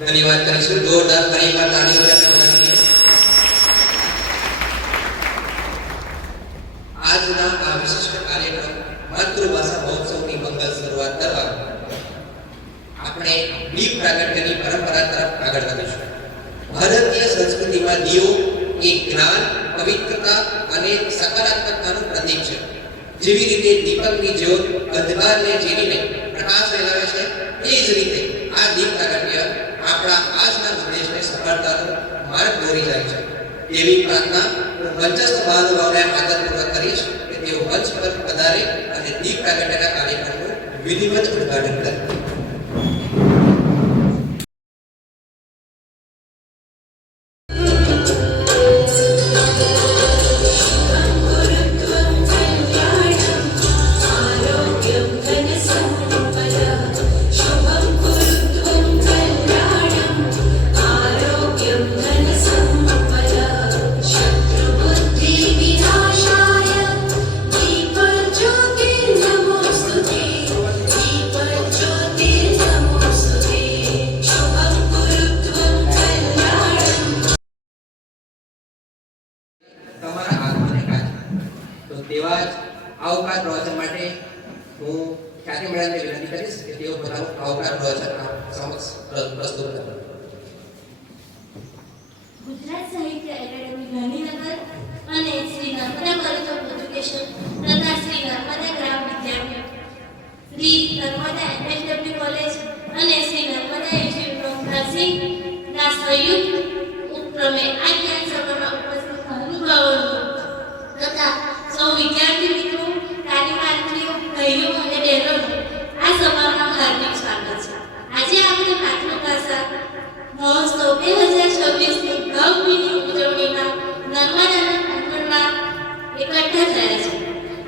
ધન્યવાદ કરીશું. જોરદાર તાળીઓ સાથે આજના આ વિશિષ્ટ કાર્યક્રમ માતૃભાષા મહોત્સવની મંગલ શરૂઆત કરવા આપણે દીપ પ્રાગટ્યની પરંપરા તરફ આગળ વધીશું. ભારતીય સંસ્કૃતિમાં દીવો એ જ્ઞાન, પવિત્રતા અને સકારાત્મકતાનું પ્રતીક છે. જેવી રીતે દીપકની જ્યોત અંધકારને જીવીને પ્રકાશ ફેલાવે છે, એ જ રીતે આ દીપ પ્રાગટ્ય આપણા આજના સંદેશને સફળતાનો માર્ગ દોરી જાય છે. એવી પ્રાર્થના મંચસ્થ મહાનુભાવોને આદરપૂર્વક કરીશ કે તેઓ મંચ પર પધારે અને દીપ પ્રાગટ્યના કાર્યક્રમનું વિધિવત ઉદ્ઘાટન કરે. તેવા જ આવકાર પ્રવચન માટે હું ખ્યાતિ મેળાને વિનંતી કરીશ કે તેઓ પોતાનું આવકાર પ્રવચન સમક્ષ પ્રસ્તુત કરે. ગુજરાત સાહિત્ય એકેડેમી ગાંધીનગર અને Shri Narmada college of education તથા શ્રી નર્મદા ગ્રામ વિદ્યાપીઠ, શ્રી નર્મદા એમએસડબલ્યુ કોલેજ અને શ્રી નર્મદા ઇન્સ્ટિટ્યૂટ ઓફ નર્સિંગના સંયુક્ત ઉપક્રમે આ જ્ઞાન સભામાં ઉપસ્થિત મહાનુભાવોનું તથા સૌ વિદ્યાર્થી મિત્રો, તાલીમાર્થીઓ, ભાઈઓ અને બહેનોનું આ સભામાં હાર્દિક સ્વાગત છે. આજે આપણે માતૃભાષા મહોત્સવ 2026ની ભાવભીની ઉજવણીમાં નર્મદાના પ્રાંગણમાં એકઠા થયા છે.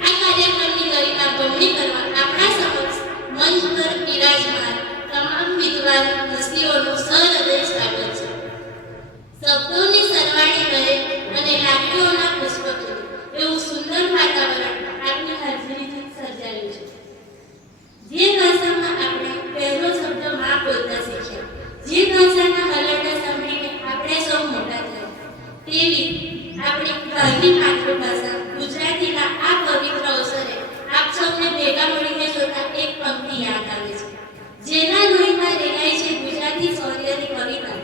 આ કાર્યક્રમની ગરિમા બમણી કરવા આપણા સમક્ષ મંચ પર બિરાજમાન તમામ વિદ્વાન હસ્તીઓનું સહૃદય સ્વાગત છે. શબ્દોની સરવાણી રહે અને લાગણીઓના પુષ્પ કરે એવું સુંદર વાતાવરણ આપની હાજરીથી સર્જાયું છે. જે ભાષામાં આપણે પહેલો શબ્દ માં બોલતા શીખ્યા, જે ભાષાના હલરડા સાંભળીને આપણે સૌ મોટા થયા, તેવી આપણી ભાવી માતૃભાષા ગુજરાતીના આ પવિત્ર અવસરે આપ સૌને ભેગા મળીને જોતા એક પંક્તિ યાદ આવે છે. જેના લોહીમાં રેલાય છે ગુજરાતી શૌર્યની કવિતા,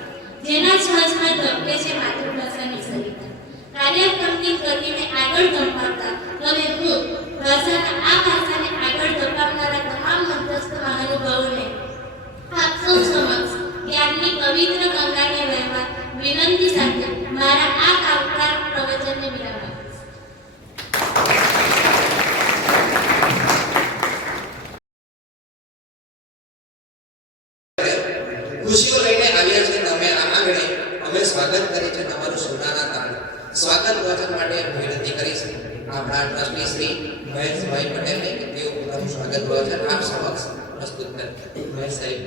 જેના શ્વાસમાં ધબકે છે માતૃભાષાની સરિતા. કાર્યક્રમની ગતિને આગળ ધપાવતા હવે હું ભાષાને આગળ ધપાવનારા તમામ મંચસ્થ મહાનુભાવોને આપ સૌ સમક્ષ જ્ઞાનની પવિત્ર ગંગાને વહેવા વિનંતી સાથે મારા આ આવકાર પ્રવચનને વિરામ આપીશ. ખુશીઓ લઈને આવ્યા છે તમે આ આંગણે, અમે સ્વાગત કરી છે તમારું સોનાના તાળે. સ્વાગત પ્રવચન માટે વિનંતી કરીશ આપણા ટ્રસ્ટી શ્રી મહેશભાઈ પટેલને કે તેઓ પોતાનું સ્વાગત પ્રવચન આપ સમક્ષ પ્રસ્તુત કરે. મહેશ સાહેબ.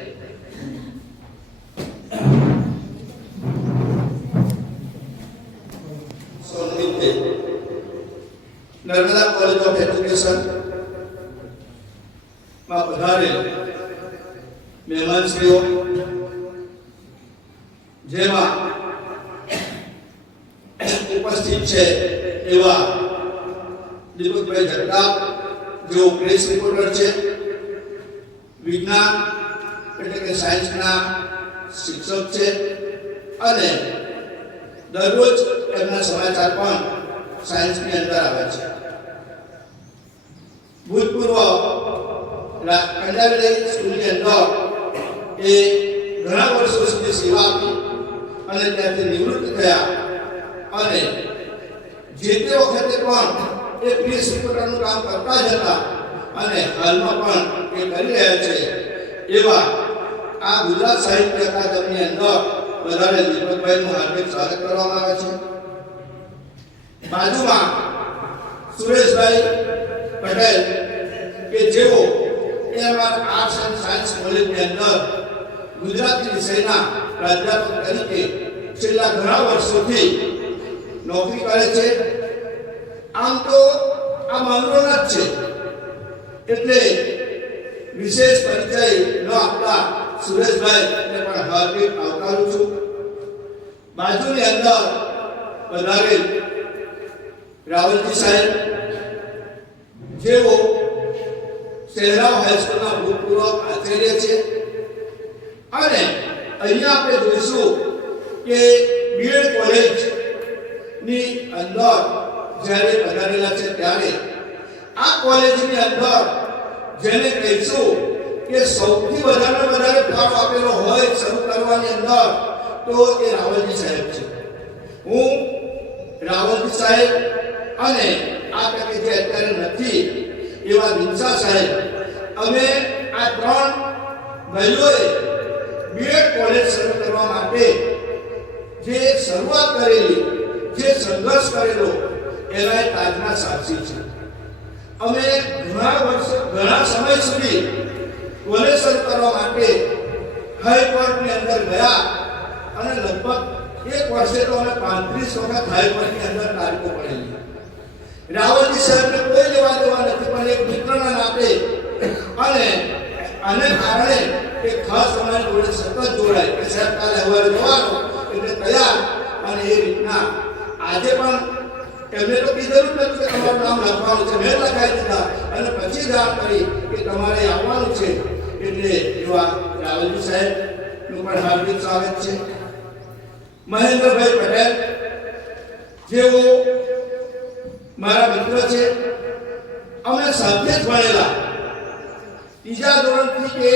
નર્મદા કોલેજ ઓફ એજ્યુકેશન માં પધારેલ મહેમાનશ્રીઓ, જેમાં ઉપસ્થિત છે એવા દીપકભાઈ જગતાપ, જેઓ પ્રેસ રિપોર્ટર છે, વિજ્ઞાન એટલે કે સાયન્સના શિક્ષક છે અને દરરોજ એમના સમાચાર પણ સાયન્સની અંદર આવે છે. ભૂતપૂર્વ કંડારી સ્કૂલની અંદર એ ઘણા વર્ષો સુધી સેવા આપી અને ત્યાંથી નિવૃત્ત થયા અને જે તે વખતે પણ એ પ્રેસ રિપોર્ટરનું કામ કરતા જ હતા અને હાલમાં પણ એ કરી રહ્યા છે. એવા આ ગુજરાત સાહિત્ય અકાદમીની અંદર વધારે દીપકભાઈનું હાર્દિક સ્વાગત કરવામાં આવે છે. બાજુમાં સુરેશભાઈ પટેલ કે જેઓ એમઆર આર્ટ્સ એન્ડ સાયન્સ કોલેજની અંદર ગુજરાતી વિષયના પ્રાધ્યાપક તરીકે છેલ્લા ઘણા વર્ષોથી નોકરી કરે છે. આમ તો આ માંગરોળના જ છે એટલે વિશેષ પરિચય ન આપતા સુરેશભાઈને પણ હાર્દિક આવકારું છું. બાજુની અંદર પધારેલ રાવલજી સાહેબ જેઓ શહેરાવ હાઈસ્કૂલના ભૂતપૂર્વ આચાર્ય છે અને અહીંયા આપણે જોઈશું કે બીએડ કોલેજની અંદર જ્યારે પધારેલા છે ત્યારે આ કોલેજની અંદર જેને કહીશું કે સૌથી વધારે ફાળો આપેલો હોય શરૂ કરવાની અંદર તો એ રાવલજી સાહેબ છે. હું રાવલજી સાહેબ અને આ તકે જે અત્યારે નથી એવા દિનસા સાહેબ, અમે આ ત્રણ ભાઈઓએ બીએડ કોલેજ શરૂ કરવા માટે જે શરૂઆત કરેલી, જે સંઘર્ષ કરેલો એના એક આજના સાક્ષી છે. અમે ઘણા સમય સુધી કોલેજ શરૂ કરવા માટે હાઈકોર્ટની અંદર ગયા અને લગભગ એક વર્ષે તો અમે 35 વખત હાઈકોર્ટની અંદર તારીખો પડેલી. રાવલજી સાહેબને કોઈ લેવા દેવા નથી, પણ એક મિત્રના નાતે અને કારણે એ ખાસ અમારી જોડે સતત જોડાય કે સાહેબ કાલે સવારે જવાનું એટલે તૈયાર. અને એ રીતના આજે પણ એમને તો કીધેલું જ નથી કે તમારું નામ લખવાનું છે, મેં લખાઈ દીધા અને પછી જાણ કરી કે તમારે આવવાનું છે. એટલે એવા રાવલજી સાહેબનું પણ હાર્દિક સ્વાગત છે. મહેન્દ્રભાઈ પટેલ જેઓ મારા મિત્ર છે, અમે સાથે જ ભણેલા, ત્રીજા ધોરણથી કે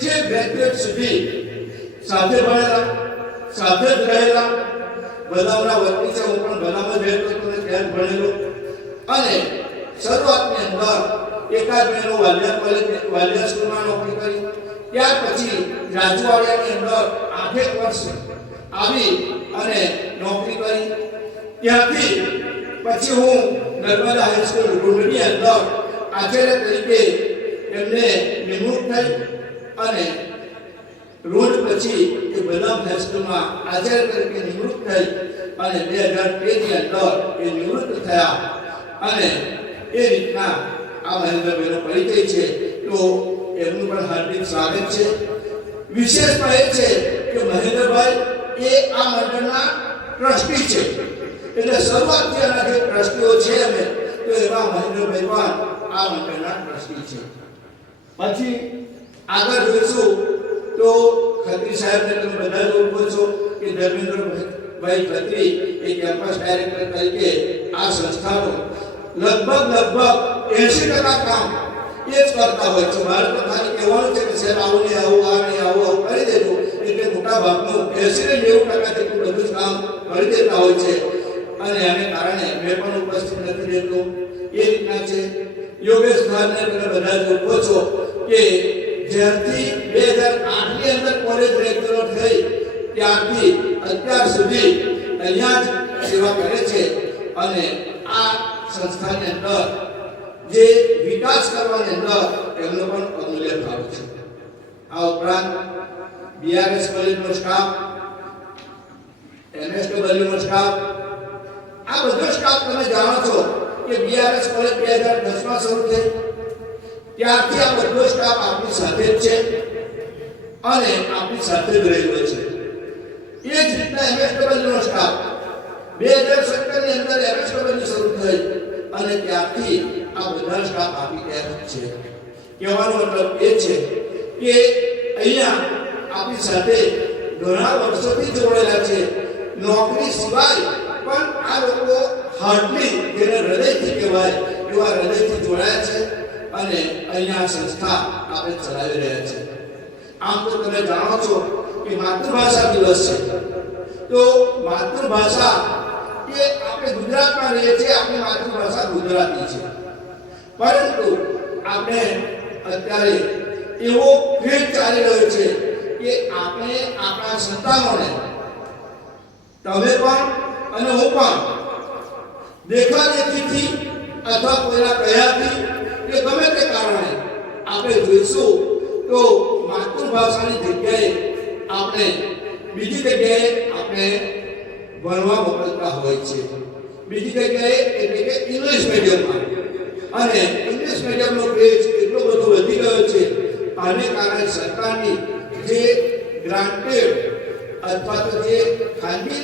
જે ગ્રેજ્યુએટ સુધી સાથે ભણેલા, સાથે જ રહેલા. બનાવના વતની છે, હું પણ બનાવમાં જ રહેતો હતો અને ત્યાં જ ભણેલો. અને શરૂઆતની અંદર એકાદ મહિનો વાલિયા સ્કૂલમાં નોકરી કરી, ત્યાર પછી રાજવાડિયાની અંદર 8 વર્ષ આવી અને નોકરી કરી. ત્યાંથી પછી હું નર્મદા હાઈસ્કૂલ રૂડની અંદર આચાર્ય તરીકે એમને નિમણૂક થઈ અને રોજ પછી એ બનાવ હાઈસ્કૂલમાં આચાર્ય તરીકે નિવૃત્ત થઈ અને 2013 ની અંદર એ નિવૃત્ત થયા. અને એ રીતના આ મહેન્દ્રભાઈનો પરિચય છે, તો એમનું પણ હાર્દિક સ્વાગત છે. વિશેષમાં એ છે કે મહેન્દ્રભાઈ એ આ મંડળના ટ્રસ્ટી છે, એટલે શરૂઆતથી આના જે ટ્રસ્ટીઓ છે અમે, તો એવા મહેન્દ્રભાઈ પણ આ મંડળના ટ્રસ્ટી છે. પછી આગળ જોઈશું તો ખત્રી સાહેબને તમે બધા જ ઓળખો છો કે ધર્મેન્દ્રભાઈ ખત્રી એ કેમ્પસ ડાયરેક્ટર તરીકે આ સંસ્થાનો લગભગ 80% કામ એ જ કરતા હોય છે. મારે તો ખાલી કહેવાનું છે કે સાહેબ આવું નહીં, આવું કરી દેજો, એટલે મોટા ભાગનું 80 ને 90% જેટલું બધું જ કામ કરી દેતા હોય છે. અને આને કારણે મેં પણ ઉપસ્થિત નથી રહેતો. એ રીતના છે. યોગેશ ધારને તમે બધા જ ઓળખો છો કે જ્યારથી 2008 ની અંદર કોલેજ રેગ્યુલર થઈ ત્યારથી અત્યાર સુધી અહીંયા જ સેવા કરે છે. અને આ સંસ્થાની અંદર જે વિકાસ કરવાની અંદર એમનો પણ અમૂલ્ય ફાળો છે. આ ઉપરાંત બીઆરએસ કોલેજનો સ્ટાફ, એમએસડબલ્યુનો સ્ટાફ, આ બધો સ્ટાફ તમે જાણો છો કે બીઆરએસ કોલેજ 2010 માં શરૂ થઈ ત્યારથી આ બધો સ્ટાફ આપણી સાથે જ છે અને આપણી સાથે જ રહેલો છે. એ જ રીતના એમએસડબલ્યુનો સ્ટાફ 2017 ની અંદર એમએસડબલ્યુ શરૂ થઈ અને ત્યારથી આ બધા સ્ટાફ આપી ગયા છે. કહેવાનો મતલબ એ છે કે અહીંયા આપણી સાથે ઘણા વર્ષોથી જોડાયેલા છે. નોકરી સિવાય પણ આ લોકો હાર્ટલી, જેને હૃદયથી કહેવાય એવા હૃદયથી જોડાયા છે અને અહીંયા સંસ્થા આપણે ચલાવી રહ્યા છે. આમ તો તમે જાણો છો કે માતૃભાષા દિવસ છે, તો માતૃભાષા એ આપણે ગુજરાતમાં રહીએ છીએ, આપણી માતૃભાષા ગુજરાતી છે, પરંતુ આપણે અત્યારે એવો ક્રેઝ ચાલી રહ્યો છે કે આપણે આપણા સંતાનોને, તમે પણ અને હું પણ, દેખાદેખીથી અથવા કોઈના કહેવાથી કે ગમે તે કારણે આપણે જોઈશું તો માતૃભાષાની જગ્યાએ આપણે બીજી જગ્યાએ આપણે ભણવા મોકલતા હોય છે. બીજી જગ્યાએ એટલે કે ઇંગ્લિશ મીડિયમમાં, અને ઇંગ્લિશ મીડિયમનો ક્રેઝ એટલો બધો વધી ગયો છે. આને કારણે સરકારની જે ગ્રાન્ટેડ અથવા તો જે ખાનગી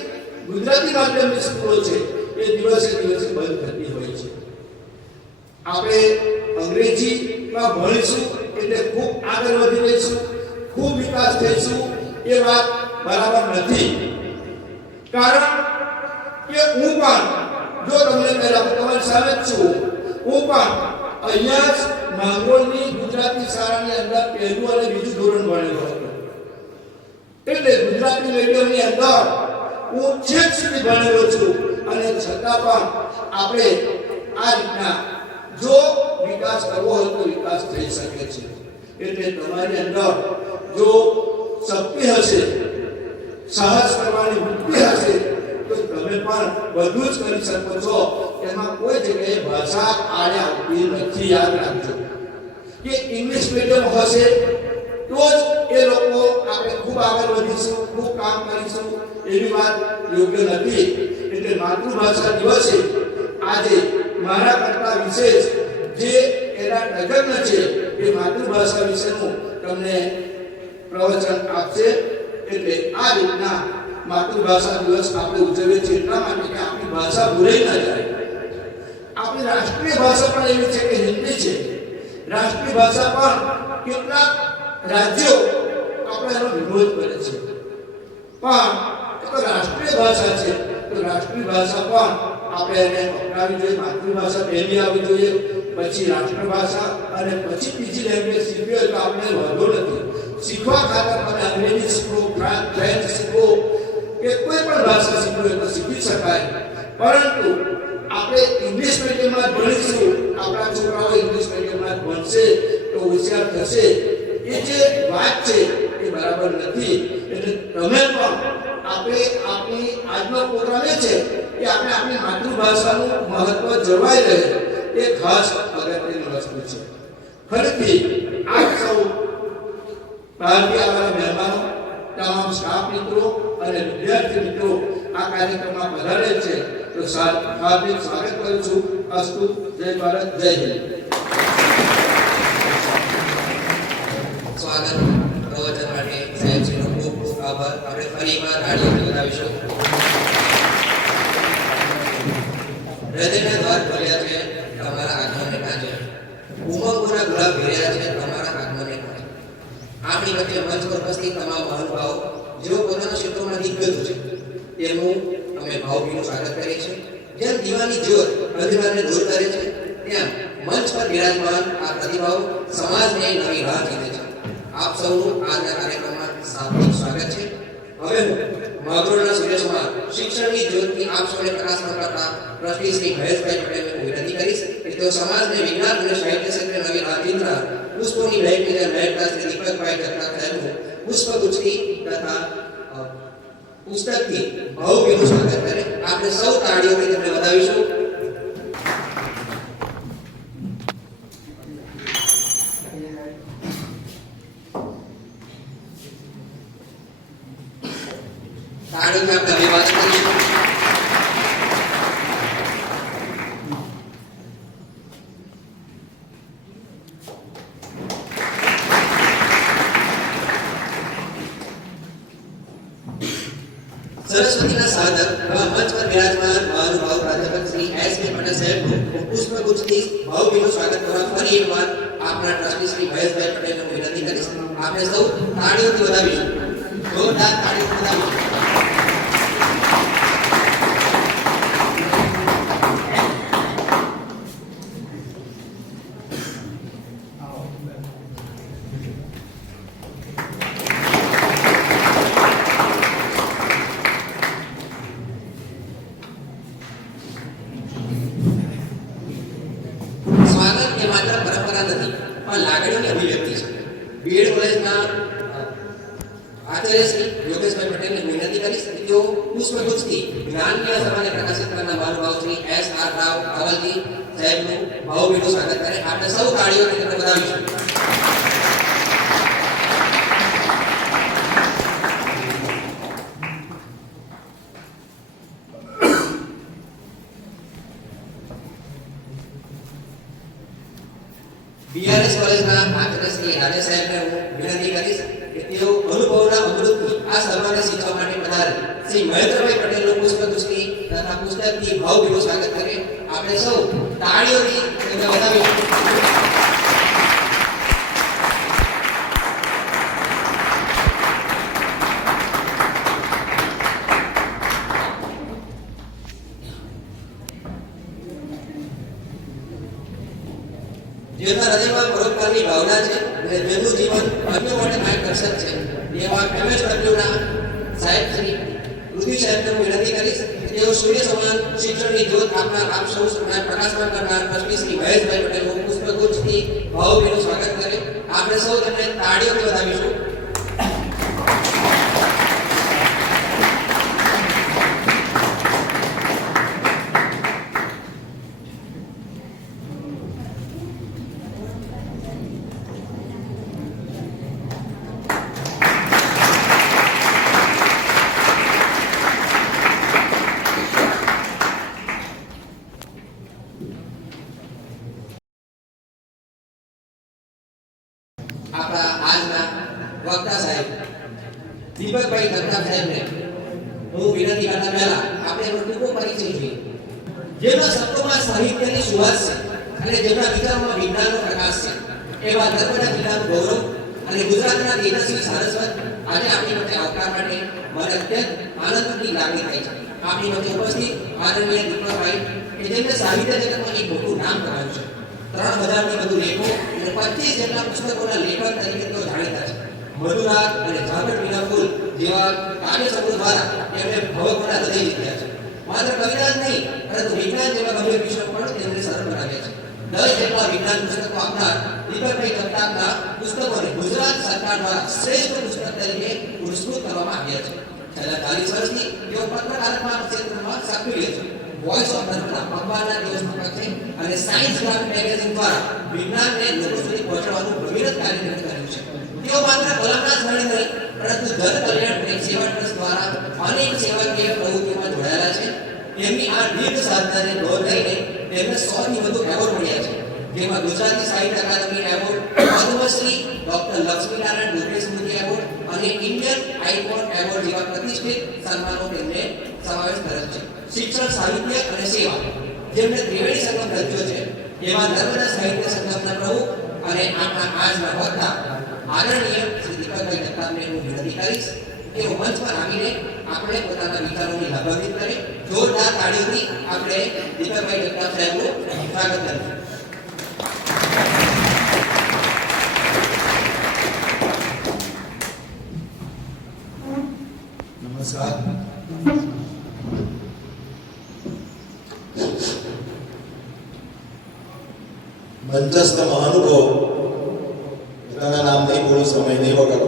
ગુજરાતી માધ્યમની સ્કૂલો છે એ દિવસે દિવસે બંધ થતી હોય છે. આપણે અંગ્રેજીમાં ભણીશું એટલે ખૂબ આગળ વધી રહીશું, ખૂબ વિકાસ થઈશું, એ વાત બરાબર નથી. કારણ કે હું પણ, જો તમને પહેલા તમારી સામે જ છું, હું પણ અહીંયા જ માંગરોળની ગુજરાતી શાળાની અંદર પહેલું અને બીજું ધોરણ ભણેલો હતો. એટલે ગુજરાતી મીડિયમની અંદર હું છેક સુધી ભણેલો છું, અને છતાં પણ આપણે આ રીતના જો વિકાસ કરવો હોય તો વિકાસ થઈ શકે છે. એટલે તમારી અંદર જો શક્તિ હશે, સાહસ કરવાની વૃત્તિ હશે, તો તમે પણ બધું જ કરી શકો છો. એમાં કોઈ જગ્યાએ ભાષા આડે આવતી નથી. યાદ રાખજો કે ઇંગ્લિશ મીડિયમ હશે તો જ એ લોકો આપણે ખૂબ આગળ વધીશું, ખૂબ કામ કરીશું, એવી વાત યોગ્ય નથી. એટલે માતૃભાષા દિવસે આજે મારા કરતા વિશેષ જે એના નગર છે એ માતૃભાષા વિશેનું તમને પ્રવચન આપશે. એટલે આ રીતના માતૃભાષા દિવસ આપણે ઉજવીએ છીએ એટલા માટે કે આપણી ભાષા ભૂલાઈ ન જાય. આપણી રાષ્ટ્રીય ભાષા પણ એવી છે કે હિન્દી છે. રાષ્ટ્રીય ભાષા પણ કેટલાક રાજ્યો આપણે એનો વિરોધ કરે છે, પણ એ તો રાષ્ટ્રીય ભાષા છે. તો રાષ્ટ્રીય ભાષા પણ આપણે એને અપનાવવી જોઈએ. માતૃભાષા પહેલી આવવી જોઈએ, પછી રાષ્ટ્રભાષા, અને પછી બીજી લેંગ્વેજ શીખવી હોય તો આપણે વાંધો નથી. શીખવા ખાતર તમે અંગ્રેજી શીખો, ફ્રેન્ચ શીખો, કે કોઈ પણ ભાષા શીખવી હોય તો શીખી શકાય. પરંતુ આપણે ઇંગ્લિશ મીડિયમમાં જ ભણીશું, આપણા છોકરાઓ ઇંગ્લિશ મીડિયમમાં જ ભણશે તો હોશિયાર થશે, એ જે વાત છે એ બરાબર નથી. એટલે તમે પણ આપણે આપણી આજનો પ્રોગ્રામ એ છે કે આપણે આપણી માતૃભાષાનું મહત્વ જળવાઈ રહે, એ ખાસ અગત્યની વસ્તુ છે. ફરીથી આપ સૌ બહારથી આવેલા મહેમાનો, તમામ સ્ટાફ મિત્રો અને વિદ્યાર્થી મિત્રો આ કાર્યક્રમમાં પધારે છે, તો હાર્દિક સ્વાગત કરું છું. અસ્તુ. જય ભારત, જય હિન્દ. સ્વાગત પ્રવચન માટે સાહેબશ્રીનો ખૂબ ખૂબ આભાર. આપણે ફરી એકવાર તાળીઓથી વધાવીશું. હૃદયના દ્વાર ખોલ્યા છે તમારા આગમને કાજે, ઉમંગોના ગુલાબ ભેર્યા છે તમારા આગમને કાજે. આપણી વચ્ચે મંચ પર ઉપસ્થિત તમામ મહાનુભાવો જેઓ પોતાના ક્ષેત્રોમાં દિગ્ગજો છે, તેમનું અમે ભાવભીનું સ્વાગત કરીએ છીએ. જેમ દીવાની જ્યોત અંધકારને દૂર કરે છે, તેમ મંચ પર બિરાજમાન આ પ્રતિભાઓ સમાજને નવી રાહ જીતે છે. આપ સૌનું આજના કાર્યક્રમમાં શાબ્દિક સ્વાગત છે. હવે હું માંગરોળના સૂર્યસમાન શિક્ષણની જ્યોતની આપ સૌને પ્રકાશમાં કરતા ટ્રસ્ટી શ્રી મહેશભાઈ પટેલને વિનંતી કરીશ કે તેઓ સમાજને વિજ્ઞાન અને સાહિત્ય ક્ષેત્રે નવી રાહ ચિંતા પુષ્પોની મહેકની જેમ મહેકતા શ્રી દીપકભાઈ જગતા સાહેબનું પુષ્પગુચ્છથી તથા પુસ્તકથી ભાવભીનું સ્વાગત કરે. આપણે સૌ તાળીઓથી તેમને વધાવીશું. તાળીઓથી આપણે અભિવાદન કરીશું. સરસ્વતીના સાધક મંચ પર બિરાજમાન મહાનુભાવ પ્રાધ્યાપક શ્રી એસ.કે. પટેલ સાહેબનું પુષ્પગુચ્છથી ભાવભીનું સ્વાગત કરવા ફરી એકવાર આપણા ટ્રસ્ટી શ્રી મહેશભાઈ પટેલને વિનંતી કરીશ. આપણે સૌ તાળીઓથી વધાવીશું. જોરદાર તાળીઓથી વધાવીશું. સ્વાગત એ માત્ર પરંપરા નથી, પણ લાગણીની અભિવ્યક્તિ છે. બીએડ કોલેજના આચાર્ય શ્રી યોગેશભાઈ પટેલને વિનંતી કરીશ કે તેઓ પુષ્પગુચ્છથી જ્ઞાનની સભાને પ્રકાશિત કરનાર મહાનુભાવ શ્રી એસ.આર. રાવ રાવલજી સાહેબનું ભાવભીનું સ્વાગત કરે. આપણે સૌ તાળીઓથી તેમને વધાવીશું. બીઆરએસ કોલેજના આચાર્ય શ્રી રાજેશ સાહેબને હું વિનંતી કરીશ કે તેઓ શ્રી મહેન્દ્રભાઈ પટેલનું પુષ્પગુચ્છથી તથા પુસ્તકથી ભાવભીનું સ્વાગત કરે. આપણે સૌ તાળીઓથી તેમને વધાવીશું. જેમના હૃદયમાં પરોપકારની ભાવના છે અને જેમનું જીવન અન્ય માટે માર્ગદર્શક છે એવા MSWના સાહેબ શ્રી પૃથ્વી સાહેબને હું વિનંતી કરીશ કે તેઓ સૂર્ય સમાન શિક્ષણની જ્યોત આપનાર આપ સૌ પ્રકાશમાન કરનાર ટ્રસ્ટી શ્રી મહેશભાઈ પટેલનું પુષ્પગુચ્છથી ભાવભીનું સ્વાગત કરે. આપણે સૌ તેમને તાળીઓથી વધાવીશું. આપણા આજના વક્તા સાહેબ દીપકભાઈ જગતાપ સાહેબને હું વિનંતી કરતા પહેલા આપણે એનો ટૂંકો પરિચય જોઈએ. જેમના શબ્દોમાં સાહિત્યની સુવાસ છે અને જેમના વિચારોમાં વિજ્ઞાનનો પ્રકાશ છે એવા નર્મદા જિલ્લાનું ગૌરવ અને ગુજરાતના તેજસ્વી સારસ્વત આજે આપણી વચ્ચે આવકાર માટે મને અત્યંત આનંદની લાગણી થાય છે. આપણી વચ્ચે ઉપસ્થિત આદરણીય દીપકભાઈ કે જેમને સાહિત્ય જગતમાં એક મોટું નામ કમાયું છે. 3000 થી વધુ લેખો અને 25 જેટલા પુસ્તકોના લેખક તરીકે તેઓ જાણીતા છે. મધુરાગ અને ઝાકળ વિનાફૂલ જેવા કાવ્ય સમૂહ દ્વારા તેમણે ભવકોના હૃદય જીત્યા છે. માત્ર કવિતા જ નહીં પરંતુ વિજ્ઞાન જેવા ગંભીર વિષયો પણ તેમને સરળ બનાવ્યા છે. 10 જેટલા વિજ્ઞાન પુસ્તકો આપનાર દીપકભાઈ જગતાપના પુસ્તકોને ગુજરાત સરકાર દ્વારા શ્રેષ્ઠ પુસ્તક તરીકે પુરસ્કૃત કરવામાં આવ્યા છે. છેલ્લા 40 વર્ષથી તેઓ પત્રકારત્વના ક્ષેત્રમાં સક્રિય છે. વોઇસ ઓફ નર્મદા અખબારના તેઓ સ્થાપક છે અને સાયન્સ ગ્રાફ મેગેઝિન દ્વારા વિજ્ઞાનને લોકો સુધી પહોંચાડવાનું ભગીરથ કાર્ય કર્યું છે. તેઓ માત્ર કલમના જ નહીં પરંતુ જન કલ્યાણ પ્રેમ સેવા ટ્રસ્ટ દ્વારા અનેક સેવાકીય પ્રવૃત્તિઓમાં જોડાયેલા છે. તેમની આ દીર્ઘ સાધનાને નોંધ લઈને તેમને 100 થી વધુ એવોર્ડ મળ્યા છે, જેમાં ગુજરાતી સાહિત્ય અકાદમી એવોર્ડ, પદ્મશ્રી ડોક્ટર લક્ષ્મીનારાયણ ગોખલે સ્મૃતિ એવોર્ડ અને ઇન્ડિયન આઇકોન એવોર્ડ જેવા પ્રતિષ્ઠિત સન્માનો તેમને સમાવેશ કરેલ છે. શિક્ષણ, સાહિત્ય અને સેવા જેમને ત્રિવેણી સંગમ રચ્યો છે એવા નર્મદા સાહિત્ય સંગમના પ્રમુખ અને આપણા આજના વક્તા આદરણીય શ્રી દીપકભાઈ જગતાપને હું વિનંતી કરીશ કે મંચ પર આવીને આપણે પોતાના વિચારોને લાભાન્વિત કરે. જોરદાર તાળીઓથી આપણે દીપકભાઈ જગતાપ સાહેબનું સ્વાગત કરીશું. નમસ્કાર. મંચસ્થ મહાનુભાવ એના નામ નહીં બોલું, સમય નહીં વગર.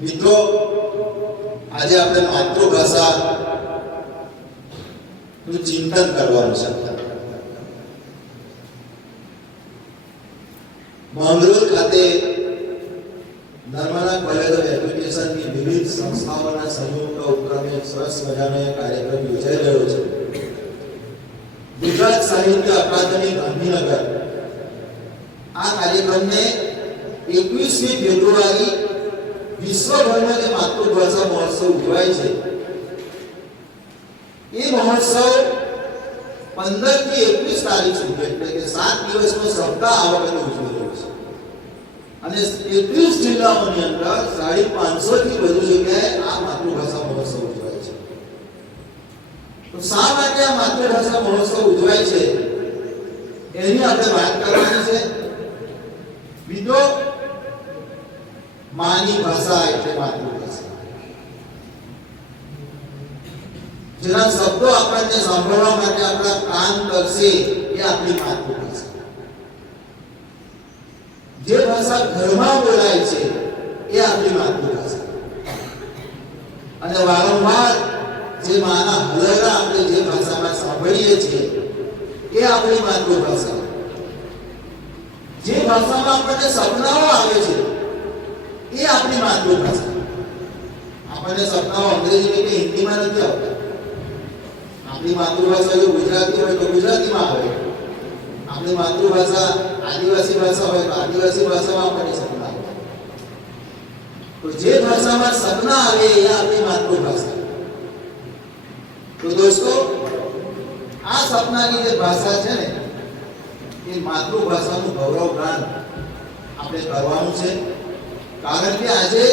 મિત્રો, આજે આપણે માતૃભાષા નું ચિંતન કરવાનું છે. માંગરોળ ખાતે નર્મદા કોલેજ ઓફ એજ્યુકેશનની વિવિધ સંસ્થાઓના સંયુક્ત ઉપક્રમે સરસ મજાનો કાર્યક્રમ યોજાઈ રહ્યો છે. ગુજરાત સાહિત્ય અકાદમી ગાંધીનગર આ કાર્યક્રમને 21મી ફેબ્રુઆરી વિશ્વભરમાં જે માતૃભાષા મહોત્સવ ઉજવાય છે એ મહોત્સવ 15 થી 21 તારીખ સુધી એટલે કે 7 દિવસનો સપ્તાહ આ વખતે ઉજવી રહ્યો છે અને 31 જિલ્લાઓની અંદર 550 થી વધુ જગ્યાએ આ માતૃભાષા મહોત્સવ ઉજવાય છે. તો શા માટે આ માતૃભાષા મહોત્સવ ઉજવાય છે એની આપણે વાત કરવાની છે. મિત્રો, માની ભાષા એટલે માતૃભાષા. જેના શબ્દો આપણને સાંભળવા માટે આપણા કાન કરશે એ આપણી માતૃભાષા. જે ભાષા ઘરમાં બોલાય છે એ આપણી માતૃભાષા. અને વારંવાર જે માના હલરા આપણે જે ભાષામાં સાંભળીએ છીએ એ આપણી માતૃભાષા. જે ભાષામાં આપણને સપનાઓ આવે છે એ આપણી માતૃભાષા. આપણને સપનાઓ અંગ્રેજી કે હિન્દીમાં નથી આવતા. આપણી માતૃભાષા જો ગુજરાતી હોય તો ગુજરાતીમાં આવે. આપણી માતૃભાષા આદિવાસી ભાષા હોય તો આદિવાસી ભાષામાં આપણને સપના આવે. તો જે ભાષામાં સપના આવે એ આપણી માતૃભાષા. તો દોસ્તો, આ સપનાની જે ભાષા છે ને એ માતૃભાષાનું ગૌરવ ગાન આપણે કરવાનું છે. કારણ કે આજે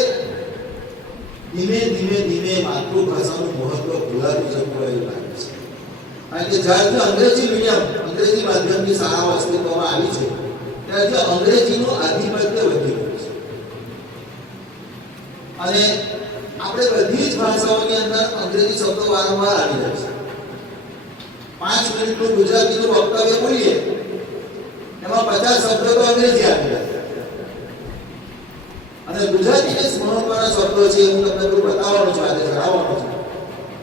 ધીમે ધીમે માતૃભાષાનું મહત્વ ભૂલાતું જતું રહ્યું લાગે છે. કારણ કે જ્યારથી અંગ્રેજી માધ્યમની શાળાઓ અસ્તિત્વમાં આવી છે ત્યારથી અંગ્રેજીનું આધિપત્ય વધી ગયું છે. અને આપણે બધી જ ભાષાઓની અંદર અંગ્રેજી શબ્દો વારંવાર આવી જાય છે. 5 મિનિટનું ગુજરાતીનું વક્તવ્ય બોલીએ એમાં 50 શબ્દો તો અંગ્રેજી આવી જાય. અને ગુજરાતી જે મહત્વના શબ્દો છે હું તમને બધું બતાવવાનો છું, આજે જણાવવાનો છું.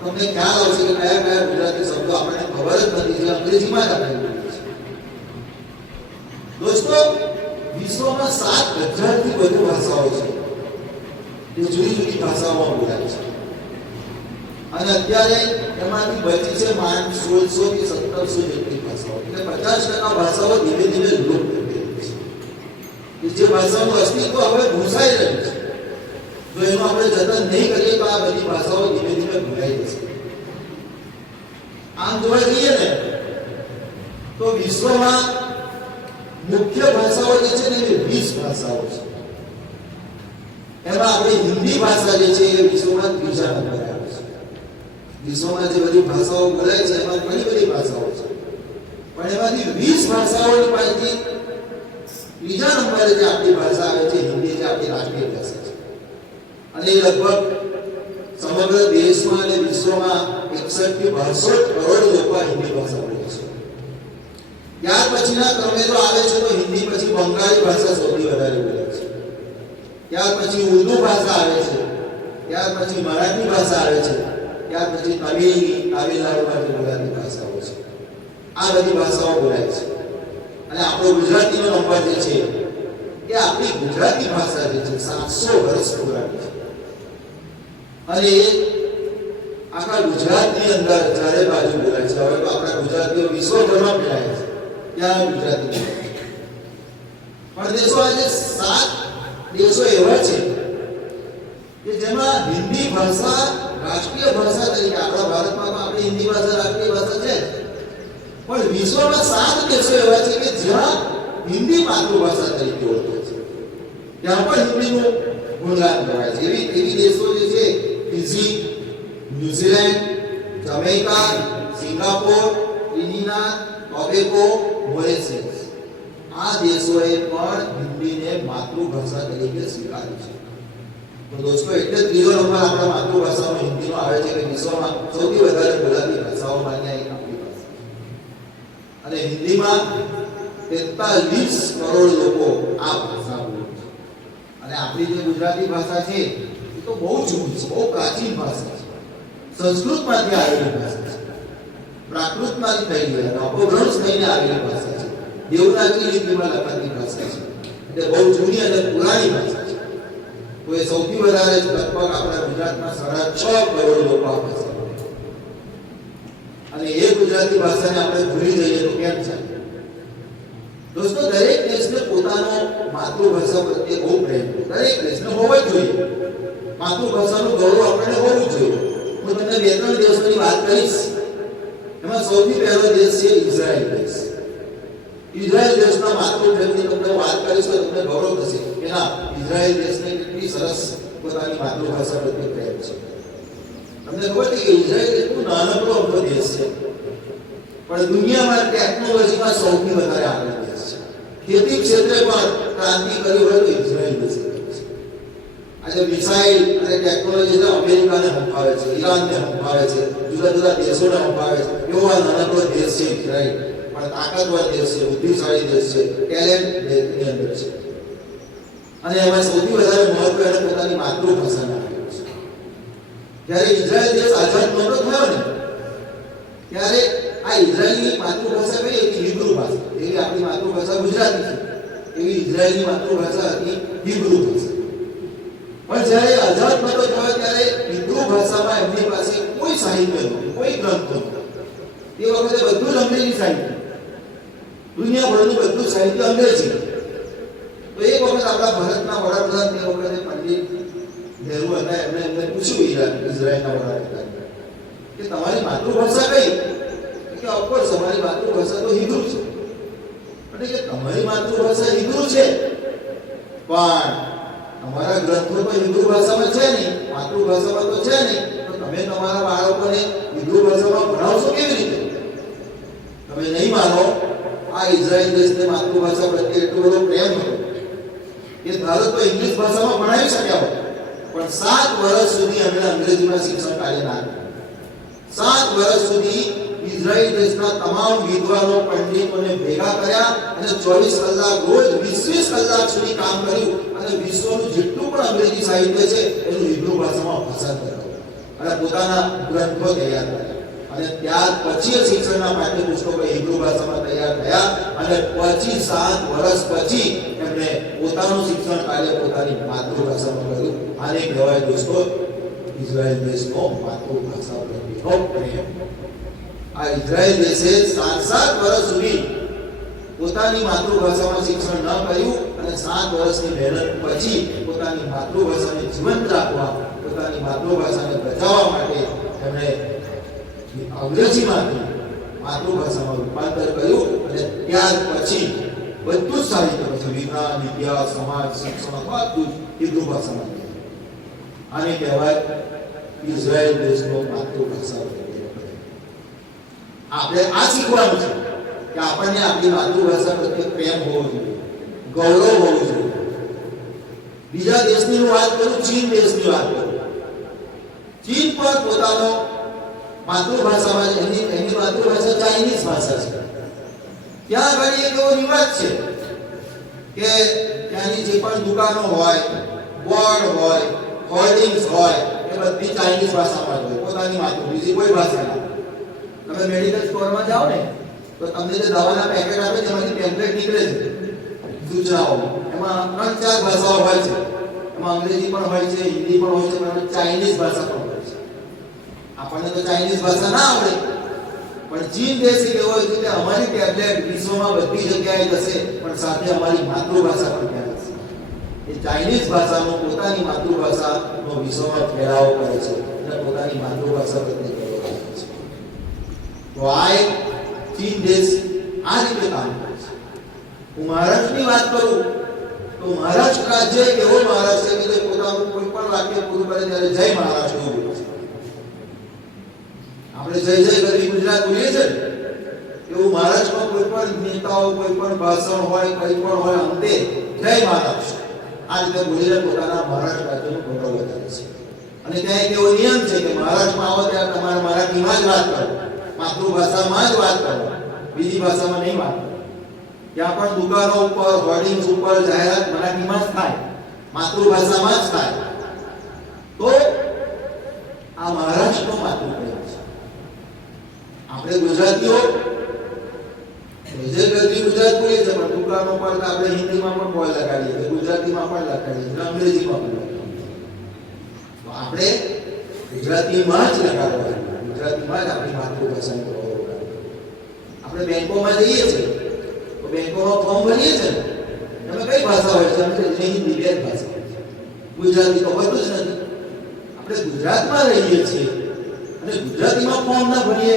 તમને ખ્યાલ આવશે કે કયા કયા ગુજરાતી શબ્દો આપણને ખબર જ નથી જે અંગ્રેજીમાં જ આપણે બોલીએ છીએ. દોસ્તો, વિશ્વમાં 7,000 થી વધુ ભાષાઓ છે જે જુદી જુદી ભાષાઓમાં બોલાય છે. અને અત્યારે એમાંથી બચી છે 1600 થી 1700 જેટલી ભાષાઓ. એટલે 50% ભાષાઓ ધીમે ધીમે લુપ્ત થઈ રહી છે. જે ભાષાનું અસ્તિત્વ હવે ભૂસાઈ રહ્યું છે. જો એનું આપણે જતન નહીં કરીએ તો આ બધી ભાષાઓ ધીમે ધીમે ભૂલાઈ જશે. આમ જોવા જઈએ ને તો વિશ્વમાં મુખ્ય ભાષાઓ જે છે ને એ 20 ભાષાઓ છે. એમાં આપણી હિન્દી ભાષા જે છે એ વિશ્વમાં 3જા નંબરે આવે છે. વિશ્વમાં જે બધી ભાષાઓ બોલાય છે એમાં ઘણી બધી ભાષાઓ છે, પણ એમાંથી 20 ભાષાઓની પૈકી 3જા નંબરે જે આપણી ભાષા આવે છે હિન્દી, જે આપણી રાષ્ટ્રીય ભાષા છે. અને એ લગભગ સમગ્ર દેશમાં અને વિશ્વમાં 61 થી 62 કરોડ લોકો હિન્દી ભાષા બોલે છે. ત્યાર પછીના ક્રમે જો આવે છે તો હિન્દી પછી બંગાળી ભાષા સૌથી વધારે બોલાય છે. ત્યાર પછી ઉર્દુ ભાષા આવે છે, ત્યાર પછી મરાઠી ભાષા આવે છે, ત્યાર પછી તામિલનાડુમાં જે બોલાતી ભાષાઓ છે આ બધી ભાષાઓ બોલાય છે. અને આપણો ગુજરાતીનો નંબર જે છે એ આપણી ગુજરાતી ભાષા જે છે 700 વર્ષ પુરાણી છે. અને એ આખા ગુજરાતની અંદર ચારે બાજુ બોલાય છે. હવે તો આપણા ગુજરાતીઓ વિશ્વભરમાં ફેલાય છે, ત્યાં ગુજરાતી બોલાય છે. પણ દેશો આજે 7 દેશો એવા છે કે જેમાં હિન્દી ભાષા રાષ્ટ્રીય ભાષા તરીકે, આપણા ભારતમાં તો આપણી હિન્દી ભાષા રાષ્ટ્રીય ભાષા છે, પણ વિશ્વમાં 7 દેશો એવા છે કે જ્યાં હિન્દી માતૃભાષા તરીકે ઓળખાય છે. ત્યાં પણ હિન્દીનું ગુણગાન કરાય છે. એવી દેશો જે છે Fiji, New Zealand, Jamaica, Singapore, Trinidad, Tobago, Mauritius, આ દેશોએ પણ હિન્દીને માતૃભાષા તરીકે સ્વીકારી છે. તો દોસ્તો, એટલે 3જો નંબર આપણા માતૃભાષામાં હિન્દીનો આવે છે કે વિશ્વમાં સૌથી વધારે બોલાતી ભાષાઓમાંની એક આપણી ભાષા. અને હિન્દીમાં 43 કરોડ લોકો આ ભાષા બોલે છે. અને આપણી જે ગુજરાતી ભાષા છે એ તો બહુ જૂની છે, બહુ પ્રાચીન ભાષા છે. સંસ્કૃતમાંથી આવેલી ભાષા છે, પ્રાકૃતમાંથી થયેલી અને અપભ્રંશ થઈને આવેલી ભાષા છે. દેવનાગરી લિપિમાં લખાતી ભાષા છે, એટલે બહુ જૂની અને પુરાણી ભાષા છે. તો એ સૌથી વધારે લગભગ આપણા ગુજરાતમાં 6.5 કરોડ લોકો આ ભાષા બોલે છે. અને એ ગુજરાતી ભાષાને આપણે ભૂલી જઈએ તો કેમ છે? દોસ્તો, દરેક દેશને પોતાનો માતૃભાષા પ્રત્યે બહુ પ્રેમ છે. દરેક દેશને હોવો જ જોઈએ. માતૃભાષાનું ગૌરવ આપણને હોવું જોઈએ. હું તમને 2-3 દેશોની વાત કરીશ. એમાં સૌથી પહેલો દેશ છે ઇઝરાયલ દેશ. ઇઝરાયલ દેશના માતૃપ્રેમની તમને વાત કરીશ તો તમને ગૌરવ થશે કે ના, ઇઝરાયલ દેશને કેટલી સરસ પોતાની માતૃભાષા પ્રત્યે પ્રેમ છે. તમને ખબર છે કે ઇઝરાયલ એટલું નાનકડો અમથો દેશ છે, પણ દુનિયામાં ટેકનોલોજીમાં સૌથી વધારે આગળ દેશ છે. ખેતી ક્ષેત્રે પણ ક્રાંતિ કરી હોય તો ઇઝરાયલ દેશે કરી છે. આજે મિસાઇલ અને ટેકનોલોજી અમેરિકાને હંફાવે છે, ઈરાનને હંફાવે છે, જુદા જુદા દેશોને હંફાવે છે. એવો આ નાનકડો દેશ છે ઇઝરાયલ, પણ તાકાતવર દેશ છે, બુદ્ધિશાળી દેશ છે, ટેલેન્ટ દેશની અંદર છે. અને એમાં સૌથી વધારે મહત્વ એને પોતાની માતૃભાષાને આપ્યું છે. જ્યારે ઇઝરાયલ દેશ આઝાદ નહોતો થયો ને ત્યારે આ ઇઝરાયલની માતૃભાષા કઈ હતી? હિબ્રુ ભાષા. એવી આપણી માતૃભાષા ગુજરાતી છે, એવી ઇઝરાયલની માતૃભાષા હતી હિબ્રુ ભાષા. પણ જ્યારે આઝાદ નહોતો થયો ત્યારે હિબ્રુ ભાષામાં એમની પાસે કોઈ સાહિત્ય નહોતું, કોઈ ગ્રંથ નહોતો. એ વખતે બધું જ અંગ્રેજી સાહિત્ય, દુનિયાભરનું બધું સાહિત્ય અંગ્રેજી. તો એક વખત આપણા ભારતના વડાપ્રધાન તે વખતે પંડિત નહેરુ હતા એમને પૂછ્યું ઇઝરાયલના વડાપ્રધાને કે તમારી માતૃભાષા કઈ? કે ઓફકોર્સ અમારી માતૃભાષા તો હિબ્રુ છે. એટલે કે તમારી માતૃભાષા હિબ્રુ છે પણ અમારા ગ્રંથો તો હિબ્રુ ભાષામાં છે નહીં, માતૃભાષામાં તો છે નહીં, તો તમે તમારા બાળકોને હિબ્રુ ભાષામાં ભણાવશો કેવી રીતે? તમે નહીં માનો, આ ઇઝરાયલ દેશને માતૃભાષા પ્રત્યે એટલો બધો પ્રેમ હતો કે ધારો તો ઇંગ્લિશ ભાષામાં ભણાવી શક્યા હોત, પણ 7 વર્ષ સુધી અમે અંગ્રેજીમાં શિક્ષણ કાર્ય ના કર્યું. 7 વર્ષ સુધી ઇઝરાયલ દેશના તમામ વિદ્વાનો પંડિતોને ભેગા કર્યા અને 24 કલાક રોજ 20 કલાક સુધી કામ કર્યું અને વિશ્વનું જેટલું પણ અંગ્રેજી સાહિત્ય છે એનું હિબ્રુ ભાષામાં ભાષાંતર કર્યું અને પોતાના ગ્રંથો તૈયાર કર્યા. અને ત્યાર પછી શિક્ષણના પાઠ્યપુસ્તકો હિબ્રુ ભાષામાં તૈયાર થયા અને પછી 7 વર્ષ પછી એમણે પોતાનું શિક્ષણ કાર્ય પોતાની માતૃભાષામાં કર્યું. આને કહેવાય દોસ્તો ઇઝરાયલ દેશનો માતૃભાષા પ્રત્યેનો પ્રેમ. આ ઇઝરાયલ દેશે 7 વર્ષ સુધી પોતાની માતૃભાષામાં શિક્ષણ ન કર્યું અને 7 વર્ષની મહેનત પછી પોતાની માતૃભાષાને જીવંત રાખવા, પોતાની માતૃભાષાને બચાવવા માટે એમણે અંગ્રેજીમાંથી માતૃભાષામાં રૂપાંતર કર્યું અને ત્યાર પછી બધું જ સાહિત્ય પછી વિજ્ઞાન, ઇતિહાસ, સમાજ, શિક્ષણ બધું જ હિબ્રુ ભાષામાં. આને કહેવાય ઇઝરાયલ દેશનો માતૃભાષા. આપણે આ શીખવાનું છે કે આપણને આપણી માતૃભાષા પ્રત્યે પ્રેમ હોવો જોઈએ, ગૌરવ હોવું જોઈએ. બીજા દેશની હું વાત કરું, ચીન દેશની વાત કરું. ચીન પર પોતાનો માતૃભાષામાં એની માતૃભાષા ચાઇનીઝ ભાષા છે. ત્યાં આગળ એક એવો રિવાજ છે કે ત્યાંની જે પણ દુકાનો હોય, બોર્ડ હોય, હોર્ડિંગ્સ હોય એ બધી ચાઇનીઝ ભાષામાં હોય, પોતાની માતૃભાષા, કોઈ ભાષા ના. તમે મેડિકલ સ્ટોરમાં જાઓ ને તો તમને જે દવાના પેકેટ આપે તેમાંથી પેમ્પલેટ નીકળે છે સૂચનાઓ, એમાં 3-4 ભાષાઓ હોય છે. એમાં અંગ્રેજી પણ હોય છે, હિન્દી પણ હોય છે, પણ ચાઇનીઝ ભાષા પણ હોય છે. આપણને તો ચાઇનીઝ ભાષા ના આવડે, પણ ચીન દેશ એવો છે કે અમારી ટેબ્લેટ વિશ્વમાં બધી જગ્યાએ જશે પણ સાથે અમારી માતૃભાષા પણ ત્યાં જશે. એ ચાઇનીઝ ભાષાનો પોતાની માતૃભાષાનો વિશ્વમાં ફેલાવો કરે છે અને પોતાની માતૃભાષા પ્રત્યે ગૌરવ કરે છે. તો આ એક ચીન દેશ આ રીતે કામ કરે છે. હું મહારાષ્ટ્રની વાત કરું તો મહારાષ્ટ્ર રાજ્ય એક એવો મહારાષ્ટ્ર છે કે જે પોતાનું કોઈ પણ વાક્ય પૂરું કરે ત્યારે જય મહારાષ્ટ્ર એવું બોલે છે. આપણે જય જય કરી ગુજરાત બોલીએ છીએ એવું મહારાષ્ટ્રમાં કોઈ પણ નેતાઓ, કોઈ પણ ભાષણ હોય, કોઈ પણ હોય, અંતે જય મહારાષ્ટ્ર આ રીતે બોલીને પોતાના મહારાષ્ટ્ર રાજ્યનું ગૌરવ વધારે છે. અને ત્યાં એક એવો નિયમ છે કે મહારાષ્ટ્રમાં આવો ત્યારે તમારે મરાઠીમાં જ વાત કરો, માતૃભાષામાં જ વાત કરો, બીજી ભાષામાં નહીં વાત કરો. ત્યાં પણ દુકાનો ઉપર, હોર્ડિંગ્સ ઉપર જાહેરાત મરાઠીમાં જ થાય, માતૃભાષામાં જ થાય. તો આ મહારાષ્ટ્રનો માતૃભાષા છે. આપણે ગુજરાતીઓ ગુજરાત બોલીએ છીએ પણ દુકાનો પર આપણે હિન્દીમાં પણ બોલ લગાડીએ છીએ, ગુજરાતીમાં પણ લગાડીએ છીએ, અંગ્રેજીમાં પણ લગાડીએ. તો આપણે ગુજરાતીમાં જ લગાડવા, ગુજરાતીમાં જ આપણી માતૃભાષાનો ગૌરવ કરવો. આપણે બેંકોમાં જઈએ છીએ તો બેંકોમાં ફોર્મ ભરીએ છીએ ને એમાં કઈ ભાષા હોય છે? અંગ્રેજી, હિન્દી, બે ભાષા હોય છે. ગુજરાતી તો હોતું જ નથી. આપણે ગુજરાતમાં રહીએ છીએ અને ગુજરાતીમાં ફોર્મ ના ભરીએ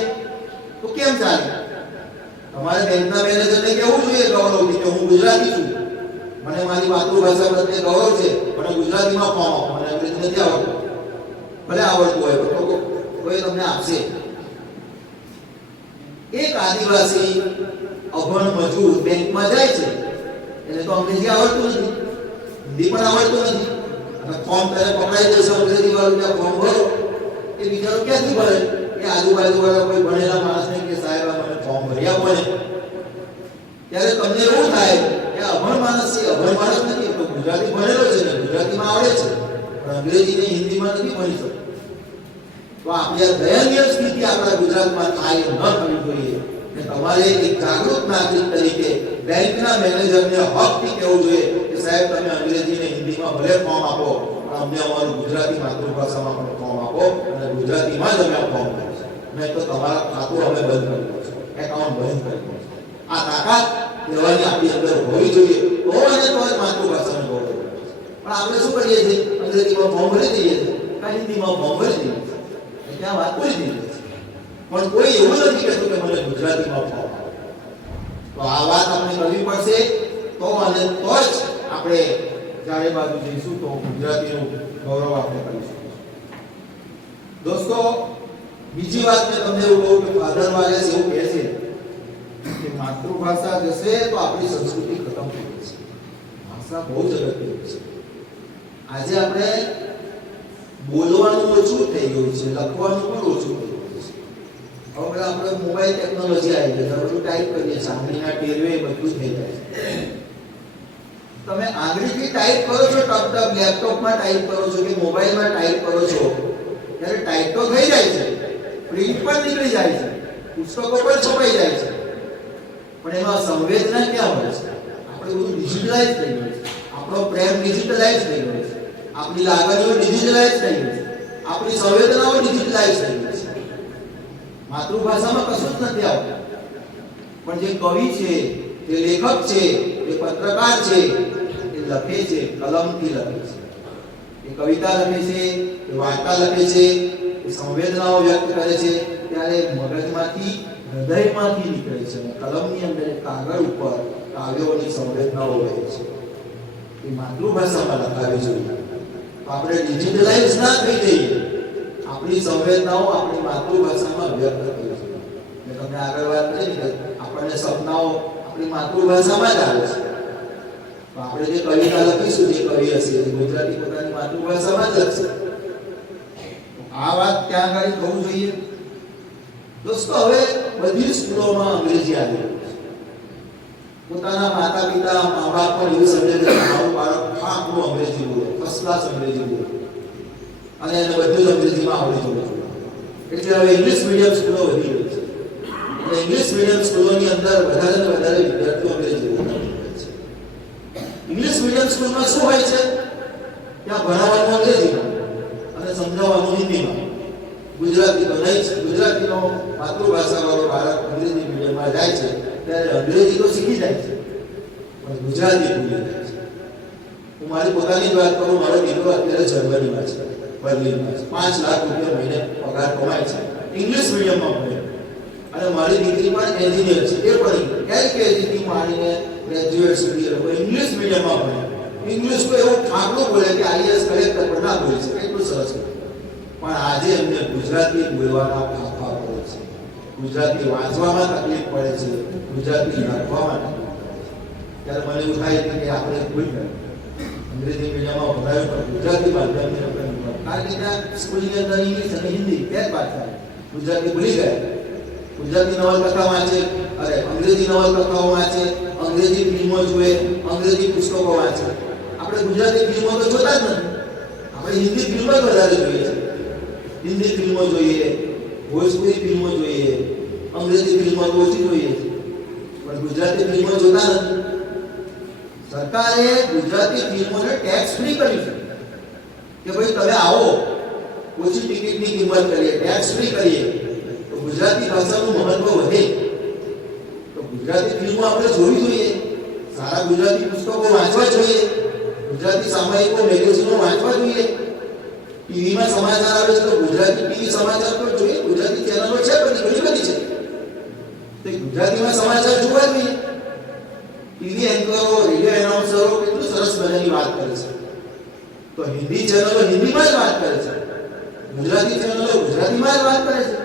તો કેમ ચાલે? તમારે બેંકના મેનેજરને કહેવું જોઈએ ગૌરવથી કે હું ગુજરાતી છું, મને મારી માતૃભાષા પ્રત્યે ગૌરવ છે, મને ગુજરાતીમાં ફોર્મ આપો, મને અંગ્રેજી નથી આવડતું. ભલે આવડતું હોય તો કોઈ તમને આપશે. એક આદિવાસી અભણ મજૂર બેંકમાં જાય છે, એને તો અંગ્રેજી આવડતું નથી, હિન્દી પણ આવડતું નથી, અને ફોર્મ ત્યારે પકડાઈ જશે અંગ્રેજી વાળું, ત્યાં ફોર્મ ભરો. એ બિચારો ક્યાંથી ભરે? એ આજુબાજુ વાળા કોઈ ભણેલા માણસને કે સાહેબ મને ફોર્મ ભરી આપો ને. ત્યારે તમને એવું થાય કે અભણ માણસ છે, અભણ માણસ નથી, તો ગુજરાતી ભણેલો છે ને ગુજરાતીમાં આવડે છે પણ અંગ્રેજી ને હિન્દીમાં નથી ભણી શકતો. તો આપણી આ દયનીય સ્થિતિ આપણા ગુજરાતમાં થાય ન થવી જોઈએ. અને તમારે એક જાગૃત નાગરિક તરીકે બેંકના મેનેજરને હકથી કહેવું જોઈએ કે સાહેબ તમે અંગ્રેજી ને હિન્દીમાં ભલે ફોર્મ આપો પણ અમને અમારું ગુજરાતી માતૃભાષામાં પણ ફોર્મ આપો અને ગુજરાતીમાં જ અમે ફોર્મ કરીશું, નહીં તો તમારા ખાતું અમે બંધ કરી દઈશું, એકાઉન્ટ બંધ કરી દઈશું. આ તાકાત કહેવાની આપણી અંદર હોવી જોઈએ. તો અને તો જ માતૃભાષાનો ગૌરવ. પણ આપણે શું કરીએ છીએ? અંગ્રેજીમાં ફોર્મ ભરી દઈએ છીએ કાં હિન્દીમાં ફોર્મ ભરી દઈએ છીએ ત્યાં વાત પૂરી થઈ જાય છે પણ કોઈ એવું નથી કહેતું કે મને ગુજરાતીમાં ફોર્મ આપો તો આ વાત આપણે કરવી પડશે તો અને તો જ આપણે ચારે બાજુ જઈશું તો ગુજરાતીનું ગૌરવ આપણે કરીશું દોસ્તો બીજી વાત મેં તમને એવું કહું કે ફાધર વાલેસ એવું કહે છે કે માતૃભાષા જશે તો આપણી સંસ્કૃતિ ખતમ થઈ જશે ભાષા બહુ જ અગત્યની છે આજે આપણે બોલવાનું ઓછું થઈ ગયું છે લખવાનું પણ ઓછું થઈ ગયું છે હવે આપણે મોબાઈલ ટેકનોલોજી આવી ગઈ છે બધું ટાઈપ કરીએ છીએ આંગળીના ટેરવે બધું થઈ જાય છે તમે આંગળીથી ટાઈપ કરો છો ટપ ટપ લેપટોપમાં ટાઈપ કરો છો કે મોબાઈલમાં ટાઈપ કરો છો ત્યારે ટાઈપ તો થઈ જાય છે પ્રિન્ટ પણ નીકળી જાય છે પુસ્તકો પણ છપાઈ જાય છે પણ એમાં સંવેદના ક્યાં હોય છે આપણે બધું ડિજિટલાઇઝ થઈ ગયું છે આપણો પ્રેમ ડિજિટલાઇઝ થઈ ગયો છે આપણી લાગણીઓ ડિજિટલાઇઝ થઈ ગઈ છે આપણી સંવેદનાઓ ડિજિટલાઇઝ થઈ ગઈ છે માતૃભાષામાં કશું જ નથી આવતું પણ જે કવિ છે જે લેખક છે જે પત્રકાર છે એ લખે છે કલમથી લખે છે એ કવિતા લખે છે એ વાર્તા લખે છે એ સંવેદનાઓ વ્યક્ત કરે છે ત્યારે મગજમાંથી હૃદયમાંથી નીકળે છે અને કલમની અંદર કાગળ ઉપર કાવ્યોની સંવેદનાઓ રહે છે એ માતૃભાષામાં લખાવી જોઈએ તો આપણે ડિજિટલાઇઝ ના થઈ જઈએ આપણી સંવેદનાઓ આપણી માતૃભાષામાં વ્યક્ત કરી જોઈએ મેં તમને આગળ વાત કરી કે આપણને સપનાઓ આપણી માતૃભાષામાં જ આવે છે તો આપણે જે કવિતા લખીશું જે કવિ હશે એ ગુજરાતી પોતાની માતૃભાષામાં જ લખશે આ વાત ત્યાં આગળ થવું જોઈએ દોસ્તો હવે બધી સ્કૂલોમાં અંગ્રેજી આવી રહ્યું છે પોતાના માતા પિતા મા બાપ પણ એવું સમજે છે કે મારું બાળક આપણું અંગ્રેજી બોલે ફર્સ્ટ ક્લાસ અંગ્રેજી બોલે અને એને બધું જ અંગ્રેજીમાં આવડી જવું જોઈએ એટલે હવે ઇંગ્લિશ મીડિયમ સ્કૂલો વધી રહી છે અને ઇંગ્લિશ મીડિયમ સ્કૂલોની અંદર વધારે ને વધારે વિદ્યાર્થીઓ અંગ્રેજી બોલે છે ઇંગ્લિશ મીડિયમ સ્કૂલમાં શું હોય છે ત્યાં ભણાવવાનું અંગ્રેજીમાં અને સમજાવવાનું હિન્દીમાં ગુજરાતી તો નહીં જ ગુજરાતીનો માતૃભાષા વાળો બાળક અંગ્રેજી મીડિયમમાં જાય છે ત્યારે અંગ્રેજી તો શીખી જાય છે પણ ગુજરાતી ભૂલી જાય છે હું મારી પોતાની જ વાત કરું મારો દીકરો અત્યારે જર્મનીમાં છે બર્લિનમાં છે 5 લાખ રૂપિયા મહિને પગાર કમાય છે ઇંગ્લિશ મીડિયમમાં ભણે અને મારી દીકરી પણ એન્જિનિયર છે એ પણ એલકેજીથી માંડીને ગ્રેજ્યુએટ સુધી ઇંગ્લિશ મીડિયમમાં ભણે ઇંગ્લિશ તો એવું ઠાકડું બોલે કે આઈએસ કલેક્ટર પણ ના બોલી શકે એટલું સરસ પણ આજે એમને ગુજરાતી બોલવાના ફાંફા પડે છે ગુજરાતી વાંચવામાં તકલીફ પડે છે ગુજરાતી લખવામાં તકલીફ પડે છે ત્યારે મને એવું થાય કે આપણે ભૂલ કરી અંગ્રેજી મીડિયમમાં ભણાવ્યું પણ ગુજરાતી માધ્યમથી આપણે કારણ કે ત્યાં સ્કૂલની અંદર ઇંગ્લિશ અને હિન્દી બે જ ભાષા ગુજરાતી ભૂલી ગયા ગુજરાતી નવલકથા વાંચે અરે અંગ્રેજી નવલકથાઓ વાંચે અંગ્રેજી ફિલ્મો જુએ અંગ્રેજી પુસ્તકો વાંચે આપણે ગુજરાતી ફિલ્મો તો જોતા જ નથી આપણે હિન્દી ફિલ્મો જ વધારે જોઈએ છે હિન્દી ફિલ્મો જોઈએ ભોજપુરી ફિલ્મો જોઈએ અંગ્રેજી ફિલ્મો ઓછી જોઈએ પણ ગુજરાતી ફિલ્મો જોતા નથી સરકારે ગુજરાતી ફિલ્મોને ટેક્સ ફ્રી કરી છે કે ભાઈ તમે આવો ઓછી ટિકિટની કિંમત કરીએ ટેક્સ ફ્રી કરીએ તો ગુજરાતી ભાષાનું મહત્વ વધે તો ગુજરાતી ફિલ્મો આપણે જોવી જોઈએ સારા ગુજરાતી પુસ્તકો વાંચવા જોઈએ ગુજરાતી સામયિકો મેગેઝિનો વાંચવા જોઈએ ટીવીમાં સમાચાર આવે છે તો ગુજરાતી ટીવી સમાચાર પણ જોઈએ ગુજરાતી ચેનલો છે ઘણી બધી છે તો ગુજરાતીમાં સમાચાર જોવા જોઈએ ટીવી એન્કરો રેડિયો એનાઉન્સરો કેટલું સરસ મજાની વાત કરે છે તો હિન્દી ચેનલો હિન્દીમાં જ વાત કરે છે ગુજરાતી ચેનલો ગુજરાતીમાં જ વાત કરે છે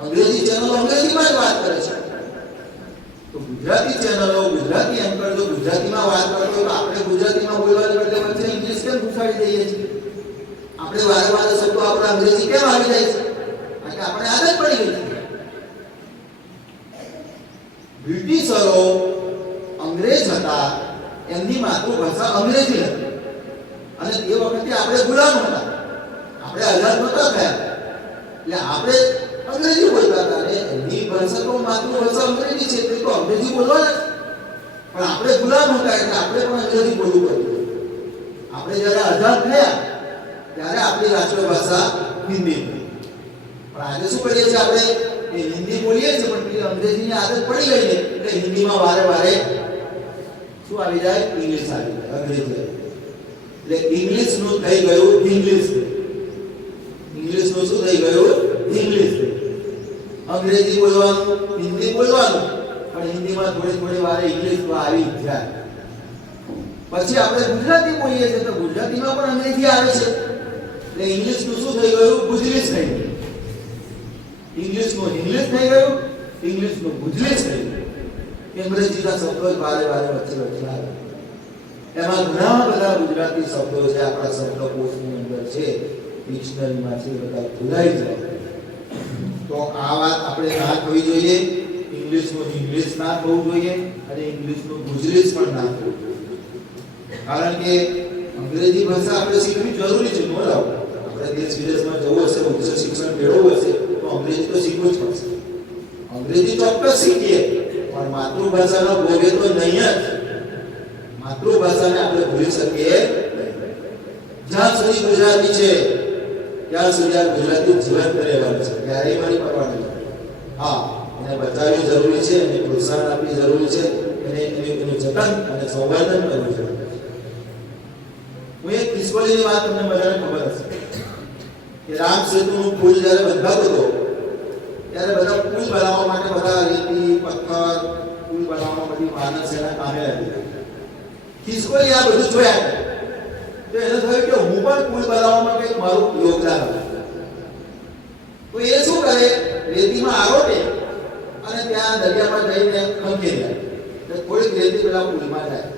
અંગ્રેજી ચેનલો અંગ્રેજીમાં જ વાત કરે છે તો ગુજરાતી ચેનલો ગુજરાતી એન્કર જો ગુજરાતીમાં વાત કરતો હોય તો આપણે ગુજરાતીમાં બોલવાને બદલે વચ્ચે ઇંગ્લિશ કેમ ઘુસાડી દઈએ છીએ આપણે વારંવાર શબ્દો આપણા અંગ્રેજી કેમ આવી જાય છે કારણ કે આપણે આદત પડી ગઈ છે બ્રિટિશરો અંગ્રેજ હતા એમની માતૃભાષા અંગ્રેજી હતી અને તે વખતે આપણે ગુલામ હતા આપણે આઝાદ નહોતા થયા એટલે આપણે અંગ્રેજી બોલતા હતા અને એમની ભાષા તો માતૃભાષા અંગ્રેજી છે તો અંગ્રેજી બોલવાના પણ આપણે ગુલામ હતા એટલે આપણે પણ અંગ્રેજી બોલવું પડ્યું આપણે જ્યારે આઝાદ થયા ત્યારે આપણી રાષ્ટ્રભાષા હિન્દી હતી પણ આજે શું કરીએ છીએ આપણે એ હિન્દી બોલીએ છીએ પણ પેલી અંગ્રેજીની આદત પડી ગઈ ને એટલે હિન્દીમાં વારે વારે શું આવી જાય ઇંગ્લિશ આવી જાય અંગ્રેજી આવી જાય એટલે ઇંગ્લિશનું થઈ ગયું ઇંગ્લિશ, ઇંગ્લિશનું શું થઈ ગયું ઇંગ્લિશ. અંગ્રેજી બોલવાનું, હિન્દી બોલવાનું, પણ હિન્દીમાં થોડી થોડી વારે ઇંગ્લિશ તો આવી જ જાય. પછી આપણે ગુજરાતી બોલીએ છીએ તો ગુજરાતીમાં પણ અંગ્રેજી આવે છે, એટલે ઇંગ્લિશનું શું થઈ ગયું ગુજરીશ થઈ ગયું. ઇંગ્લિશનું ઇંગ્લિશ થઈ ગયું, ઇંગ્લિશનું ગુજરીશ થઈ ગયું. અંગ્રેજીના શબ્દો જ વારે વારે વચ્ચે વચ્ચે આવે. એમાં ઘણા બધા ગુજરાતી શબ્દો છે, આપણા શબ્દકોશની અંદર છે, ડિક્શનરીમાં છે, બધા ભૂલાઈ જાય. તો આ વાત આપણે ના થવી જોઈએ. ઇંગ્લિશનું ઇંગ્લિશ ના થવું જોઈએ અને ઇંગ્લિશનું ગુજરીશ પણ ના થવું જોઈએ. કારણ કે અંગ્રેજી ભાષા આપણે શીખવી જરૂરી છે. નો ડાઉટ આપણે દેશ વિદેશમાં જવું હશે, ઉચ્ચ શિક્ષણ મેળવવું હશે તો અંગ્રેજી તો શીખવું જ પડશે. અંગ્રેજી ચોક્કસ શીખીએ, પણ માતૃભાષાનો ભોગે તો નહીં જ. માતૃભાષાને આપણે ભૂલી શકીએ જ્યાં સુધી ગુજરાતી છે ત્યાં સુધી આ ગુજરાતી જીવંત રહેવાનું છે, ક્યારેય મારી પરવાની નથી. હા, એને બચાવવી જરૂરી છે, એને પ્રોત્સાહન આપવી જરૂરી છે, એનું જતન અને સંવર્ધન કરવું જરૂરી છે. હું એક ખિસકોલીની વાત તમને બધાને ખબર હશે કે રામ સેતુનું પુલ જ્યારે બંધાતો હતો ત્યારે બધા પુલ બનાવવા માટે બધા રેતી પથ્થર પુલ બનાવવા બધી માનવ સેના કામે લાગી. ખિસકોલી આ બધું જોયા તો એને થયું કે હું પણ પુલ બનાવવામાં કંઈક મારું યોગદાન આપું. તો એ શું કરે, રેતીમાં આરોટે અને ત્યાં દરિયામાં જઈને ખંખેરી જાય. એટલે થોડીક રેતી પેલા પુલમાં જાય.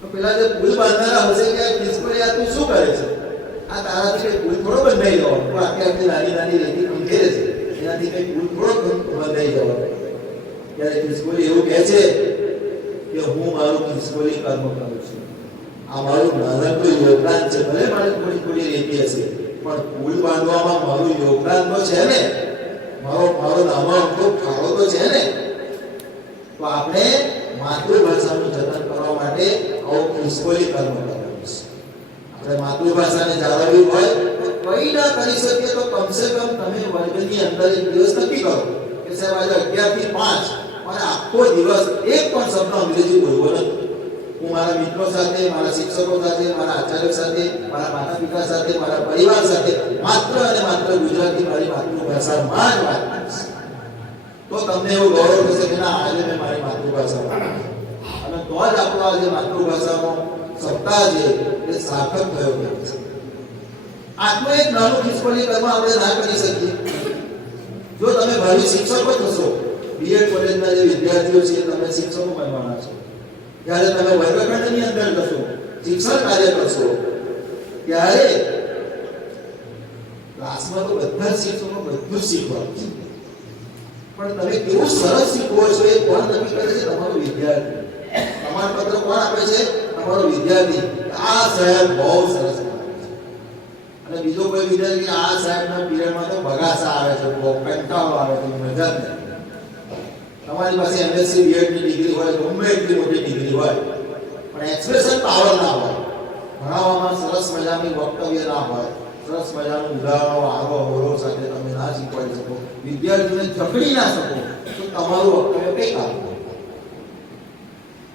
તો પેલા જે પુલ બાંધનારા હશે કે ખિસકોલી આ તું શું કરે છે, આ તારાથી કઈ પુલ થોડો બંધાઈ જવાનો, તો આટલી આટલી નાની નાની રેતી ખંખેરે છે, એનાથી કઈ પુલ થોડો બંધાઈ જવાનો. ત્યારે ખિસકોલી એવું કહે છે કે હું મારું ખિસકોલી કર્મ કરું છું, આ મારું નાનકડું યોગદાન છે. ભલે મારી થોડી થોડી રેતી હશે પણ પુલ બાંધવામાં મારું યોગદાન તો છે ને, મારો નાનો ફાળો તો છે ને. તો આપણે માતૃભાષાનું જતન કરવા માટે આવું ખિસકોલી કર્મ કરવાનું છે. આપણે માતૃભાષાને જાળવવી હોય તો કઈ ના કરી શકીએ તો કમસે કમ તમે વર્ગની અંદર એક દિવસ નક્કી કરો કે સાહેબ આજે 11 થી 5 અને આખો દિવસ એક પણ શબ્દ અંગ્રેજી બોલવો નથી. હું મારા મિત્રો સાથે, મારા શિક્ષકો સાથે, મારા આચાર્ય સાથે, મારા માતા પિતા સાથે, મારા પરિવાર સાથે માત્ર અને માત્ર ગુજરાતી મારી માતૃભાષામાં જ વાત કરીશ. તો તમને એવું ગૌરવ થશે કે ના આજે મેં મારી માતૃભાષામાં, અને તો જ આપણો આજે માતૃભાષાનો સપ્તાહ છે એ સાર્થક થયો છે. આટલું એક નાનું ખિસકોલી કર્મ આપણે ના કરી શકીએ. જો તમે ભાવિ શિક્ષકો થશો, બીએડ કોલેજના જે વિદ્યાર્થીઓ છે તમે શિક્ષકો બનવાના છો, જ્યારે તમે વર્ગખંડની અંદર જશો, શિક્ષણ કાર્ય કરશો, ત્યારે ક્લાસમાં તો બધા શિક્ષકો બધું શીખવાનું છે, પણ તમે કેવું સરસ શીખવો છો એ કોણ નક્કી કરે છે? તમારો વિદ્યાર્થી. પ્રમાણપત્ર કોણ આપે છે? તમારો વિદ્યાર્થી. આ સાહેબ બહુ સરસ ભણાવે છે. અને બીજો કોઈ વિદ્યાર્થી આ સાહેબના પીરિયડમાં તો બગાસા આવે છે, બહુ કંટાળો આવે છે, મજા જ નથી. તમારી પાસે એમએસસી બીએડની ડિગ્રી હોય, ગમે એટલી મોટી ડિગ્રી હોય, પણ એક્સપ્રેશન પાવર ના હોય, ભણાવવામાં સરસ મજાની વક્તવ્ય ના હોય, સરસ મજાનું ઉદાહરણો આરો અવરો સાથે તમે ના શીખવાડી શકો, વિદ્યાર્થીઓને જકડી ના શકો, તો તમારું વક્તવ્ય કઈ કામ.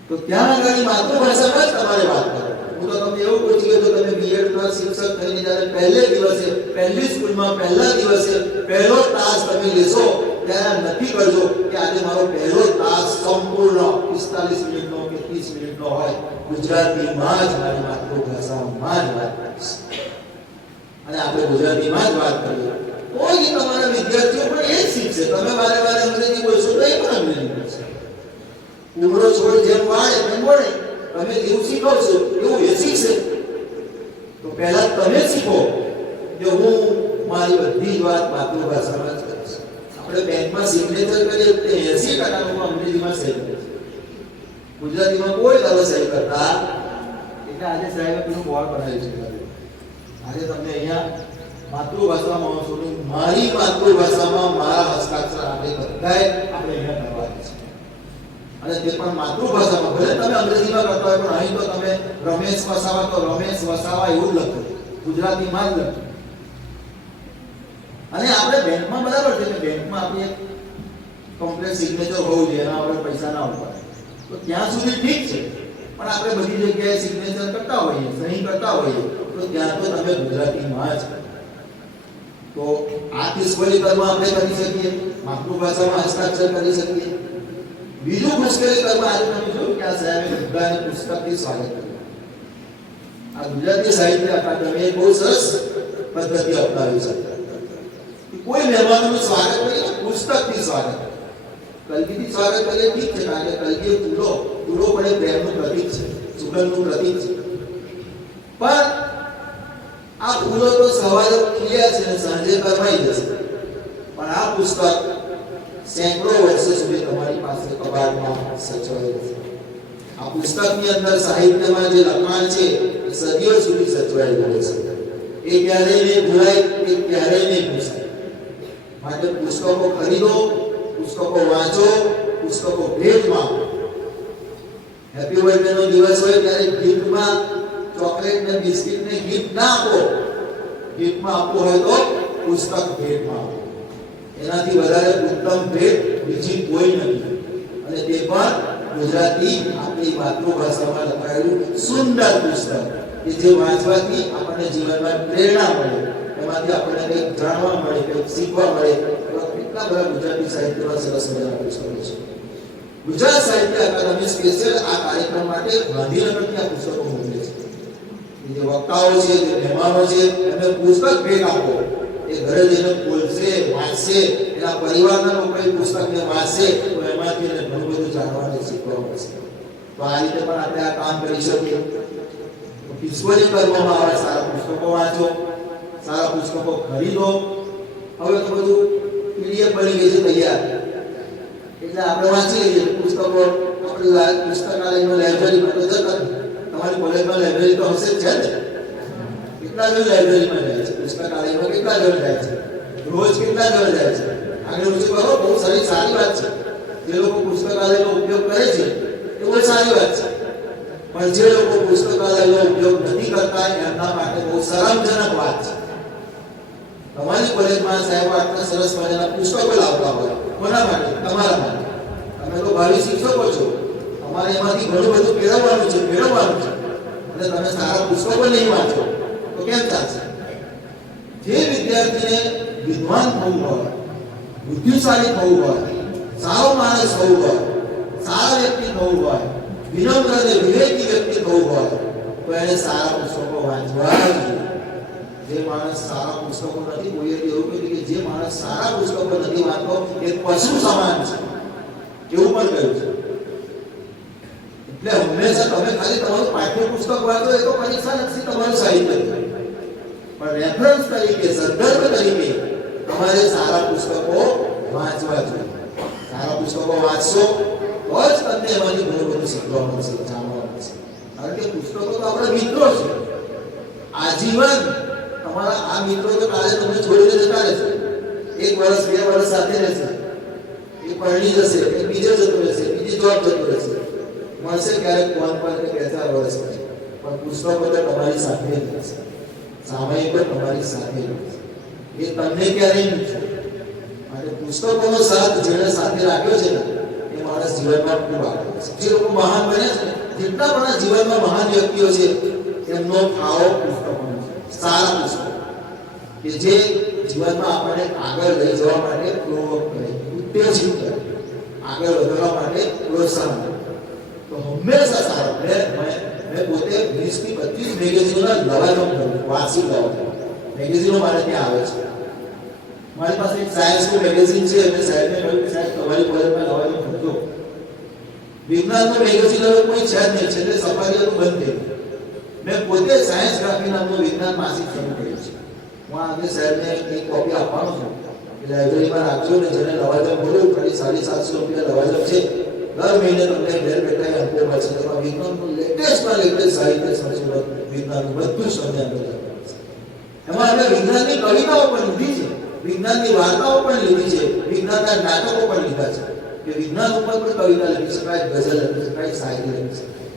તો ત્યાં આગળ માતૃભાષામાં જ તમારે વાત કરો. હું તો તમને એવું પૂછી ગયો, તમે બીએડ ના શિક્ષક થઈને જ્યારે પહેલે દિવસે, પહેલી સ્કૂલમાં પહેલા દિવસે પહેલો તાસ તમે લેશો ત્યારે નક્કી કરજો કે આજે મારો પહેલો તાસ સંપૂર્ણ 45 મિનિટનો કે 30 મિનિટનો હોય, ગુજરાતીમાં જ મારી માતૃભાષામાં જ વાત કરીશ. અને આપણે ગુજરાતીમાં જ વાત કરીએ તો એ તમારા વિદ્યાર્થીઓ પણ એ જ શીખશે. તમે વારે વારે અંગ્રેજી બોલશો તો એ પણ અંગ્રેજી બોલશે. ઉમરો છોડ જેમ વાળે તેમ વળે. તમે જેવું શીખવશો એવું એ શીખશે. તો પહેલા તમે શીખો કે હું મારી બધી જ વાત માતૃભાષામાં જ કરીશ. આપણે બેંકમાં સિગ્નેચર કરીએ તો 80% લોકો અંગ્રેજીમાં સહી કરે છે, ગુજરાતીમાં કોઈ દાવો સહી કરતા. એટલે આજે સાહેબે પેલું બોર્ડ બનાવ્યું છે. આજે તમને અહીંયા માતૃભાષામાં મારી માતૃભાષામાં મારા હસ્તાક્ષર આપણે બધાએ આપણે અહીંયા કરવાના છે. અને તે પણ માતૃભાષામાં. ભલે તમે અંગ્રેજીમાં કરતા હોય પણ અહીં તો તમે રમેશ વસાવા તો રમેશ વસાવા એવું જ લખો, ગુજરાતીમાં જ લખો. અને આપણે બેંકમાં બરાબર છે કે બેંકમાં આપણી કમ્પ્લેટ સિગ્નેચર હોવું જોઈએ, એના આપણે પૈસા ના ઉપાડે, તો ત્યાં સુધી ઠીક છે. પણ આપણે બધી જગ્યાએ સિગ્નેચર કરતા હોઈએ, સહી કરતા હોઈએ, તો ત્યાં તો તમે ગુજરાતીમાં જ. તો આ મુશ્કેલી કર્મ આપણે કરી શકીએ, માતૃભાષામાં હસ્તાક્ષર કરી શકીએ. બીજું મુશ્કેલી કર્મ આજે તમે જોયું કે આ સાહેબે બધાને પુસ્તકથી સ્વાગત કર્યું. આ ગુજરાતી સાહિત્ય અકાદમીએ બહુ સરસ પદ્ધતિ અપનાવી છે. કોઈ મહેમાનોનું સ્વાગત કરીએ પુસ્તકથી સ્વાગત. કલગીથી સ્વાગત કરીએ ઠીક છે, કારણ કે કલગી ફૂલો પણ એ પ્રેમનું પ્રતીક છે, સુગંધનું પ્રતીક છે. પણ આ ફૂલો તો સવારે ખીલ્યા છે અને સાંજે કરમાઈ જશે. પણ આ પુસ્તક સેંકડો વર્ષો સુધી તમારી પાસે કબાટમાં સચવાયેલું છે. આ પુસ્તકની અંદર સાહિત્યમાં જે લખાણ છે એ સદીઓ સુધી સચવાયેલું રહેશે. એ ક્યારેય નહીં ભૂલાય, એ ક્યારેય નહીં ભૂસાય. માટે પુસ્તકો ખરીદો, પુસ્તકો વાંચો, પુસ્તકો ભેટમાં. હેપી બર્થડે નો દિવસ હોય ત્યારે ગિફ્ટમાં ચોકલેટ ને બિસ્કિટ ને ગિફ્ટ ના આપો. ગિફ્ટમાં આપવું હોય તો પુસ્તક ભેટમાં આપો. એનાથી વધારે ઉત્તમ ભેટ બીજી કોઈ નથી. અને તે પણ ગુજરાતી આપણી માતૃભાષામાં લખાયેલું સુંદર પુસ્તક કે જે વાંચવાથી આપણને જીવનમાં પ્રેરણા મળે, એમાંથી આપણને કંઈક જાણવા મળે, કંઈક શીખવા મળે. કેટલા બધા ગુજરાતી સાહિત્યમાં સરસ મજાના પુસ્તકો છે. ગુજરાત સાહિત્ય અકાદમી સ્પેશિયલ આ કાર્યક્રમ માટે ગાંધીનગરથી આ પુસ્તકો મોકલે છે. જે વક્તાઓ છે, જે મહેમાનો છે, એમને પુસ્તક ભેટ આપો. એ ઘરે જઈને બોલશે, વાંચશે, એના પરિવારના લોકો એ પુસ્તકને વાંચશે તો એમાંથી એને ઘણું બધું જાણવા અને શીખવા મળશે. તો આ રીતે પણ આપણે આ કામ કરી શકીએ. પિસ્કોલી કરવામાં આવે, સારા પુસ્તકો વાંચો, સારા પુસ્તકો ખરીદો. હવે તો બધું પીડીએફ બની ગઈ છે તૈયાર, એટલે આપણે વાંચી લઈએ પુસ્તકો. આપણે પુસ્તકાલયમાં, લાઇબ્રેરીમાં તો જતા, તમારી કોલેજમાં લાઇબ્રેરી તો હશે જ છે ને. કેટલા જણ લાઇબ્રેરીમાં જાય છે, પુસ્તકાલયમાં કેટલા જણ જાય છે, રોજ કેટલા જણ જાય છે. આગળ ઊંચું કરો, બહુ સારી વાત છે. જે લોકો પુસ્તકાલયનો ઉપયોગ કરે છે એ બહુ સારી વાત છે. પણ જે લોકો પુસ્તકાલયનો ઉપયોગ નથી કરતા એમના માટે બહુ શરમજનક વાત છે. તમારી કોલેજમાં સાહેબ આટલા સરસ મજાના પુસ્તકો લાવતા હોય, કોના માટે? તમારા માટે. તમે તો ભાવિ શિક્ષકો છો, તમારે એમાંથી ઘણું બધું મેળવવાનું છે. અને તમે સારા પુસ્તકો નહીં વાંચો તો કેમ ચાલશે? જે વિદ્યાર્થીને વિદ્વાન થવું હોય, બુદ્ધિશાળી થવું હોય, સારો માણસ થવું હોય, સારા વ્યક્તિ થવું હોય, વિનમ્ર અને વિવેકી વ્યક્તિ થવું હોય તો એને સારા પુસ્તકો વાંચવા જોઈએ. જે માણસ સારા પુસ્તકો નથી, કોઈએ એવું કહ્યું કે જે માણસ સારા પુસ્તકો નથી વાંચતો એ પશુ સમાન છે, એવું પણ કહ્યું છે. એટલે હંમેશા તમે ખાલી તમારું પાઠ્ય પુસ્તક વાંચો એ તો પરીક્ષા લક્ષી તમારું સાહિત્ય, પણ રેફરન્સ તરીકે, સંદર્ભ તરીકે તમારે સારા પુસ્તકો વાંચવા જોઈએ. સારા પુસ્તકો વાંચશો તો જ તમને એમાંથી ઘણું બધું શીખવા મળશે, જાણવા મળશે. કારણ કે પુસ્તકો તો આપણા મિત્રો છે. આજીવન તમારા આ મિત્રો તો કાલે તમને છોડીને જતા રહેશે. 1 વર્ષ 2 વર્ષ સાથે રહેશે, એ પરણી જશે, એ બીજે જતો રહેશે, બીજી જોબ જતો રહેશે, મળશે ક્યારેક ફોન પર કે 2-4 વર્ષ પછી. પણ પુસ્તકો તો તમારી સાથે જ રહેશે, સામયિકો તમારી સાથે રહેશે. એ તમને ક્યારેય નહીં છોડે. માટે પુસ્તકોનો સાથ જેણે સાથે રાખ્યો છે ને એ માણસ જીવનમાં ખૂબ આગળ છે. જે લોકો મહાન બન્યા છે, જેટલા પણ જીવનમાં મહાન વ્યક્તિઓ છે, એમનો ફાળો પુસ્તકોનો છે. સારા પુસ્તકો કે જે જીવનમાં આપણને આગળ લઈ જવા માટે પ્રોવોક કરે, ઉત્તેજિત કરે, આગળ વધવા માટે પ્રોત્સાહન કરે. તો હંમેશા સારા. મેં પોતે 20 થી 25 મેગેઝિનોના લવાજમ કરું, વાર્ષિક લવાજમ મેગેઝિનો મારે ત્યાં આવે છે. મારી પાસે એક સાયન્સનું મેગેઝિન છે. મેં સાહેબને કહ્યું કે સાહેબ તમારી કોલેજમાં લવાજમ ભરજો. વિજ્ઞાનનું મેગેઝિન હવે કોઈ છે જ નહીં, છેલ્લે સફારીઓનું બંધ થઈ ગયું. મેં પોતે સાયન્સ ગ્રાફી નામનું વિજ્ઞાન માસિક શરૂ કર્યું છે. હું આજે સાહેબને એક કોપી આપવાનો છું, લાઇબ્રેરીમાં રાખજો ને જેને લવાજમ બોલું ખાલી 750 રૂપિયા લવાજમ છે. દર મહિને તમને ઘેર બેઠા અંકો મળશે. તેમાં વિજ્ઞાનનું લેટેસ્ટ સાહિત્ય, સંશોધન, વિજ્ઞાનનું બધું સમજાવી આપેલું છે. એમાં આપણે વિજ્ઞાનની કવિતાઓ પણ લીધી છે, વિજ્ઞાનની વાર્તાઓ પણ લીધી છે, વિજ્ઞાનના નાટકો પણ લીધા છે. કે વિજ્ઞાન ઉપર પણ કવિતા લખી શકાય, ગઝલ લખી શકાય, સાહિત્ય લખી શકાય.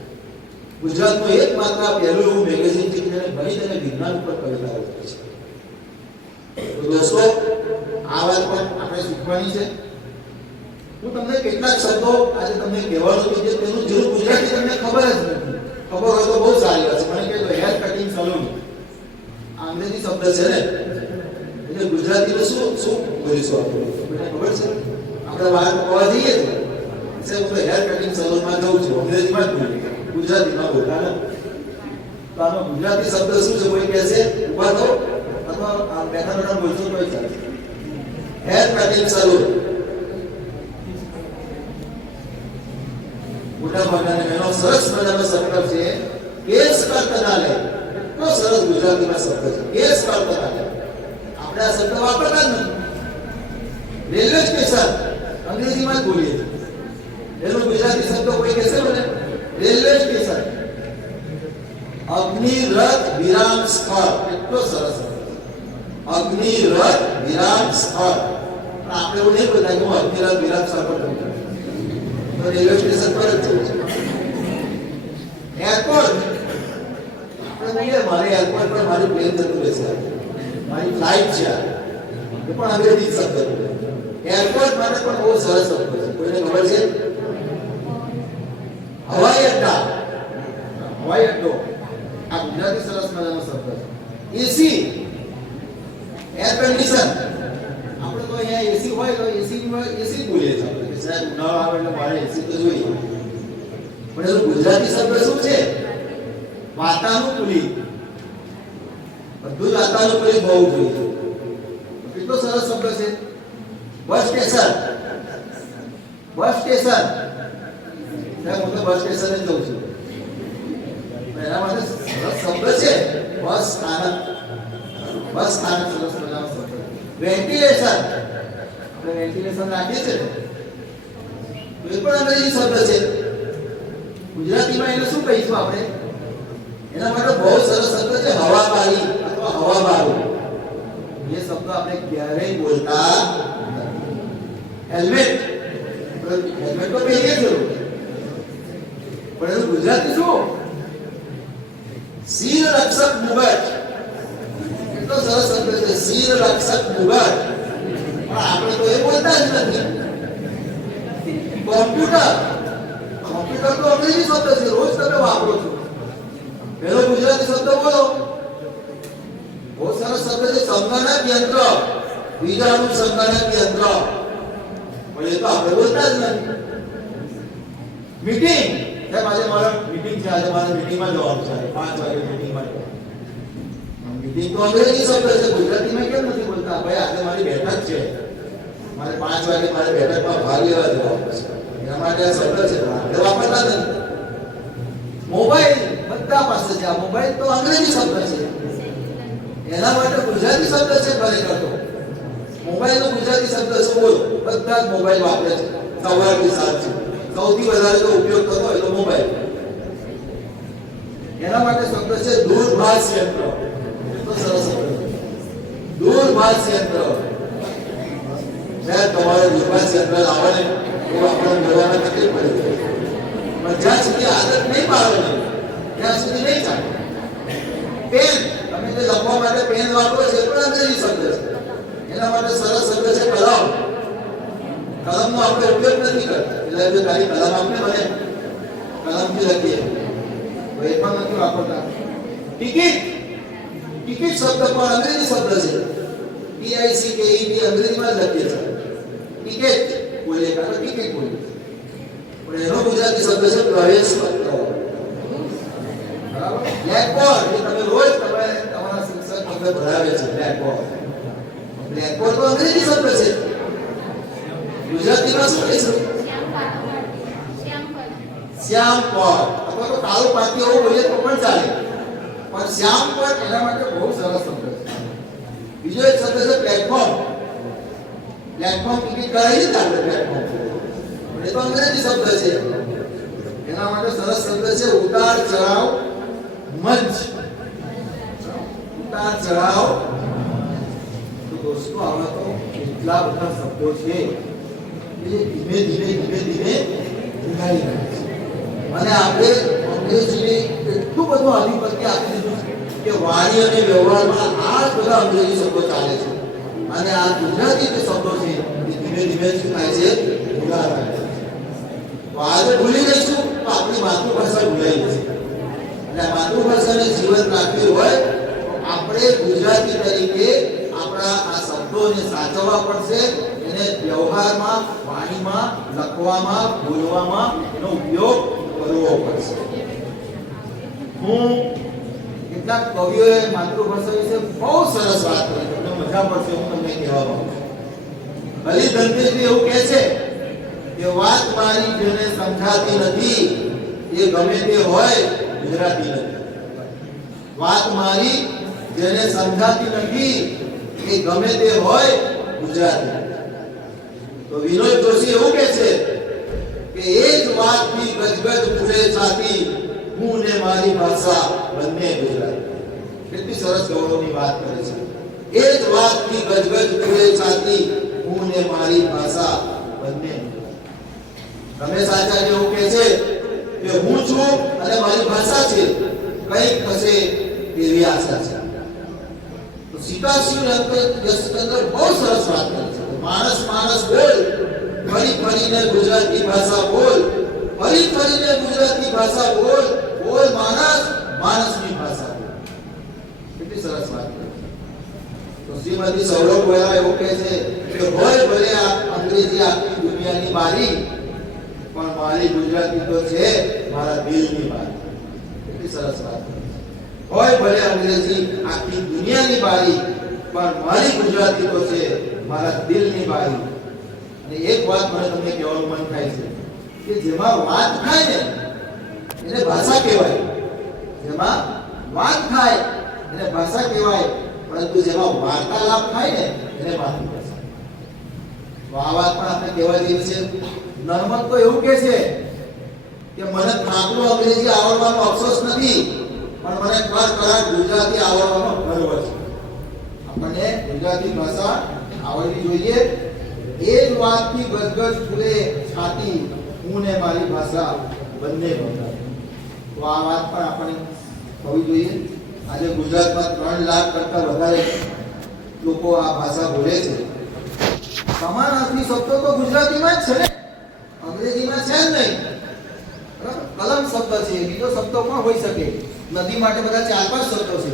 ગુજરાતનું એકમાત્ર પહેલું એવું મેગેઝિન છે જેને ઘણી તેને વિજ્ઞાન ઉપર કવિતાઓ લખી છે. તો દોસ્તો, આ વાત પણ આપણે શીખવાની છે. હું તમને કેટલાક શબ્દો આજે તમને કહેવાનું છે, તેનું જેવું ગુજરાતી તમને ખબર જ નથી. ખબર હોય તો બહુ સારી વાત છે. મને કહે તો હેર કટિંગ સલૂન અંગ્રેજી શબ્દ છે ને, એટલે ગુજરાતીમાં શું બોલીશું આપણે? મને ખબર છે આપણે વાળ કપાવવા જઈએ તો હું તો હેર કટિંગ સલૂનમાં જઉં છું, અંગ્રેજીમાં જ બોલીએ, ગુજરાતીમાં બોલતા ને. તો આનો ગુજરાતી શબ્દ શું છે? કોઈ કહે છે ઉભા થો અથવા બેઠા બેઠા બોલશો તો ચાલે. હેર કટિંગ સલૂન મોટા ભાગના એનો સરસ મજાનો શબ્દ છે કેસ કર્તનાલય. એટલો સરસ ગુજરાતીમાં શબ્દ છે કેસ કર્તનાલય. આપણે આ શબ્દ વાપરતા જ નથી. રેલવે સ્ટેશન અંગ્રેજીમાં જ બોલીએ છીએ, એનો ગુજરાતી શબ્દ કોઈ કહેશે મને? Railway station. અગ્નિરથ વિરામ સ્થળ, એટલો સરસ અગ્નિરથ વિરામ સ્થળ. પણ આપણે એવું નહીં બોલતા કે હું અગ્નિરથ વિરામ સ્થળ પર જઉં છું, તો રેલવે સ્ટેશન પર જ જવું છે. એરપોર્ટ આપણે કહીએ મારે એરપોર્ટ પર મારી પ્લેન જતું રહેશે, મારી ફ્લાઇટ છે, એ પણ અંગ્રેજી શબ્દ છે. એરપોર્ટ માટે પણ બહુ સરસ શબ્દ છે. કોઈને ખબર છે? હવાઈ અડ્ડા, હવાઈ અડ્ડો, આ ગુજરાતી સરસ મજાનો શબ્દ છે. એસી, એર કન્ડિશન. આપણે તો અહીંયા એસી હોય તો એસી બોલીએ છીએ આપણે, કે સાહેબ ઉનાળો આવે એટલે મારે એસી તો જોઈએ. પણ એનો ગુજરાતી શબ્દ શું છે? વાતાનુકૂલિત. બધું જ વાતાનુકૂલિત હોવું જોઈએ. કેટલો સરસ શબ્દ છે. Bus station, bus station. હું તો બસ સ્ટેશન જ જઉં છું, એના માટે સરસ શબ્દ છે બસ સ્થાનક. બસ સ્થાનક સરસ મજાનો શબ્દ. વેન્ટિલેશન, આપણે વેન્ટિલેશન રાખીએ છીએ તો એ પણ અંગ્રેજી શબ્દ છે. ગુજરાતીમાં એને શું કહીશું આપણે? એના માટે બહુ સરસ શબ્દ છે હવાબારી અથવા હવાબારું. એ શબ્દ આપણે ક્યારેય બોલતા નથી. હેલ્મેટ, હેલ્મેટ તો પહેરીએ છીએ, પણ એનું ગુજરાતી શું? શિર રક્ષક મુગટ. એટલો સરસ શબ્દ છે શિર રક્ષક મુગટ. પણ આપણે તો એ બોલતા જ નથી. કોમ્પ્યુટર, કોમ્પ્યુટર તો અંગ્રેજી શબ્દ છે, રોજ તમે વાપરો છો. પેલો ગુજરાતી શબ્દ બોલો. બહુ સરસ શબ્દ છે સંગણક યંત્ર, બીજાનું સંગણક યંત્ર. પણ એ તો આપણે બોલતા જ નથી. મીટિંગ, આજે મારા મીટિંગ છે, આજે મારે મીટિંગમાં જવાનું છે, 5 વાગે મીટિંગમાં જવાનું. મીટિંગ તો અંગ્રેજી શબ્દ છે, ગુજરાતીમાં કેમ નથી બોલતા? ભાઈ આજે મારી બેઠક છે, મારે 5 વાગે મારી બેઠકમાં ભાગ લેવા જવાનું છે, એના માટે આ શબ્દ છે, આપણે વાપરતા નથી. મોબાઈલ બધા પાસે છે. આ મોબાઈલ તો અંગ્રેજી શબ્દ છે, એના માટે ગુજરાતી શબ્દ છે ખરેખર તો. મોબાઈલનો ગુજરાતી શબ્દ શું બોલો? બધા જ મોબાઈલ વાપરે છે સવારથી સાંજ સુધી. સૌથી વધારે જો ઉપયોગ થતો હોય તો મોબાઈલ. એના માટે શબ્દ છે દૂરભાષ યંત્ર. તો સરસ શબ્દ છે દૂરભાષ યંત્ર. સાહેબ તમારે દૂરભાષ યંત્ર લાવો ને તો આપણે મેળવવામાં તકલીફ પડી જાય, પણ જ્યાં સુધી આદત નહીં પાડવાની ત્યાં સુધી નહીં ચાલે. પેન, તમે જે લખવા માટે પેન વાપરો છો એ પણ અંગ્રેજી શબ્દ છે. એના માટે સરસ શબ્દ છે કલમ. કલમનો આપણે ઉપયોગ નથી કરતા, એટલે જો ખાલી કલમ આપણે બને કલમથી લખીએ તો એ પણ નથી વાપરતા. ટિકિટ, ટિકિટ શબ્દ પણ અંગ્રેજી શબ્દ છે. TICKET અંગ્રેજીમાં જ લખીએ છીએ. ટિકિટ બોલીએ કાં તો ટિકિટ બોલીએ, પણ એનો ગુજરાતી શબ્દ છે પ્રવેશ પત્ર. બરાબર. બ્લેકબોર્ડ, એ તમે રોજ તમારા શિક્ષક તમને ભણાવે છે. બ્લેકબોર્ડ, બ્લેકબોર્ડ તો અંગ્રેજી શબ્દ છે. ગુજરાતીમાં શું કહીશું? શ્યામપટ અથવા તો કાળું પાટિયું એવું બોલીએ તો પણ ચાલે, પણ શ્યામપટ એના માટે બહુ સરસ શબ્દ છે. બીજો એક શબ્દ છે પ્લેટફોર્મ. પ્લેટફોર્મ ટિકિટ કરાવી જ આપણે પ્લેટફોર્મ, પણ એ તો અંગ્રેજી શબ્દ છે. એના માટે સરસ શબ્દ છે ઉતાર ચઢાવ મંચ. ઉતાર ચઢાવ. તો દોસ્તો આમાં તો કેટલા બધા શબ્દો છે જે ધીમે ધીમે ઉઘાડી રહ્યા છે. અને આપણે અંગ્રેજીને એટલું બધું આધિપત્ય આપી દીધું કે વાણી અને વ્યવહારમાં આ જ બધા અંગ્રેજી શબ્દો ચાલે છે, અને આ ગુજરાતી જે શબ્દો છે એ ધીમે ધીમે શું થાય છે? ભૂલાતા જાય છે. તો આજે ભૂલી જઈશું તો આપણી માતૃભાષા ભૂલાઈ જશે. અને માતૃભાષાને જીવંત રાખવી હોય તો આપણે ગુજરાતી તરીકે આપણા આ શબ્દોને સાચવવા પડશે, એને વ્યવહારમાં, વાણીમાં, લખવામાં, બોલવામાં એનો ઉપયોગ કરવો પડશે. હું કેટલાક કવિઓએ માતૃભાષા વિશે બહુ સરસ વાત કરી, તમને મજા પડશે. હું તમને કહેવા માંગુ છું, અલી ધનતેજવી એવું કહે છે કે વાત મારી જેને સમજાતી નથી એ ગમે તે હોય ગુજરાતી નથી. વાત મારી જેને સમજાતી નથી એ ગમે તે હોય ગુજરાતી. તો વિનોદ જોશી એવું કહે છે કે એ જ વાતથી ગજગજ ફૂલે છાતી, હું ને મારી ભાષા બંને ગુજરાતી. કેટલી સરસ ગૌરવની વાત કરે છે. એ જ વાતથી ગજગજ ફૂલે છાતી, હું ને મારી ભાષા બંને. રમેશ આચાર્ય એવું કહે છે કે હું છું અને મારી ભાષા છે, કંઈક થશે એવી આશા છે. તો સીતાશિવ યશચંદ્ર બહુ સરસ વાત કરે છે. માણસ માણસ બોલ, ફરી ફરીને ગુજરાતી ભાષા બોલ, ફરી ફરીને ગુજરાતી ભાષા બોલ, બોલ માણસ માણસની ભાષા બોલ. કેટલી સરસ વાત કરે છે. તો શ્રીમતી સૌરભ વોરા એવું કહે છે કે હોય ભલે આ અંગ્રેજી આખી દુનિયાની બારી, પણ મારી ગુજરાતી તો છે મારા દિલની બારી. કેટલી સરસ વાત કરે છે. હોય ભલે અંગ્રેજી આખી દુનિયાની બારી, પણ મારી ગુજરાતી તો છે મારા દિલની બારી. અને એક વાત મને તમને કહેવાનું મન થાય છે કે જેમાં વાત થાય ને એને ભાષા કહેવાય, જેમાં વાત થાય એને ભાષા કહેવાય, પરંતુ જેમાં વાર્તાલાપ થાય ને એને માતૃભાષા. તો આ વાત પણ આપણે કહેવા જેવી છે. નર્મદ તો એવું કહે છે કે મને ખાકલું અંગ્રેજી આવડવાનો અફસોસ નથી, પણ મને કરાર ગુજરાતી આવડવાનો ગર્વ છે. આપણને ગુજરાતી ભાષા આવડવી જોઈએ. એ જ વાતથી ગજગજ ફૂલે છાતી, હું ને મારી ભાષા બંને ગુજરાતી. તો આ વાત પણ આપણે હોવી જોઈએ. આજે ગુજરાતમાં 3 લાખ કરતા વધારે લોકો આ ભાષા બોલે છે. સમાનાર્થી શબ્દો તો ગુજરાતીમાં જ છે ને, અંગ્રેજીમાં છે જ નહીં. બરાબર, કલમ શબ્દ છે, બીજો શબ્દ પણ હોઈ શકે. નદી માટે બધા 4-5 શબ્દો છે,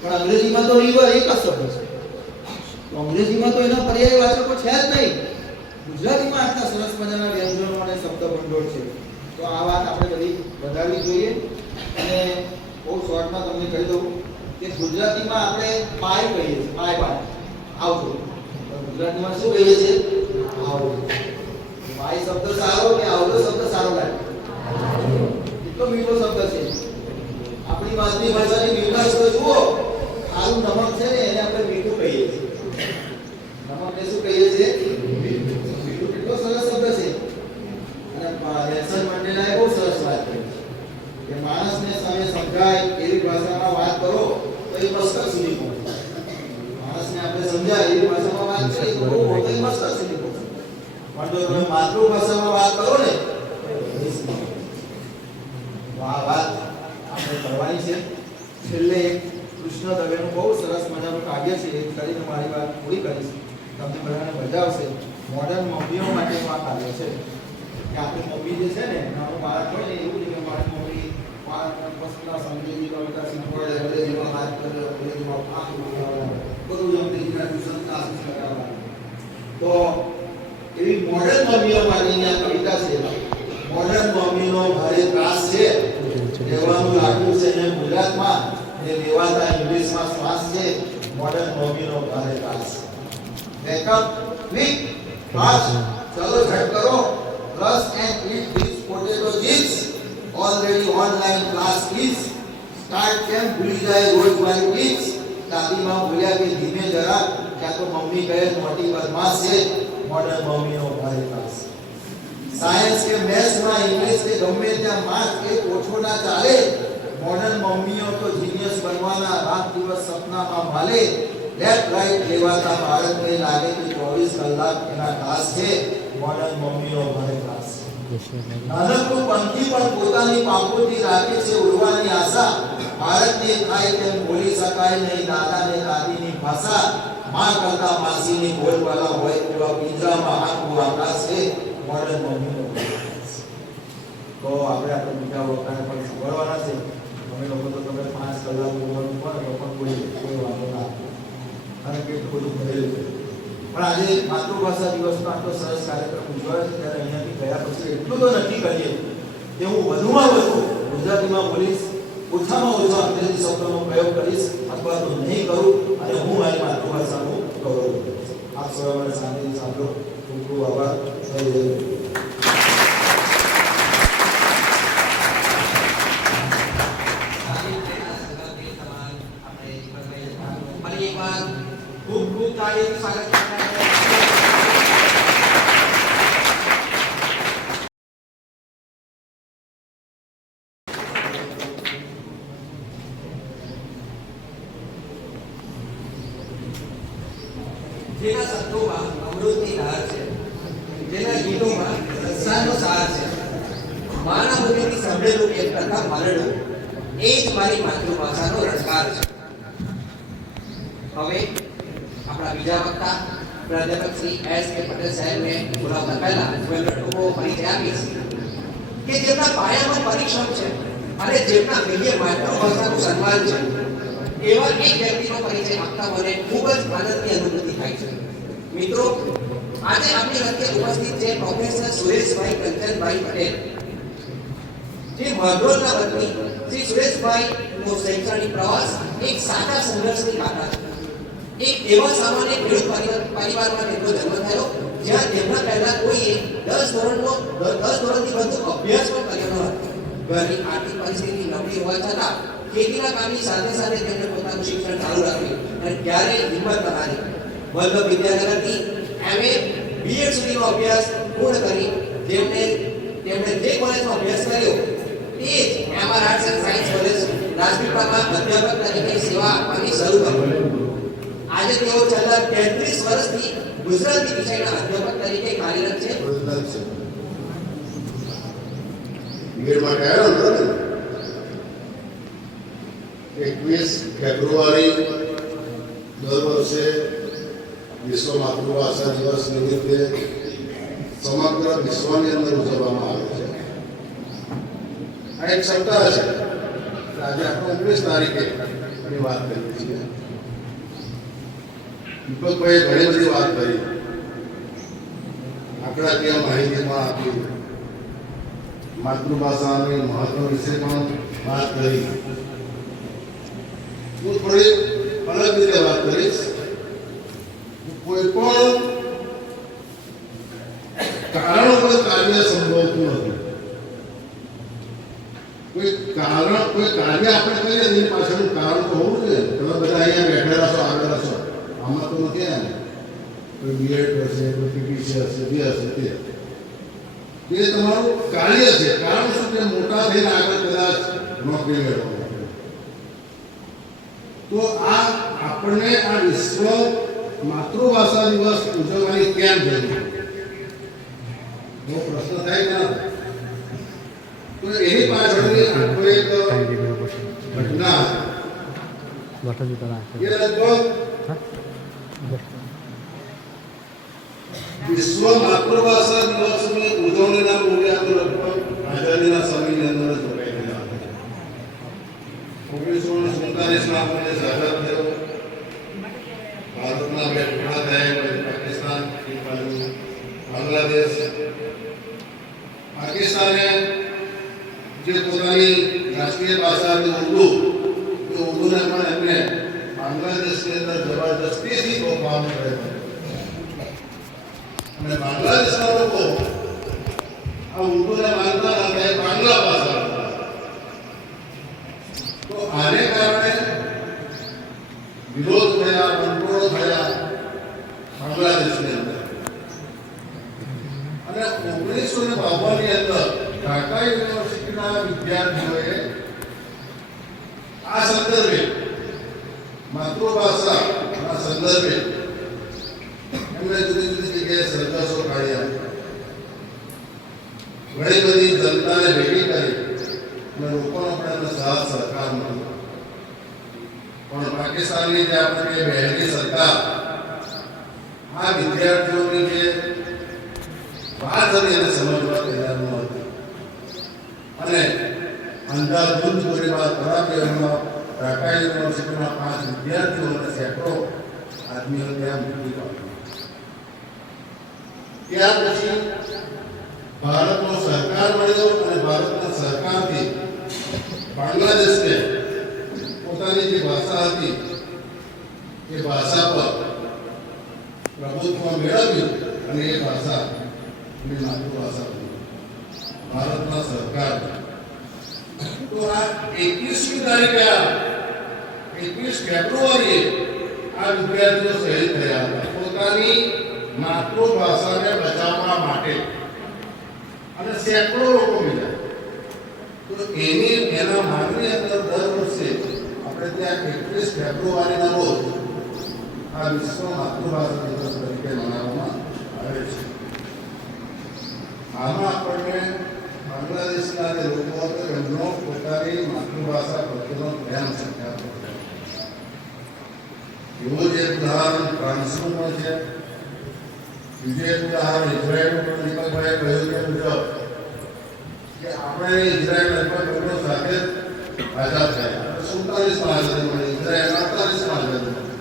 પણ અંગ્રેજીમાં તો રિવર એક જ શબ્દ છે. તો અંગ્રેજીમાં તો એના પર્યાયવાચકો છે જ નહીં. ગુજરાતીમાં આટલા સરસ મજાના વ્યંજનો અને શબ્દ ભંડોળ છે. તો આ વાત આપણે બધી વધારવી જોઈએ. અને બહુ શોર્ટમાં તમને કહી દઉં કે ગુજરાતીમાં આપણે પાય કહીએ છીએ, પાય આવજો. ગુજરાતીમાં શું કહીએ છીએ? આવજો. પાય શબ્દ સારો કે આવજો શબ્દ સારો લાગે? કેટલો મીઠો શબ્દ છે. આપણી માતૃભાષાની મીઠાશ તો જુઓ. ખારું નમક છે ને એને આપણે મીઠું કહીએ છીએ. નમકને શું કહીએ છીએ? મીઠું. કેટલો સરસ શબ્દ છે. અને નેલ્સન મંડેલાએ બહુ સરસ વાત કરી કે માણસને સામે સમજાય એવી ભાષામાં વાત કરો તો એ મસ્તક સુધી પહોંચે. માણસને આપણે સમજાય એવી ભાષામાં વાત કરીએ તો બહુ મોટો મસ્તક સુધી પહોંચે. પણ જો તમે માતૃભાષામાં વાત કરો ને તો આ વાત આપણે કરવાની છે. છેલ્લે કૃષ્ણ દવેનું બહુ સરસ મજાનું કાવ્ય છે, એ કરીને મારી વાત પૂરી કરીશ. તમને બધાને મજા આવશે. મોડર્ન મમ્મીઓ માટેનું આ કાવ્ય છે કે આપણી મમ્મી જે છે ને, નાનું બાળક હોય ને એવું જ કે મારી મમ્મી પસંદના અંગ્રેજી કવિતા શીખવાડે, અંગ્રેજીમાં વાત કરે, અંગ્રેજીમાં બધું અંગ્રેજીના ટ્યુશન ક્લાસીસ લગાવવા. તો એવી મોડર્ન મમ્મીઓ માટેની આ કવિતા છે. મોડર્ન મમ્મીનો ભારે ત્રાસ છે, રહેવાનું લાગ્યું છે ને ગુજરાતમાં, ને લેવાતા ઇંગ્લિશમાં શ્વાસ છે. મોડર્ન મમ્મીનો ભારે ત્રાસ. બેકઅપ ક્વિક ફાસ્ટ, ચલો ઝટ કરો. Brush and eat these potato chips. Already online class is. Start કેમ ભૂલી જાય રોજ મારી ટિપ્સ. દાદીમાં બોલ્યા કે ધીમે જરા, ક્યાં તો મમ્મી કહે મોટી બદમાશ છે. મોડર્ન મમ્મીનો ભારે ત્રાસ. સાયન્સ કે મેથ્સમાં ઇંગ્લિશ કે ગમે ત્યાં માર્ક એક ઓછો ના ચાલે. મોડર્ન મમ્મીઓ તો જીનિયસ બનવાના રાત દિવસ સપનામાં માલે. લેફ્ટ રાઈટ લેવાતા બાળકને લાગે કે 24 કલાક એના ક્લાસ છે. મોડર્ન મમ્મીઓ ભારે ક્લાસ. નાનકડું પંખી પણ પોતાની પાંખોથી રાખે છે ઉડવાની આશા. બાળકને થાય તેમ બોલી શકાય નહીં દાદાને દાદીની ભાષા. માં કરતા માસીની બોલવાલા હોય તેવા પિંજરામાં આખું આકાશ છે. મોડર્ન મમ્મીઓ ભારે ક્લાસ. તો આપણે બીજા વખતે પણ સાંભળવાના છે. તમે લોકો તો તમે 5 કલાક બોલવાનું પડે તો પણ કોઈ વાંધો ના આવે, કારણ કે એટલું બધું ભરેલું છે. પણ આજે માતૃભાષા દિવસનો આટલો સરસ કાર્યક્રમ ઉજવાયો છે ત્યારે અહીંયાથી ગયા પછી એટલું તો નક્કી કરીએ કે હું વધુમાં વધુ ગુજરાતીમાં બોલીશ, ઓછામાં ઓછા અંગ્રેજી શબ્દોનો પ્રયોગ કરીશ અથવા તો નહીં કરું, અને હું મારી માતૃભાષાનું ગૌરવ કરીશ. આપ સૌ મને શાંતિથી સાંભળો. ખૂબ ખૂબ આભાર. ફરી એકવાર ખૂબ ખૂબ તાળીઓથી સ્વાગત કરતા જેના શબ્દોમાં અમૃતની ધાર છે, જેના ગીતોમાં રસાનો સાર છે, મારા મુખેથી સાંભળેલું એક કથા મારડું એ જ મારી માતૃભાષાનો રણકાર છે. હવે આપણા બીજા વક્તા પ્રાધ્યાપક શ્રી એસ કે પટેલ સાહેબને બોલાવતા પહેલા હું એમનો ટૂંકો પરિચય આપીશ કે જેમના પાયામાં પરિશ્રમ છે અને જેમના હૃદય માતૃભાષાનું સન્માન છે, એવા એક વ્યક્તિનો પરિચય આપતા મને ખૂબ જ આનંદની અનુભૂતિ થાય છે. મિત્રો, આજે આપણી વચ્ચે ઉપસ્થિત છે પ્રોફેસર સુરેશભાઈ કંચનભાઈ પટેલ, જે માંગરોળના વતની. શ્રી સુરેશભાઈનો શૈક્ષણિક પ્રવાસ એક સાચા સંઘર્ષની ગાથા છે. એક એવા સામાન્ય ખેડૂત પરિવારમાં તેમનો જન્મ થયો જ્યાં તેમના પહેલા કોઈએ 10 ધોરણથી વધુ અભ્યાસ પણ કર્યો ન હતો. ઘરની આર્થિક પરિસ્થિતિ નબળી હોવા છતાં ખેતીના કામની સાથે સાથે તેમણે પોતાનું શિક્ષણ ચાલુ રાખ્યું અને ક્યારેય હિંમત ન હારી. વલ્લભ વિદ્યાનગરથી MA BEd સુધીનો અભ્યાસ પૂર્ણ કરી તેમણે જે કોલેજમાં અભ્યાસ કર્યો તે જ MR arts and science college રાજપીપળામાં અધ્યાપક તરીકે સેવા આપવાની શરૂ કરી. આજે તેઓ છેલ્લા 33 વર્ષથી ગુજરાતી વિષયના અધ્યાપક તરીકે કાર્યરત છે. BEd માટે આવ્યો ને 21 ફેબ્રુઆરી દર વર્ષે વિશ્વ માતૃભાષા દિવસ નિમિત્તે સમગ્ર વિશ્વની અંદર ઉજવવામાં આવે છે. આ એક સપ્તાહ છે. આજે આપણે 19 તારીખે એની વાત કરીએ છીએ. દીપકભાઈએ ઘણી બધી વાત કરી, આંકડાકીય માહિતીમાં આપી, માતૃભાષાની મહત્વ વિશે પણ વાત કરી. હું થોડી અલગ રીતે વાત કરીશ. કોઈ પણ કારણ વગર કાર્ય સંભવતું નથી. કોઈ કાર્ય આપણે કરીએ એની પાછળનું કારણ તો હોવું જોઈએ. તમે બધા અહીંયા બેઠેલા છો, આવેલા છો, આમાં તો નથી ને. કોઈ BEd હશે, કોઈ PTC હશે, જે હશે તે તમારું કાર્ય છે. કારણ શું? તે મોટા થઈને આગળ કદાચ નોકરી મેળવવા માટે. તો આ આપણને આ વિશ્વ માતૃભાષા દિવસ ઉજવવાની કેમ જરૂર? એવો પ્રશ્ન થાય ને. તો એની પાછળની આખો એક ઘટના એ લગભગ વિશ્વ માતૃભાષા દિવસની ઉજવણીના મૂલ્ય તો લગભગ આઝાદીના સમયની અંદર જ જોડાયેલા હતા. 1947 આપણને આઝાદ થયો. ભારતના બે ટુકડા થયા, પાકિસ્તાન, બાંગ્લાદેશ. પાકિસ્તાને જે પોતાની રાષ્ટ્રીય ભાષા હતી ઉર્દુ, એ ઉર્દુને પણ એમને બાંગ્લાદેશની અંદર જબરદસ્તીથી તોફાન કર્યા. અને બાંગ્લાદેશના લોકો આ ઉર્દુને માનતા હતા, બાંગ્લા ભાષા હતા. તો આને કારણે વિરોધ થયા, બંટોળો થયા બાંગ્લાદેશની અંદર. અને 1952 ની અંદર ઢાકા યુનિવર્સિટીના વિદ્યાર્થીઓએ આ સંદર્ભે માતૃભાષાના સંદર્ભે એમણે જુદી જુદી જગ્યાએ સરઘસો કાઢ્યા. ઘણી બધી જનતાને ભેગી કરી અને લોકોનો પણ એમને સાથ સહકાર મળ્યો. પણ પાકિસ્તાનની જે આપણે બહેરી સરકાર આ વિદ્યાર્થીઓની જે વાત હતી એને સમજવા તૈયાર ન હતી. અને અંધાધૂંધ ગોળીબાર કરાવ્યામાં ઢાકા યુનિવર્સિટીના 5 વિદ્યાર્થીઓ અને સેંકડો આદમીઓ ત્યાં મૃત્યુ પામ્યા. ત્યાર પછી ભારતનો સહકાર મળ્યો અને ભારતના સહકારથી બાંગ્લાદેશને પોતાની જે ભાષા હતી એ ભાષા પર પ્રભુત્વ મેળવ્યું અને એ ભાષા એની માતૃભાષા બની ભારતના સહકાર. તો આ 21મી તારીખે 21 ફેબ્રુઆરીએ આ વિદ્યાર્થીઓ શહીદ થયા હતા પોતાની માતૃભાષાને બચાવવા માટે અને સેંકડો લોકો મળ્યા. તો એના માનની અંદર દર વર્ષે આપણે ત્યાં 21 ફેબ્રુઆરીના રોજ આ વિશ્વ માતૃભાષા દિવસ તરીકે મનાવવામાં આવે છે. આમાં આપણને બાંગ્લાદેશના જે લોકો હતો એમનો પોતાની માતૃભાષા પ્રત્યેનો પ્રેમ સંખ્યા એવું જ એક ઉદાહરણ ફ્રાન્સનું પણ છે. બીજું એક ઉદાહરણ ઇઝરાયલનું પણ દીપકભાઈએ કહ્યું કે મુજબ કે આપણે ઇઝરાયલ લગભગ સાથે આઝાદ થયા 47માં આઝાદી મળી, ઇઝરાયલ 48માં આઝાદી મળી.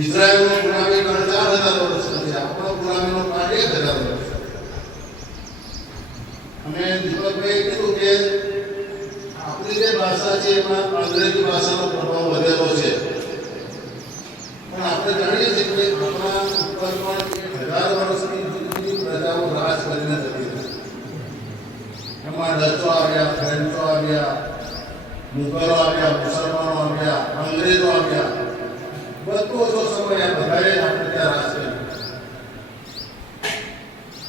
ઇઝરાયલનો ગુલામીકાળ 4000 વર્ષ પછી, આપણો ગુલામીનો કાળ 1000 વર્ષ. અને દીપકભાઈએ કીધું કે આપણી જે ભાષા છે એમાં અંગ્રેજી ભાષાનો પ્રભાવ વધેલો છે, પણ આપણે જાણીએ છીએ કે આપણા ઉપર પણ 1000 વર્ષની જુદી પ્રજાઓ રાજ કરીને જતી હતી. એમાં ડચો આવ્યા, ફ્રેન્ચો આવ્યા, મુગલો આવ્યા, મુસલમાનો આવ્યા, અંગ્રેજો આવ્યા. બધો ઓછો સમય આ બધાએ આપણે ત્યાં રાજ કર્યું.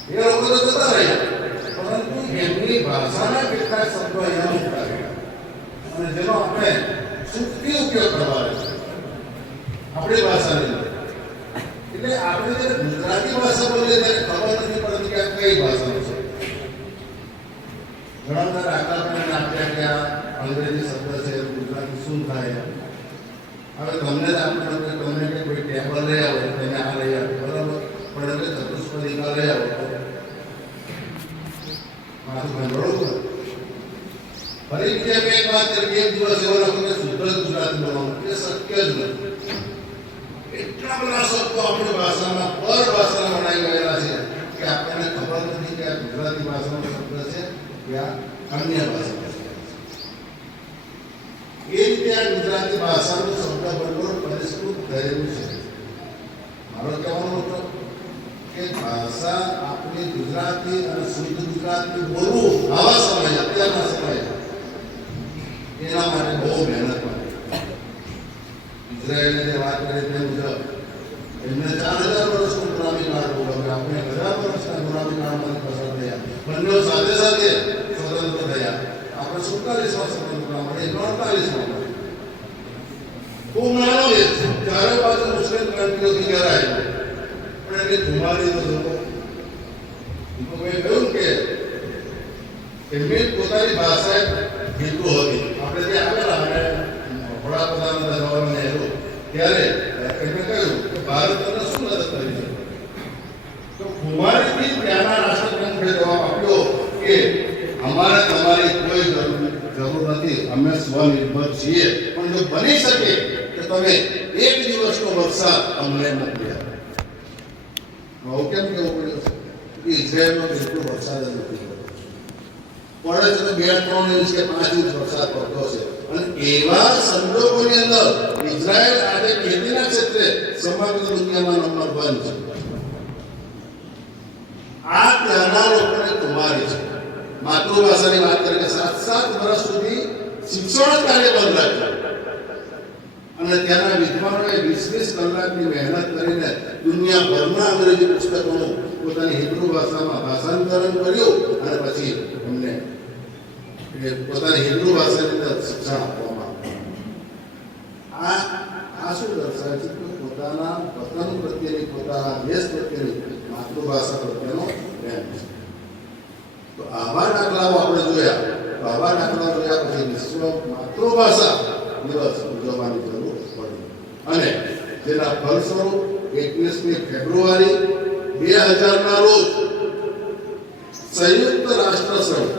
એ લોકો તો જતા રહ્યા, પરંતુ એમની ભાષાના કેટલાક શબ્દો અહીંયા મૂકતા ગયા અને જેનો આપણે સુખથી ઉપયોગ કરવા આપણી ભાષાની એટલે આપણે જ્યારે ગુજરાતી ભાષા બોલીએ ત્યારે ખબર નથી પડતી કે આ કઈ ભાષાનું છે. ઘણા બધા દાખલા પણ આપ્યા કે આ અંગ્રેજી શબ્દ છે ગુજરાતી શું થાય. હવે તમને જ આપણે તમને કે કોઈ ટેબલ લઈ આવો તમે આ લઈ આવો બરાબર, પણ એટલે ચતુષ્પદિકા લઈ આવો માથું ભંડોળું. ફરી બીજા એક વાત એક દિવસ એવો લાગ્યો કે શુદ્ધ ગુજરાતી બોલવાનું એ શક્ય જ નથી. એટલા બધા શબ્દો આપણી ભાષામાં પર ભાષામાં વણાઈ ગયેલા છે કે આપણને ખબર નથી કે આ ગુજરાતી ભાષાનો શબ્દ છે કે આ અન્ય ભાષા. એ રીતે આ ગુજરાતી ભાષાનું શબ્દ ભંડોળ પરિષ્કૃત થયેલું છે. મારો કહેવાનો મતલબ કે ભાષા આપણી ગુજરાતી અને શુદ્ધ ગુજરાતી બોલવું આવા સમય અત્યારના સમયે એના માટે બહુ મહેનત પડે. ઇઝરાયલની જે વાત કરી તે મુજબ એમને 4000 વર્ષનું ગુલામી કાળ ભોગવ્યું, આપણે 1000 વર્ષના ગુલામી કાળમાંથી પસાર થયા. બંને સાથે સાથે સ્વતંત્ર થયા. આપણે 47માં સ્વતંત્રતા મળી, 48માં મળી. ખૂબ નાનો દેશ, ચારે બાજુ મુસ્લિમ કન્ટ્રીઓથી ઘેરાયેલો, પણ એની ધુમાડી તો જોવો. મેં કહ્યું કે એમની પોતાની ભાષા હિન્દુ હતી. આપણે ત્યાં આવેલા અને વડાપ્રધાન હતા જવાહરલાલ નહેરુ, ત્યારે એમણે કહ્યું કે ભારત તમને શું મદદ કરી છે. તો કુમારીથી ત્યાંના રાષ્ટ્રપ્રમુખે જવાબ આપ્યો કે અમારે તમારી કોઈ જરૂર નથી, અમે સ્વનિર્ભર છીએ, પણ જો બની શકે કે તમે એક દિવસનો વરસાદ અમને મોકલી આપો. આવું કેમ કેવું પડ્યું છે કે ઇઝરાયલનો બિલકુલ વરસાદ જ નથી પડતો. પડે છે તો 2-3 ઇંચ કે 5 ઇંચ વરસાદ પડતો છે. અને એવા સંજોગોની અંદર ઇઝરાયલ આજે ખેતીના ક્ષેત્રે સમગ્ર દુનિયામાં નંબર 1 છે. આ ત્યાંના લોકોને કુમારી છે. માતૃભાષાની વાત કરીએ 7 વર્ષ સુધી શિક્ષણ કાર્ય બંધ રાખ્યું અને ત્યાંના વિદ્વાનોએ 20 કલાકની મહેનત કરીને દુનિયાભરના અંગ્રેજી પુસ્તકોનું પોતાની હિબ્રુ ભાષામાં ભાષાંતરણ કર્યું અને પછી એમને પોતાની હિબ્રુ ભાષાની અંદર શિક્ષણ આપવામાં આ શું દર્શાવે છે કે પોતાના વતન પ્રત્યેની, પોતાના દેશ પ્રત્યેની, માતૃભાષા પ્રત્યેનો પ્રેમ છે. તો આવા દાખલાઓ આપણે જોયા. તો આવા દાખલાઓ જોયા પછી વિશ્વ માતૃભાષા દિવસ ઉજવવાની જરૂર પડી અને જેના ફલસ્વરૂપ 21મી ફેબ્રુઆરી 2000ના રોજ સંયુક્ત રાષ્ટ્ર સંઘ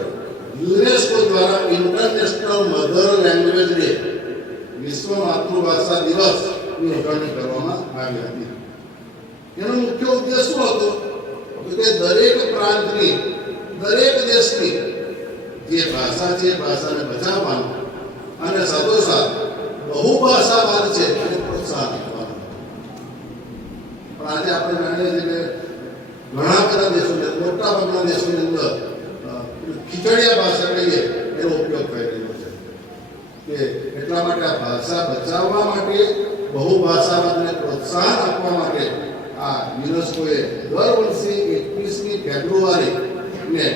યુનેસ્કો દ્વારા ઇન્ટરનેશનલ મધર લેંગ્વેજ ડે વિશ્વ માતૃભાષા દિવસની ઉજવણી કરવામાં આવી હતી. એનો મુખ્ય ઉદ્દેશ શું હતો કે દરેક પ્રાંતની દરેક દેશની જે ભાષા છે એ ભાષાને બચાવવાનું અને સાથોસાથ બહુભાષાવાદ છે એને પ્રોત્સાહન આપવાનું. પણ આજે આપણે જાણીએ છીએ કે ઘણા બધા દેશોની મોટા ભાગના દેશોની અંદર ખીચડિયા ભાષા કહીએ એનો ઉપયોગ થઈ રહ્યો છે કે એટલા માટે આ ભાષા બચાવવા માટે બહુભાષાવાદને પ્રોત્સાહન આપવા માટે આ યુનેસ્કોએ દર વર્ષે 21મી ફેબ્રુઆરીને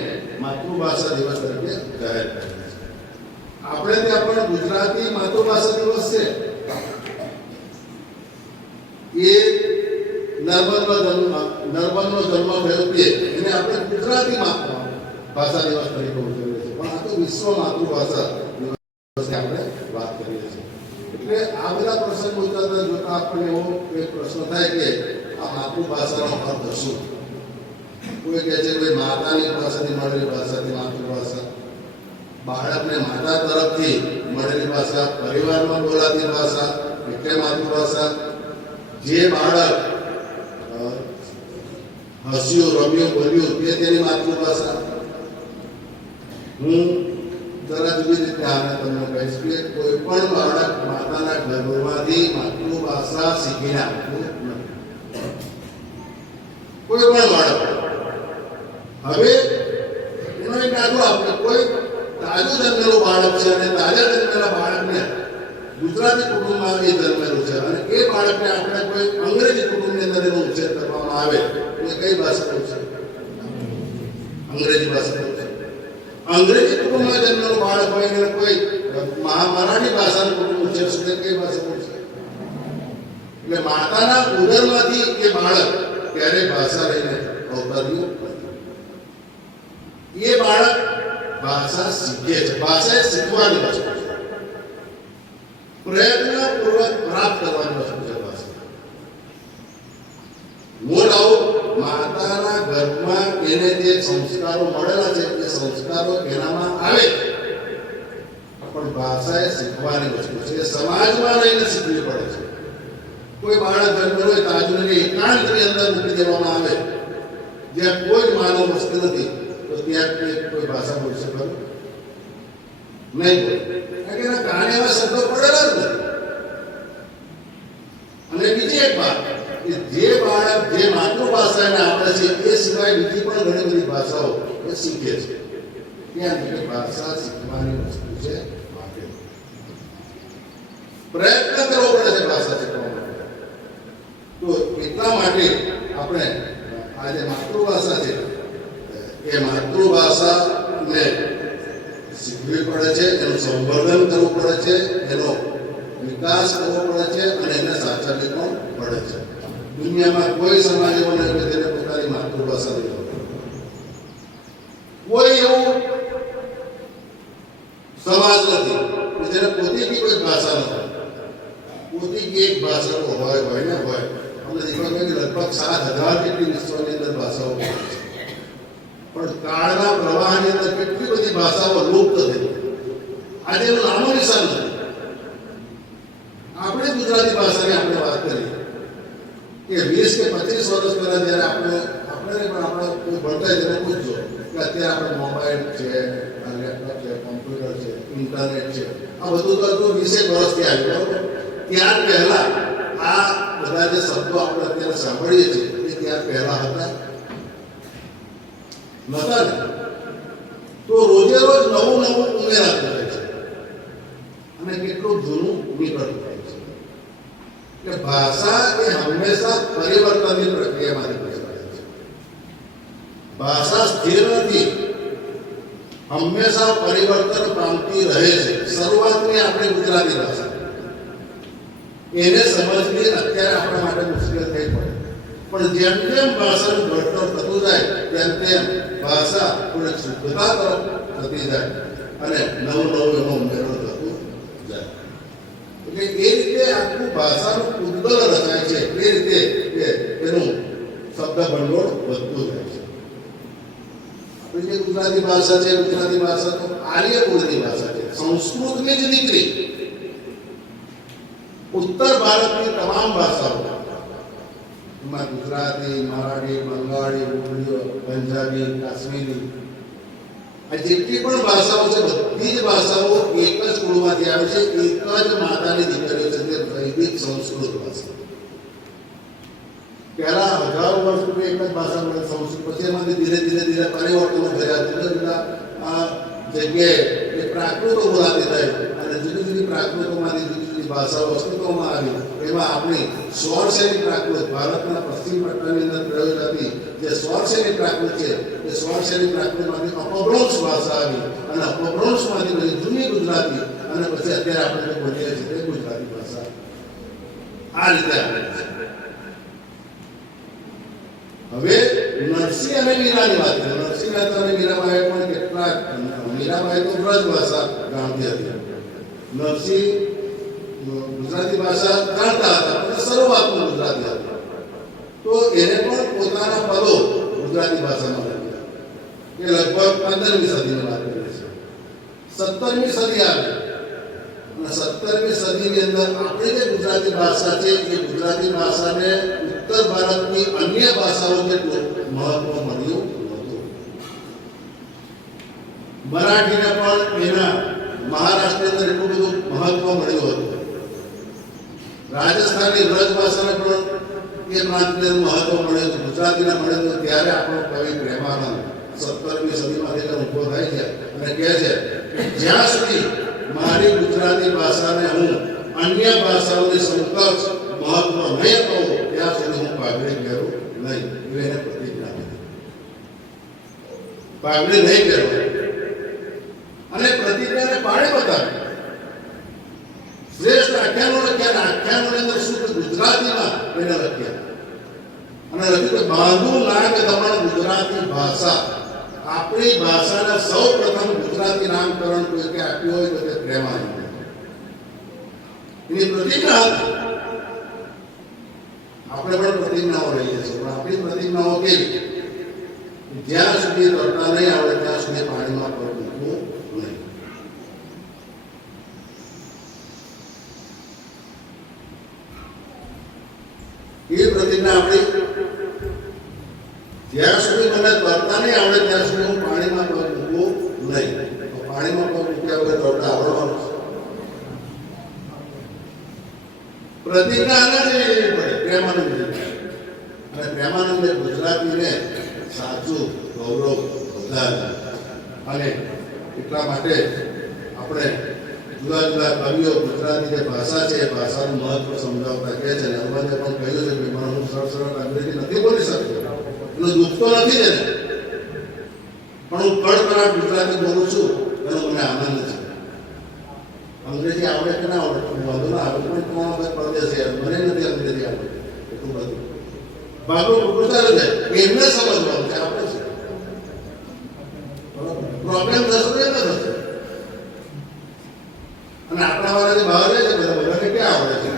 માતૃભાષા દિવસ તરીકે જાહેર કર્યો છે. આપણે ત્યાં પણ ગુજરાતી માતૃભાષા દિવસ છે. એ નર્મદનો જન્મ થયો તે એને આપણે ગુજરાતી ભાષા દિવસ તરીકે ઉજવીએ છીએ, પણ આ તો વિશ્વ માતૃભાષા દિવસની આપણે વાત કરીએ છીએ. એટલે આ બધા પ્રસંગો જોતા આપણને એવો એક પ્રશ્ન થાય કે આ માતૃભાષાનો અર્થ શું? કોઈ કહે છે કે માતાની પાસેથી મળેલી ભાષાથી માતૃભાષા, બાળકને માતા તરફથી મળેલી ભાષા, પરિવારમાં બોલાતી ભાષા એટલે માતૃભાષા, જે બાળક હસ્યું રમ્યું બોલ્યું તે તેની માતૃભાષા. હું જરા જુદી રીતે આને તમને કહીશ કે કોઈ પણ બાળક માતાના ગર્ભમાંથી માતૃભાષા શીખીને આવતું નથી. કોઈ પણ બાળક. હવે એનો એક દાખલો આપણે કોઈ તાજું જન્મેલું બાળક છે અને તાજા જન્મેલા બાળકને ગુજરાતી કુટુંબમાં એ જન્મેલું છે અને એ બાળકને આપણે કોઈ અંગ્રેજી કુટુંબની અંદર એનો ઉછેર કરવામાં આવે એટલે કઈ ભાષાનો છે? અંગ્રેજી ભાષાનો છે. અંગ્રેજી કુટુંબમાં જન્મેલું બાળક હોય એને કોઈ મરાઠી ભાષાનું કુટુંબ ઉછેર છે કઈ ભાષાનું છે? એટલે માતાના ઉદરમાંથી એ બાળક ક્યારેય ભાષા લઈને અવતર્યું નથી. એ બાળક ભાષા શીખે છે. ભાષા એ શીખવાની વસ્તુ છે, પ્રયત્નપૂર્વક પ્રાપ્ત કરવાની વસ્તુ છે ભાષા. મોટાઓ માતાના ગર્ભમાં એને જે સંસ્કારો મળેલા છે એ સંસ્કારો એનામાં આવે, પણ ભાષા એ શીખવાની વસ્તુ છે. એ સમાજમાં રહીને શીખવી પડે છે. કોઈ બાળક જન્મેલું હોય તાજુને એકાંતની અંદર મૂકી દેવામાં આવે જ્યાં કોઈ જ માનવ વસ્તુ નથી, તો ત્યાં કોઈ ભાષા બોલશે ખરું? નહીં બોલે. કારણ કે એના કાને એવા શબ્દો પડેલા જ નથી. અને બીજી એક વાત કે જે બાળક જે માતૃભાષા એને આપે છે એ સિવાય બીજી પણ ઘણી બધી ભાષાઓ એ શીખે છે. ત્યાં ભાષા શીખવાની વસ્તુ છે. પ્રયત્ન કરવો પડે છે ભાષા શીખવા માટે. તો એટલા માટે આપણે આ જે માતૃભાષા છે એ માતૃભાષાને શીખવી પડે છે, એનું સંવર્ધન કરવું પડે છે, એનો વિકાસ કરવો પડે છે અને એને સાચવવી પણ પડે છે. દુનિયામાં કોઈ સમાજ એવો નહીં કે તેને પોતાની માતૃભાષા નહીં હોય. કોઈ એવું સમાજ નથી કે જેને પોતાની કોઈ ભાષા ન હોય. પોતાની એક ભાષા તો હોય ને હોય. અમને દેખવા કે લગભગ 7,000 જેટલી વિશ્વની અંદર ભાષાઓ છે, પણ કાળના પ્રવાહની અંદર કેટલી બધી ભાષાઓ લુપ્ત થઈ. આજે એનું નામો નિશાન નથી. આપણે ગુજરાતી ભાષાની આપણે વાત કરી કે 20 કે 25 વર્ષ પહેલા જ્યારે આપણે પણ આપણે કોઈ ભણતા તેને પૂછજો કે અત્યારે આપણે મોબાઈલ છે, લેપટોપ છે, કોમ્પ્યુટર છે, ઇન્ટરનેટ છે, આ બધું તો 20 વર્ષથી આવ્યું, બરોબર? ત્યાર પહેલા આ બધા જે શબ્દો આપણે અત્યારે સાંભળીએ છીએ એ ત્યાર પહેલા હતા નતા ને. તો રોજે રોજ નવું નવું ઉમેરાતું રહે છે અને કેટલું જૂનું નીકળતું રહે છે. એટલે ભાષા એ હંમેશા પરિવર્તનની પ્રક્રિયામાંથી પસાર થાય છે. ભાષા સ્થિર નથી, હંમેશા પરિવર્તન પામતી રહે છે. શરૂઆતની આપણે ગુજરાતી ભાષા એને સમજવી અત્યારે આપણા માટે મુશ્કેલ થઈ પડે, પણ જેમ જેમ ભાષાનું ઘડતર થતું જાય તેમ તેમ ભાષા થોડી શુદ્ધતા તરફ થતી જાય અને નવું નવું એનો ઉમેરો થતું જાય. એટલે એ રીતે આખું ભાષાનું ઉદ્ગલ રચાય છે, એ રીતે એનું શબ્દ ભંડોળ વધતું જાય છે. તો જે ગુજરાતી ભાષા છે, ગુજરાતી ભાષા તો આર્ય કુળની ભાષા છે, સંસ્કૃતની જ દીકરી. ઉત્તર ભારતની તમામ ભાષાઓ એમાં ગુજરાતી, મરાઠી, બંગાળી, ઉર્દુ, પંજાબી, કાશ્મીરી, આ જેટલી પણ ભાષાઓ છે બધી જ ભાષાઓ એક જ કુળમાંથી આવે છે, એક જ માતાની દીકરીઓ છે, તે વૈદિક સંસ્કૃત ભાષા. પહેલા હજારો વર્ષ સુધી એક જ ભાષા મળે સંસ્કૃત, પછી એમાંથી ધીરે ધીરે પરિવર્તનો થયા, જુદા જુદા જગ્યાએ એ પ્રાકૃતો બોલાતી થઈ અને જુદી જુદી પ્રાકૃતોમાંથી જુદી જુદી ભાષાઓ અસ્તિત્વમાં આવી. એમાં આપણી સ્વરશૈલી પ્રાકૃત, ભારતના પશ્ચિમ પટ્ટાની અંદર પ્રયોગ હતી જે સ્વરશૈલી પ્રાકૃત છે, એ સ્વરશૈલી પ્રાકૃતમાંથી અપભ્રંશ ભાષા આવી અને અપભ્રંશમાંથી બધી જૂની ગુજરાતી અને પછી અત્યારે આપણે જે બોલીએ છીએ તે ગુજરાતી ભાષા. આ રીતે આપણે હવે નરસિંહ અને મીરાની વાત કરીએ. નરસિંહ મહેતા અને મીરાબાઈએ પણ કેટલાક, મીરાબાઈ તો બ્રજ ભાષા જાણતી હતી, નરસિંહ ગુજરાતી ભાષા જાણતા હતા પણ શરૂઆતમાં ગુજરાતી હતા, તો એને પણ પોતાના પદો ગુજરાતી ભાષામાં લખ્યા. એ લગભગ 15મી સદીની વાત કરીએ છીએ. 17મી સદી આવી અને 17મી સદીની અંદર આપણી જે ગુજરાતી ભાષા છે એ ગુજરાતી ભાષાને ઉત્તર ભારતની અન્ય ભાષાઓ જેટલું મહત્વ મળ્યું નહોતું. મરાઠીને પણ એના મહારાષ્ટ્રની અંદર એટલું બધું મહત્વ મળ્યું હતું. રાજસ્થાનની વ્રજ ભાષાને પણ એ પ્રાંતને મહત્વ મળ્યું હતું, ગુજરાતીને મળ્યું હતું. ત્યારે આપણો કવિ પ્રેમાનંદ 17મી સદીમાંથી ઉભો થાય છે અને કહે છે કે જ્યાં સુધી મારી ગુજરાતી ભાષાને હું અન્ય ભાષાઓની સમકક્ષ મહત્વ નહીં કહું ત્યાં સુધી હું પાઘડી પહેરું નહીં. એને પ્રતિજ્ઞા કરી, પાઘડી નહીં પહેરવાની અને પ્રતિજ્ઞાને પાડે બતાવી. શ્રેષ્ઠ આખ્યાનો લખ્યા, આખ્યાનોની અંદર શુદ્ધ ગુજરાતીમાં એને લખ્યા અને લખ્યું કે બાંધુ નાગ દમણ ગુજરાતી ભાષા. આપણી ભાષાના સૌ પ્રથમ ગુજરાતી નામકરણ કોઈ કે આપ્યું હોય તો તે પ્રેમાનંદ. એની પ્રતિજ્ઞા હતી. આપણે પણ પ્રતિજ્ઞાઓ રહીએ છીએ, પણ આપણી પ્રતિજ્ઞાઓ કેવી? જ્યાં સુધી તરતા નહીં આવડે ત્યાં સુધી પાણીમાં પગ મૂકવું નહીં. એ પ્રતિજ્ઞા આપણી, જ્યાં સુધી મને તરતા નહીં આવડે ત્યાં સુધી હું પાણીમાં પગ મૂકવું નહીં. તો પાણીમાં પગ મૂક્યા વગર તરતા આવડવાનું છે. પ્રતિજ્ઞા આના જેવી લેવી પડે, પ્રેમાનંદ જેવી. અને પ્રેમાનંદે ગુજરાતીને સાચું ગૌરવ વધાર્યું અને એટલા માટે આપણે જુદા જુદા કવિઓ ગુજરાતી જે ભાષા છે એ ભાષાનું મહત્વ સમજાવતા કહે છે. નર્મદે પણ કહ્યું છે કે મને હું સરળ અંગ્રેજી નથી બોલી શકતો, એનું દુઃખ તો નથી જ એને, પણ હું કડકડાટ ગુજરાતી બોલું છું એનો મને આનંદ છે. અંગ્રેજી આવડે કે ના આવડે વાંધો ના આવે, પણ તમારા બધા પરદેશ મને નથી અંગ્રેજી આવડે એટલું બધું ભાગો ગુજારે છે એમને સમજવાનું છે. આપણે છે પ્રોબ્લેમ થશે તો એને થશે. અને આપણા વાળા જે બહાર રહે છે બધાને ક્યાં આવડે છે?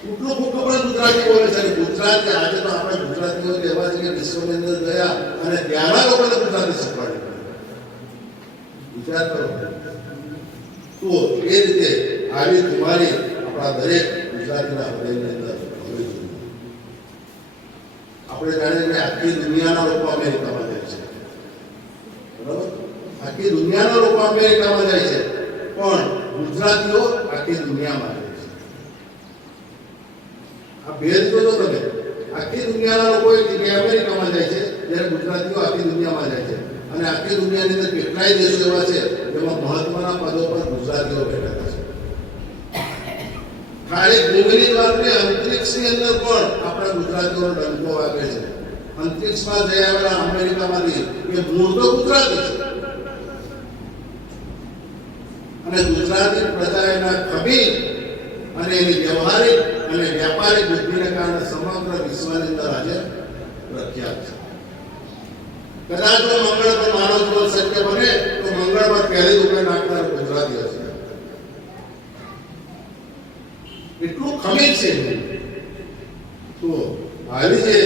કેટલું ખોટું પણ ગુજરાતી બોલે છે. ગુજરાતી આજે તો આપણે ગુજરાતીઓ એવા છે કે વિશ્વની અંદર ગયા અને ત્યાંના લોકોને ગુજરાતી શીખવાડી. વિચાર કરો. તો એ રીતે આવી કુમારી આપણા દરેક ગુજરાતીના હૃદયની અંદર હોવી જોઈએ. આપણે જાણીએ કે આખી દુનિયાના લોકો અમેરિકામાં જાય છે, બરાબર? આખી દુનિયાના લોકો અમેરિકામાં જાય છે, પણ ગુજરાતીઓ આખી દુનિયામાં જાય છે. આ ભેદ જોજો તમે. આખી દુનિયાના લોકો એક જગ્યાએ અમેરિકામાં જાય છે, જ્યારે ગુજરાતીઓ આખી દુનિયામાં જાય છે. અને આખી દુનિયાની અંદર કેટલાય દેશો એવા છે જેમાં મહત્વના પદો પર ગુજરાતીઓ બેઠેલા છે. ખાલી ભૂમિની વાત નહીં, અંતરિક્ષની અંદર પણ આપણા ગુજરાતીઓનો ડંકો વાગે છે. અંતરિક્ષમાં જઈ આવેલા અમેરિકામાંથી એ મૂળ તો ગુજરાતી છે અને ગુજરાતી પ્રજા એના કવિ અને એની વ્યવહારિક અને વ્યાપારિક બુદ્ધિને કારણે સમગ્ર વિશ્વની અંદર આજે પ્રખ્યાત છે. કદાચ જો મંગળ પર માનવ જીવન શક્ય બને તો મંગળ પર પહેલી દુકાન નાખનાર ગુજરાતી હશે. એટલું ખમીર છે. તો આવી જે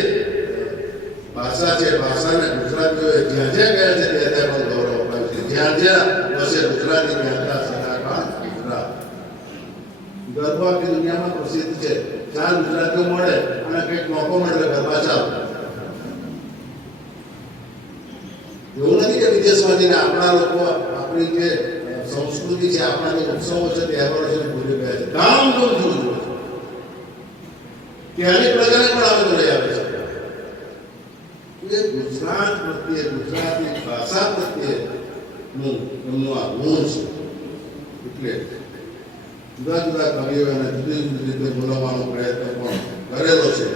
ભાષા છે, ભાષાને ગુજરાતીઓએ જ્યાં જ્યાં ગયા છે ત્યાં ત્યાં પણ ગૌરવ અપાયું છે. જ્યાં જ્યાં વસે ગુજરાતી ત્યાં ત્યાં સદાકાળ ગુજરાત. ગરબા આખી દુનિયામાં પ્રસિદ્ધ છે. ચાર ગુજરાતીઓ મળે અને કંઈક મોકો મળે ગરબા ચાલો. એવું નથી કે વિદેશમાંથી આપણા લોકો આપણી જે સંસ્કૃતિ છે, આપણા જે ઉત્સવો છે, તહેવારો છે ભૂલી ગયા છે. ધામધૂમથી ઉજવે છે. ત્યાંની પ્રજાને પણ આવે લઈ આવે છે. એ ગુજરાત પ્રત્યે, ગુજરાતી ભાષા પ્રત્યેનું એમનું આ ગુણ છે. એટલે જુદા જુદા કવિઓ અને જુદી જુદી રીતે બોલાવવાનો પ્રયત્ન પણ કરેલો છે.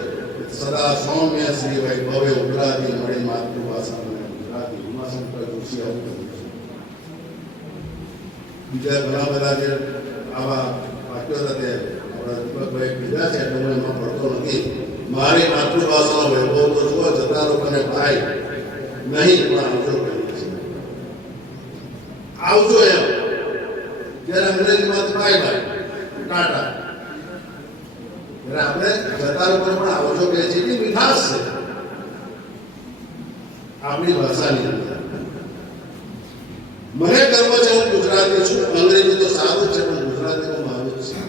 સદા સૌમ્ય શ્રી વૈભવે ઉભરાતી મળી માતૃભાષા ગુજરાતી. ઉમાશંકર જોશી આવું કહ્યું છે. બીજા ઘણા બધા જે આવા વાક્યો હતા તે આપણા દીપકભાઈ કીધા છે એટલે હું એમાં પડતો નથી. મારી માતૃભાષાનો વૈભવ તો જુઓ, જતા લોકોને ભાઈ નહીં પણ આવજો કહીએ છીએ. આવજો એમ. જ્યારે અંગ્રેજીમાં તો બાય બાય, ટાટા. ત્યારે આપણે જતા લોકોને પણ આવજો કહે છે. કે મીઠાશ છે આપણી ભાષાની અંદર. મને ગર્વ છે હું ગુજરાતી છું. અંગ્રેજી તો સારું છે પણ ગુજરાતી તો મારું જ છે.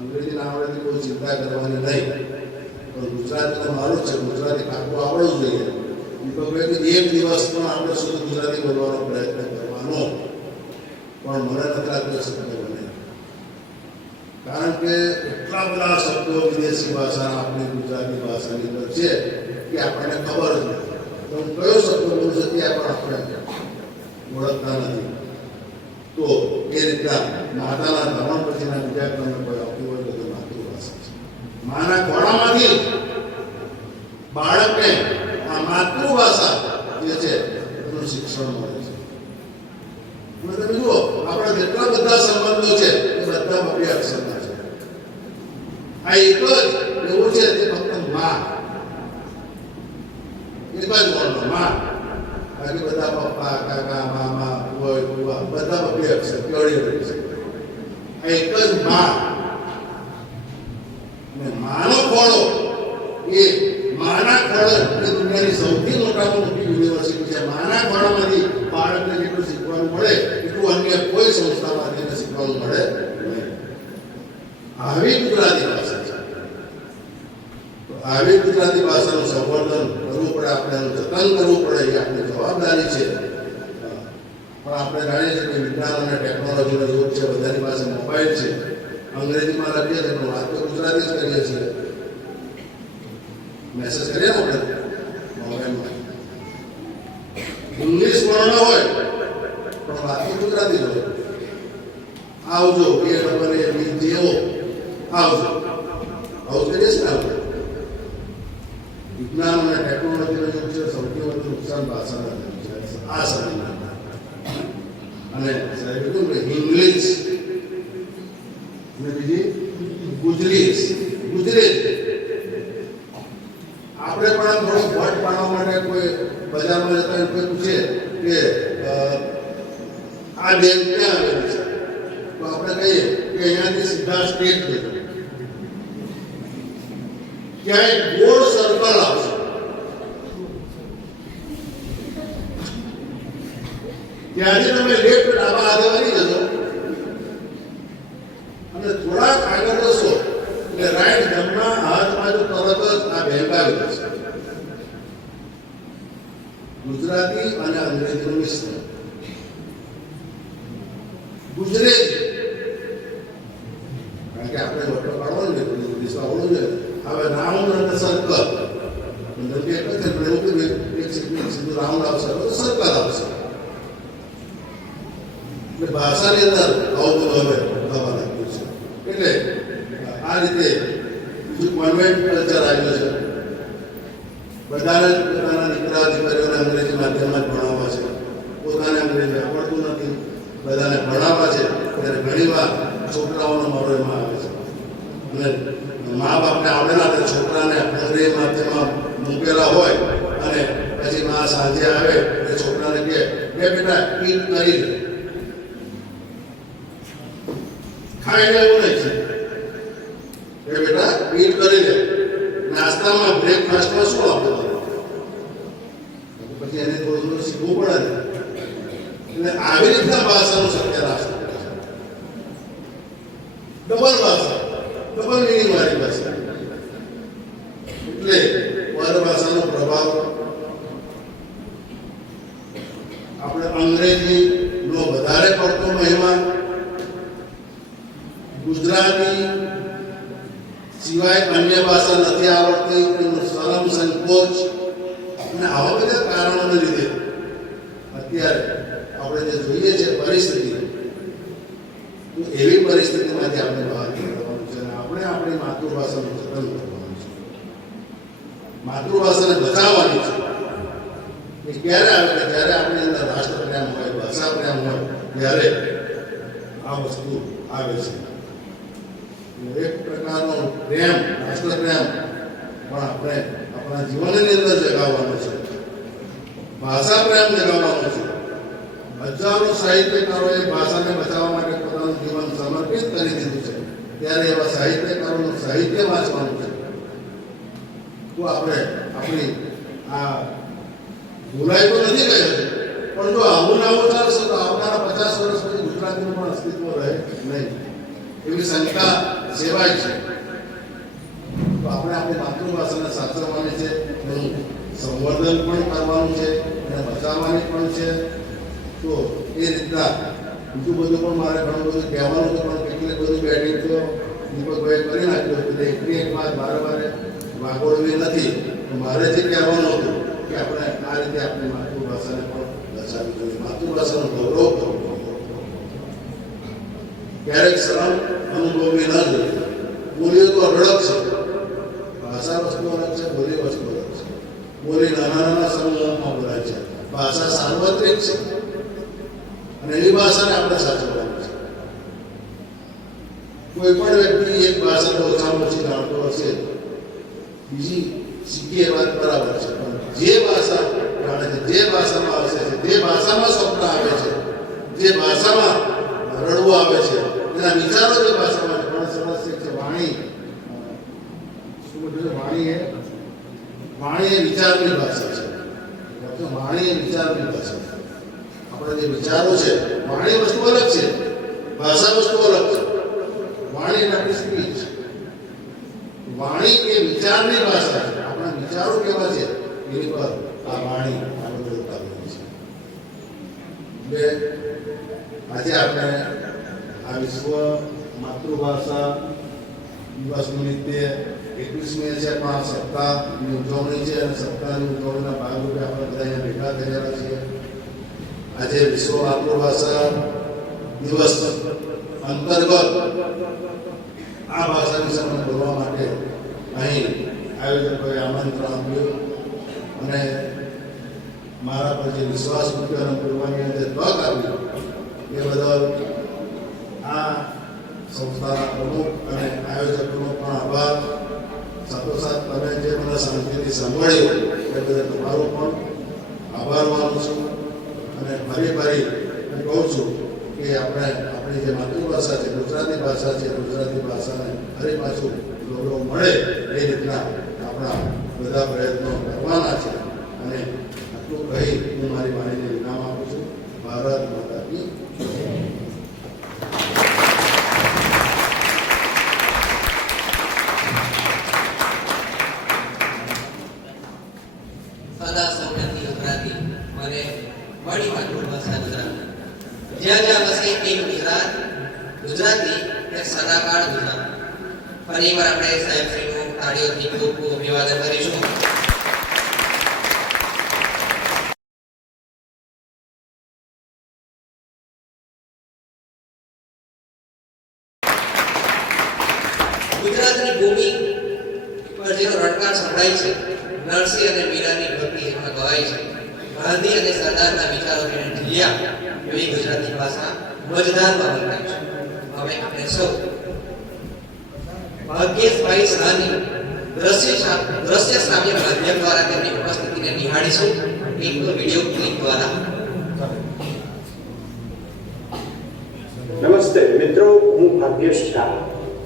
અંગ્રેજી ના આવડે કોઈ ચિંતા કરવાની નહીં, પણ ગુજરાતી તો મારું જ છે. ગુજરાતી પાકું આવડવું જોઈએ. દીપકભાઈ એક દિવસ પણ આપણે શુદ્ધ ગુજરાતી બોલવાનો પ્રયત્ન કરવાનો, પણ મને નથી લાગતું શક્ય બને. કારણ કે એટલા બધા શબ્દો વિદેશી ભાષાના આપણી ગુજરાતી ભાષાની અંદર છે કે આપણને ખબર જ નથી. તો કયો શબ્દ બોલું છે તે પણ આપણે ઓળખતા નથી. તો એ રીતના માતાના ધર્મ પછીના બીજા ક્રમે કોઈ આવતું હોય તો માતૃભાષા છે. માના ખોળામાંથી બાળકને આ માતૃભાષા જે છે એનું શિક્ષણ મળે છે. અને તમે જુઓ આપણા જેટલા બધા સંબંધો છે એ બધા બબે અક્ષરના છે. આ એક જ એવું છે તે ફક્ત માં, એક જ વર્ણનો માં. બાકી બધા પપ્પા, કાકા, મામા, કોઈ કુવા બધા બબે અક્ષર કેવડી રહી છે. આ એક જ માં. અને માનો ખોળો એ માના ખોળો એ દુનિયાની સૌથી મોટામાં મોટી યુનિવર્સિટી છે. માના ખોળામાંથી બાળકને જેટલું શીખવાનું મળે એટલું અન્ય કોઈ સંસ્થામાંથી એને શીખવાનું મળે નહીં. આવી ગુજરાતી ભાષા છે. તો આવી ગુજરાતી ભાષાનું સંવર્ધન કરવું પડે, આપણે એનું જતન કરવું પડે, એ આપણી જવાબદારી છે. પણ આપણે જાણીએ છીએ કે વિજ્ઞાન અને ટેકનોલોજીનો યુગ છે. બધાની પાસે મોબાઈલ છે. અંગ્રેજીમાં લખીએ છીએ પણ વાત તો ગુજરાતી જ કરીએ છીએ. મેસેજ કરીએ ને આપણે મોબાઈલમાં ઇંગ્લિશ વર્ણ હોય પણ વાત તો ગુજરાતી જ હોય. આવજો, એ નંબર એ બી જેવો આવજો, આવું કરીએ છીએ ને આપણે. વિજ્ઞાન અને ટેકનોલોજીનો યુગ છે. સૌથી વધુ નુકસાન ભાષાના છે આ સમયમાં. અને સાહેબ કીધું કે ઇંગ્લિશ અને બીજી ગુજરીશ, ગુજરાત. આપણે પણ થોડો વોટ પાડવા માટે કોઈ બજારમાં જતા કોઈ પૂછે કે આ બેંક ક્યાં આવેલી છે, તો આપણે કહીએ કે અહીંયાથી સીધા સ્ટેટ જજો. ક્યાંય ગોળ સર્કલ આવશે, ત્યાંથી તમે લેફ્ટ ડાબા હાથે વળી જજો અને થોડાક આગળ જશો એટલે રાઈટ જમણા હાથ બાજુ તરત જ આ બેંક આવી જશે. ગુજરાતી અને અંગ્રેજીનું મિશ્રણ. ગુજરાતી કારણ કે આપણે વટો પાડવાનું ને ઇંગ્લિશમાં આવડવું જોઈએ. હવે રાઉન્ડ અને સર્કલ મતલબ કે એક જ છે, પણ એવું કે એક સીધું રાઉન્ડ આવશે તો સર્કલ આવશે. એટલે ભાષાની અંદર આવું બધું હવે થવા લાગ્યું છે. એટલે આ રીતે બીજું કોન્વેન્ટ કલ્ચર આવ્યું છે. બધાને પોતાના દીકરા દીકરીઓને અંગ્રેજી માધ્યમમાં જ ભણાવવા છે. પોતાને અંગ્રેજી આવડતું નથી, બધાને ભણાવવા છે. ત્યારે ઘણી વાર છોકરાઓનો મારો એમાં આવે છે. અને મા બાપને આવડેલા તે છોકરાને અંગ્રેજી માધ્યમમાં મૂકેલા હોય અને પછી મા સાંજે આવે એટલે છોકરાને કહે કે બેટા ઈટ કરી લે, ખાઈને એવું નહીં છે કે બેટા ઈટ કરી લે. નાસ્તામાં બ્રેકફાસ્ટમાં શું આપો? એટલે આવી રીતના ભાષાનું સત્યાનાશ થાય છે. ડબલ ભાષા, ડબલ મિનિંગ વાળી ભાષા. એટલે પરભાષાનો પ્રભાવ આપણે અંગ્રેજીનો વધારે પડતો મહિમા, ગુજરાતી સિવાય અન્ય ભાષા નથી આવડતી એનો શરમ સંકોચ અને આવા બધા કારણોને લીધે અત્યારે આપણે જે જોઈએ છે પરિસ્થિતિ, તો એવી પરિસ્થિતિમાંથી આપણે બહાર નીકળવાનું છે અને આપણે આપણી માતૃભાષાનું જતન કરવાનું છે, માતૃભાષાને બચાવવાની છે. એ ક્યારે આવે કે જ્યારે આપણી અંદર રાષ્ટ્રપ્રેમ હોય, ભાષા પ્રેમ હોય, ત્યારે આ વસ્તુ આવે છે. એક પ્રકારનો પ્રેમ, રાષ્ટ્રપ્રેમ પણ આપણે આપણા જીવનની અંદર જગાવવાનો છે, ભાષા પ્રેમ જગાવવાનો છે. હજારો સાહિત્યકારોએ ભાષાને બચાવવા માટે પોતાનું જીવન સમર્પિત કરી દીધું છે, ત્યારે એવા સાહિત્યકારોનું સાહિત્ય વાંચવાનું છે. તો આપણે આપણી આ ભૂલાઈ તો નથી ગયો છે, પણ જો આવું આવું ચાલશે તો આવનારા 50 વર્ષ પછી ગુજરાતીનું પણ અસ્તિત્વ રહે નહીં એવી શંકા સેવાય છે. તો આપણે આપણી માતૃભાષાને સાચવવાની છે, એનું સંવર્ધન પણ કરવાનું છે, એને બચાવવાની પણ છે. તો એ રીતના બીજું બધું પણ મારે ઘણું બધું કહેવાનું છે, પણ કેટલીક બધું બેટિંગ તો દીપકભાઈ કરી નાખ્યું હતું. એકની એક વાત વારે વાગોળવી નથી. મારે જે કહેવાનું હતું કે આપણે આ રીતે આપણી માતૃભાષાને પણ બચાવવી જોઈએ, માતૃભાષાનો ગૌરવ કરવો જોઈએ. ક્યારેક શરમ અનુભવવી ન જોઈએ. બોલીઓ તો અઢળક છે, ભાષા વસ્તુ અલગ છે, બોલી વસ્તુ અલગ છે. બોલી નાના નાના સમૂહોમાં બોલાય છે, ભાષા સાર્વત્રિક છે અને એવી ભાષાને આપણે સાચવવાની છે. કોઈ પણ વ્યક્તિ એક ભાષાને ઓછામાં ઓછી જાણતો હશે, બીજી શીખી એ વાત બરાબર છે, પણ જે ભાષા જાણે છે, જે ભાષામાં આવશે છે, જે ભાષામાં સ્વપ્ન આવે છે, જે ભાષામાં રડવું આવે છે, એના વિચારો જે ભાષામાં પણ સરસ છે. વાણી શું બોલું? વાણી એ વિચારની ભાષા છે. વાણી એ વિચારની ભાષા છે. આપણા જે વિચારો છે, વાણી વસ્તુ અલગ છે, ભાષા વસ્તુ અલગ છે. વાણી એટલે આપણી સ્પીચ. વાણી એ વિચારની ભાષા છે. આપણા વિચારો કેવા છે એની પર આ વાણી આપણે ઉતારેલી છે. એટલે આજે આપણે આ વિશ્વ માતૃભાષા દિવસ નિમિત્તે 21મી છે, પણ આ સપ્તાહની ઉજવણી છે અને સપ્તાહની ઉજવણીના ભાગરૂપે આપણે બધા અહીંયા ભેગા થયેલા છીએ. આજે વિશ્વ માતૃભાષા દિવસ અંતર્ગત આ ભાષા વિશે મને બોલવા માટે અહીં આયોજકોએ આમંત્રણ આપ્યું અને મારા પર જે વિશ્વાસ મૂક્યો અને બોલવાની જે તક આપી એ બદલ આ સંસ્થાના પ્રમુખ અને આયોજકોનો પણ આભાર. સાથોસાથ તમે જે મને શાંતિથી સાંભળ્યું એ બદલ તમારો પણ આભાર માનું છું. અને ફરી હું કહું છું કે આપણે આપણી જે માતૃભાષા છે, ગુજરાતી ભાષા છે, ગુજરાતી ભાષાને ફરી પાછું ગૌરવ મળે એ રીતના આપણા બધા પ્રયત્નો કરવાના છે. અને આટલું કહી હું મારી વાણીને વિરામ આપું છું. ભારત માતા કી જય. સદા સૌમ્યથી ગુજરાતી મને મળી માતૃભાષા ગુજરાતી. જ્યાં જ્યાં વસે એક ગુજરાત, ગુજરાતી એ સદાકાળ ગુજરાત. ફરી વાર આપણે સાહેબશ્રીનું તાળીઓથી ખૂબ ખૂબ અભિવાદન કરીશું. ગુજરાતની ભૂમિ પર જેનો રટકાર સંભળાય છે, નરસિંહ અને મીરાની ભક્તિ એમાં ગવાય છે, ગાંધી અને સરદારના વિચારો જેને ઢીલ્યા એવી ગુજરાતી ભાષા મજદારમાં વંચાય છે. હવે આપણે સૌ ભાગ્યેશભાઈ શાહની દ્રશ્ય શ્રાવ્ય માધ્યમ દ્વારા તેમની ઉપસ્થિતિને નિહાળીશું એક વિડીયો ક્લિપ દ્વારા. નમસ્તે મિત્રો, હું ભાગ્યેશ શાહ.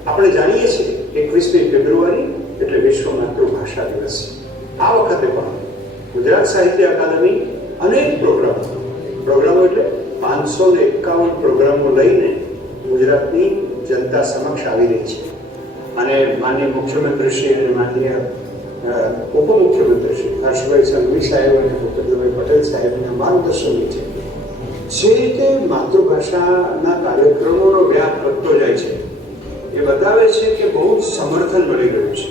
આપણે જાણીએ છીએ 21મી ફેબ્રુઆરી એટલે વિશ્વ માતૃભાષા દિવસ. આ વખતે પણ ગુજરાત સાહિત્ય અકાદમી અનેક પ્રોગ્રામો એટલે 5 551 પ્રોગ્રામો લઈને ગુજરાતની જનતા સમક્ષ આવી રહી છે. અને માનનીય મુખ્યમંત્રી શ્રી અને માનનીય ઉપમુખ્યમંત્રી શ્રી હર્ષભાઈ સંઘવી સાહેબ અને ભૂપેન્દ્રભાઈ પટેલ સાહેબના માર્ગદર્શન નીચે જે રીતે માતૃભાષાના કાર્યક્રમોનો વ્યાપ વધતો જાય છે એ બતાવે છે કે બહુ જ સમર્થન મળી રહ્યું છે.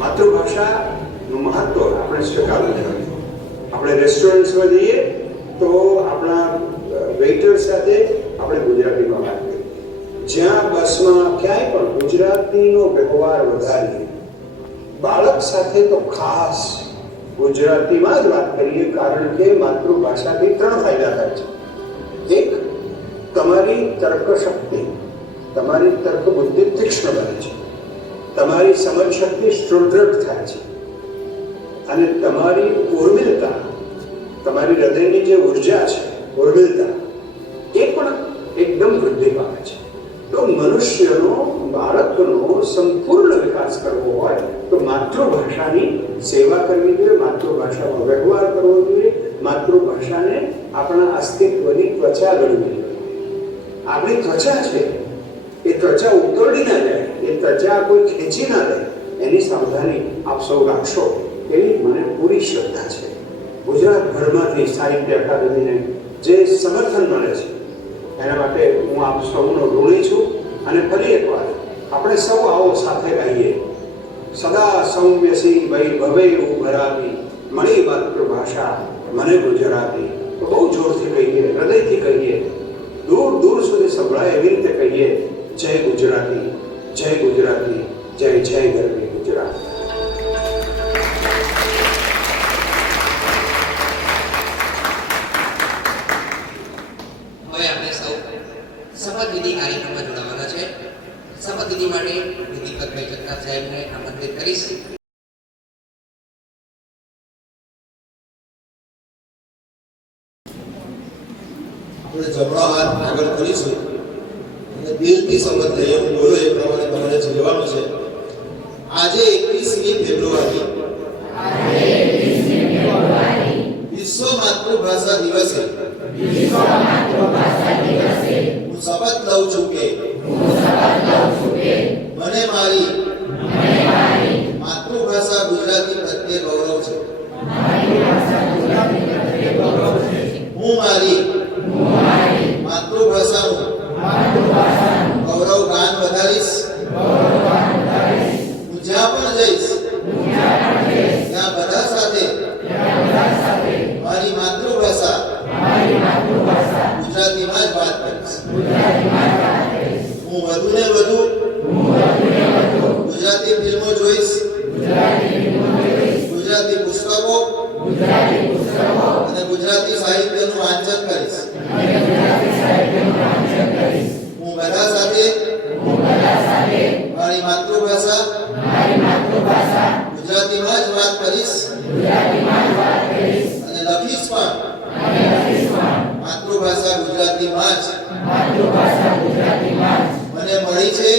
માતૃભાષાનું મહત્વ આપણે સ્વીકારવું જોઈએ. આપણે રેસ્ટોરન્ટ્સમાં જઈએ તો આપણા વેઇટર સાથે આપણે ગુજરાતીમાં વાત કરીએ. જ્યાં બસમાં ક્યાંય પણ ગુજરાતીનો વ્યવહાર વધારીએ. બાળક સાથે તો ખાસ ગુજરાતીમાં જ વાત કરીએ, કારણ કે માતૃભાષાથી 3 ફાયદા થાય છે. એક, તમારી તર્ક શક્તિ, તમારી તર્ક બુદ્ધિ તીક્ષ્ણ બને છે, તમારી સમજ શક્તિ સુદૃઢ થાય છે અને તમારી ઉર્મિલતા, તમારી હૃદયની જે ઉર્જા છે, ઉર્મિલતા એ પણ એકદમ વૃદ્ધિ પામે છે. તો મનુષ્યનો, બાળકનો સંપૂર્ણ વિકાસ કરવો હોય તો માતૃભાષાની સેવા કરવી જોઈએ, માતૃભાષામાં વ્યવહાર કરવો જોઈએ, માતૃભાષાને આપણા અસ્તિત્વની ત્વચા ગણવી જોઈએ. આપણી ત્વચા છે એ ત્વચા ઉતરડી ના જાય, એ ત્વચા કોઈ ખેંચી ના લે, એની સાવધાની આપ સૌ રાખશો એવી મને પૂરી શ્રદ્ધા છે. ગુજરાતભરમાંથી સાહિત્ય અકાદમીને જે સમર્થન મળે છે એના માટે હું આપ સૌનો ઋણી છું. અને ફરી એકવાર આપણે સૌ આવો સાથે ગાઈએ, સદા સૌમ્યસી વૈભવે ઉભરાતી મળી માતૃભાષા મને ગુજરાતી. તો બહુ જોરથી કહીએ, હૃદયથી કહીએ, દૂર દૂર સુધી સંભળાય એવી રીતે કહીએ, જય ગુજરાતી, જય ગુજરાતી, જય જય ગરવી ગુજરાત. હવે આપણે સૌ શપથવિધિ કાર્યક્રમમાં જોડાવાના છે. શપથવિધિ માટે વિધિપતભાઈ જગતાપ સાહેબને આમંત્રિત કરીશ. આપણે જમણો હાથ આગળ કરીશું અને દિલથી શપથ લઈએ. હું બોલું એ પ્રમાણે તમારે ચલવાનું છે. આજે 21મી ફેબ્રુઆરી વિશ્વ માતૃભાષા દિવસે હું શપથ લઉં છું કે મને મારી માતૃભાષા ગુજરાતી પ્રત્યે ગૌરવ છે. હું મારી માતૃભાષાનું ગૌરવ ગાન વધારીશ. હું જ્યાં પણ જઈશ ત્યાં બધા સાથે મારી માતૃભાષા ગુજરાતીમાં જ વાત કરીશ. હું વધુને વધુ ગુજરાતી ફિલ્મો જોઈશ, ગુજરાતી પુસ્તકો અને ગુજરાતી સાહિત્યનું વાંચન કરીશ. હું બધા સાથે મારી માતૃભાષા ગુજરાતીમાં જ વાત કરીશ અને લખીશ પણ માતૃભાષા ગુજરાતીમાં જ. મને મળી છે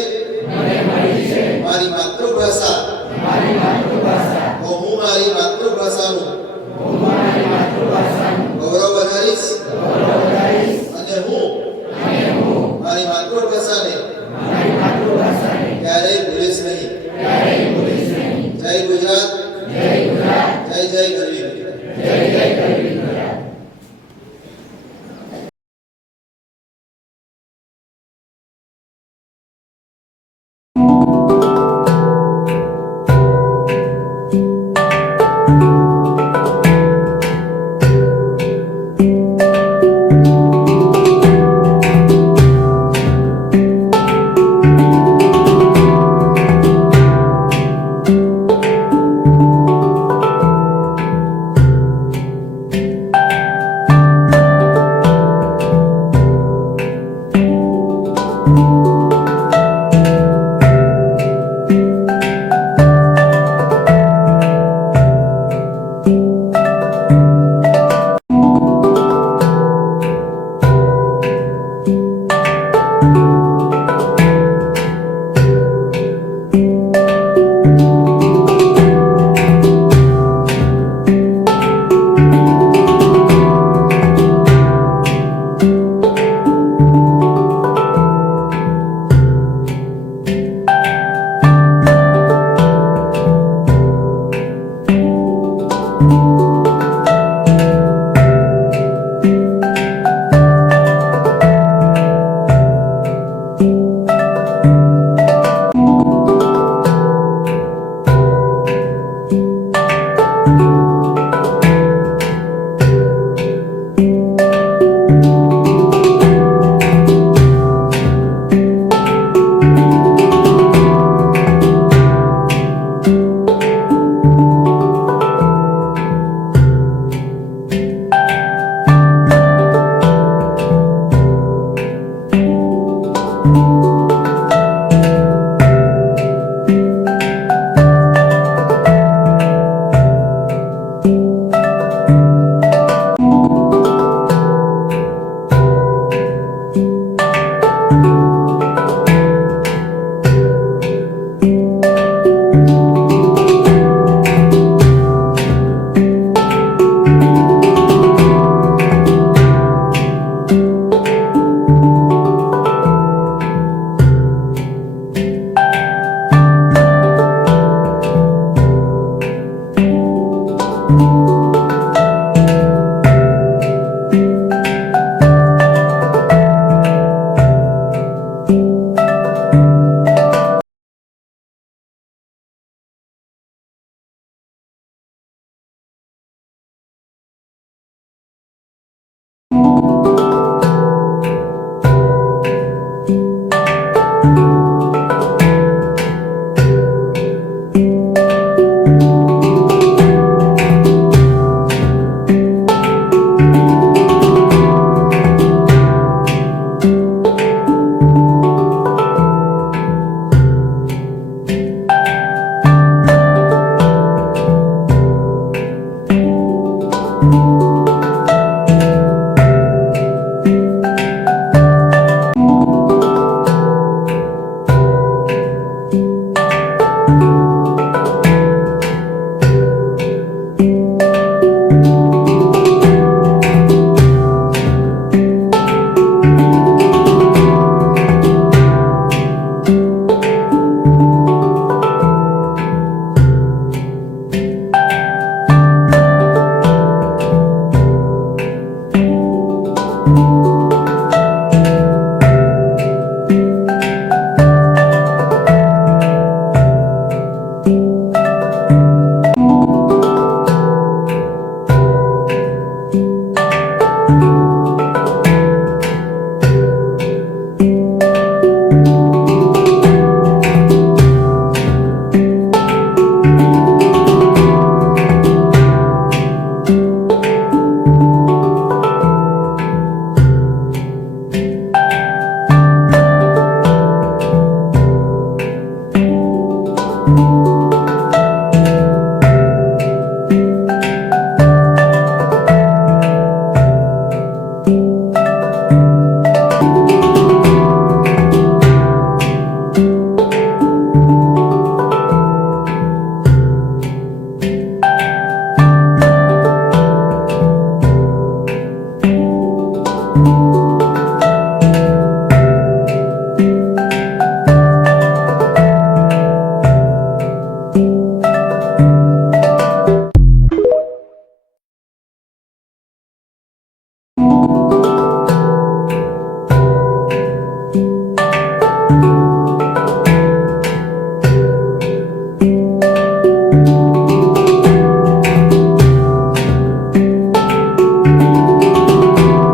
મારી માતૃભાષા, તો હું મારી માતૃભાષાનું ગૌરવ વધારીશ અને હું મારી માતૃભાષાને ક્યારેય ભૂલીશ નહીં. જય ગુજરાત, જય જય ગરવી ગુજરાત. Thank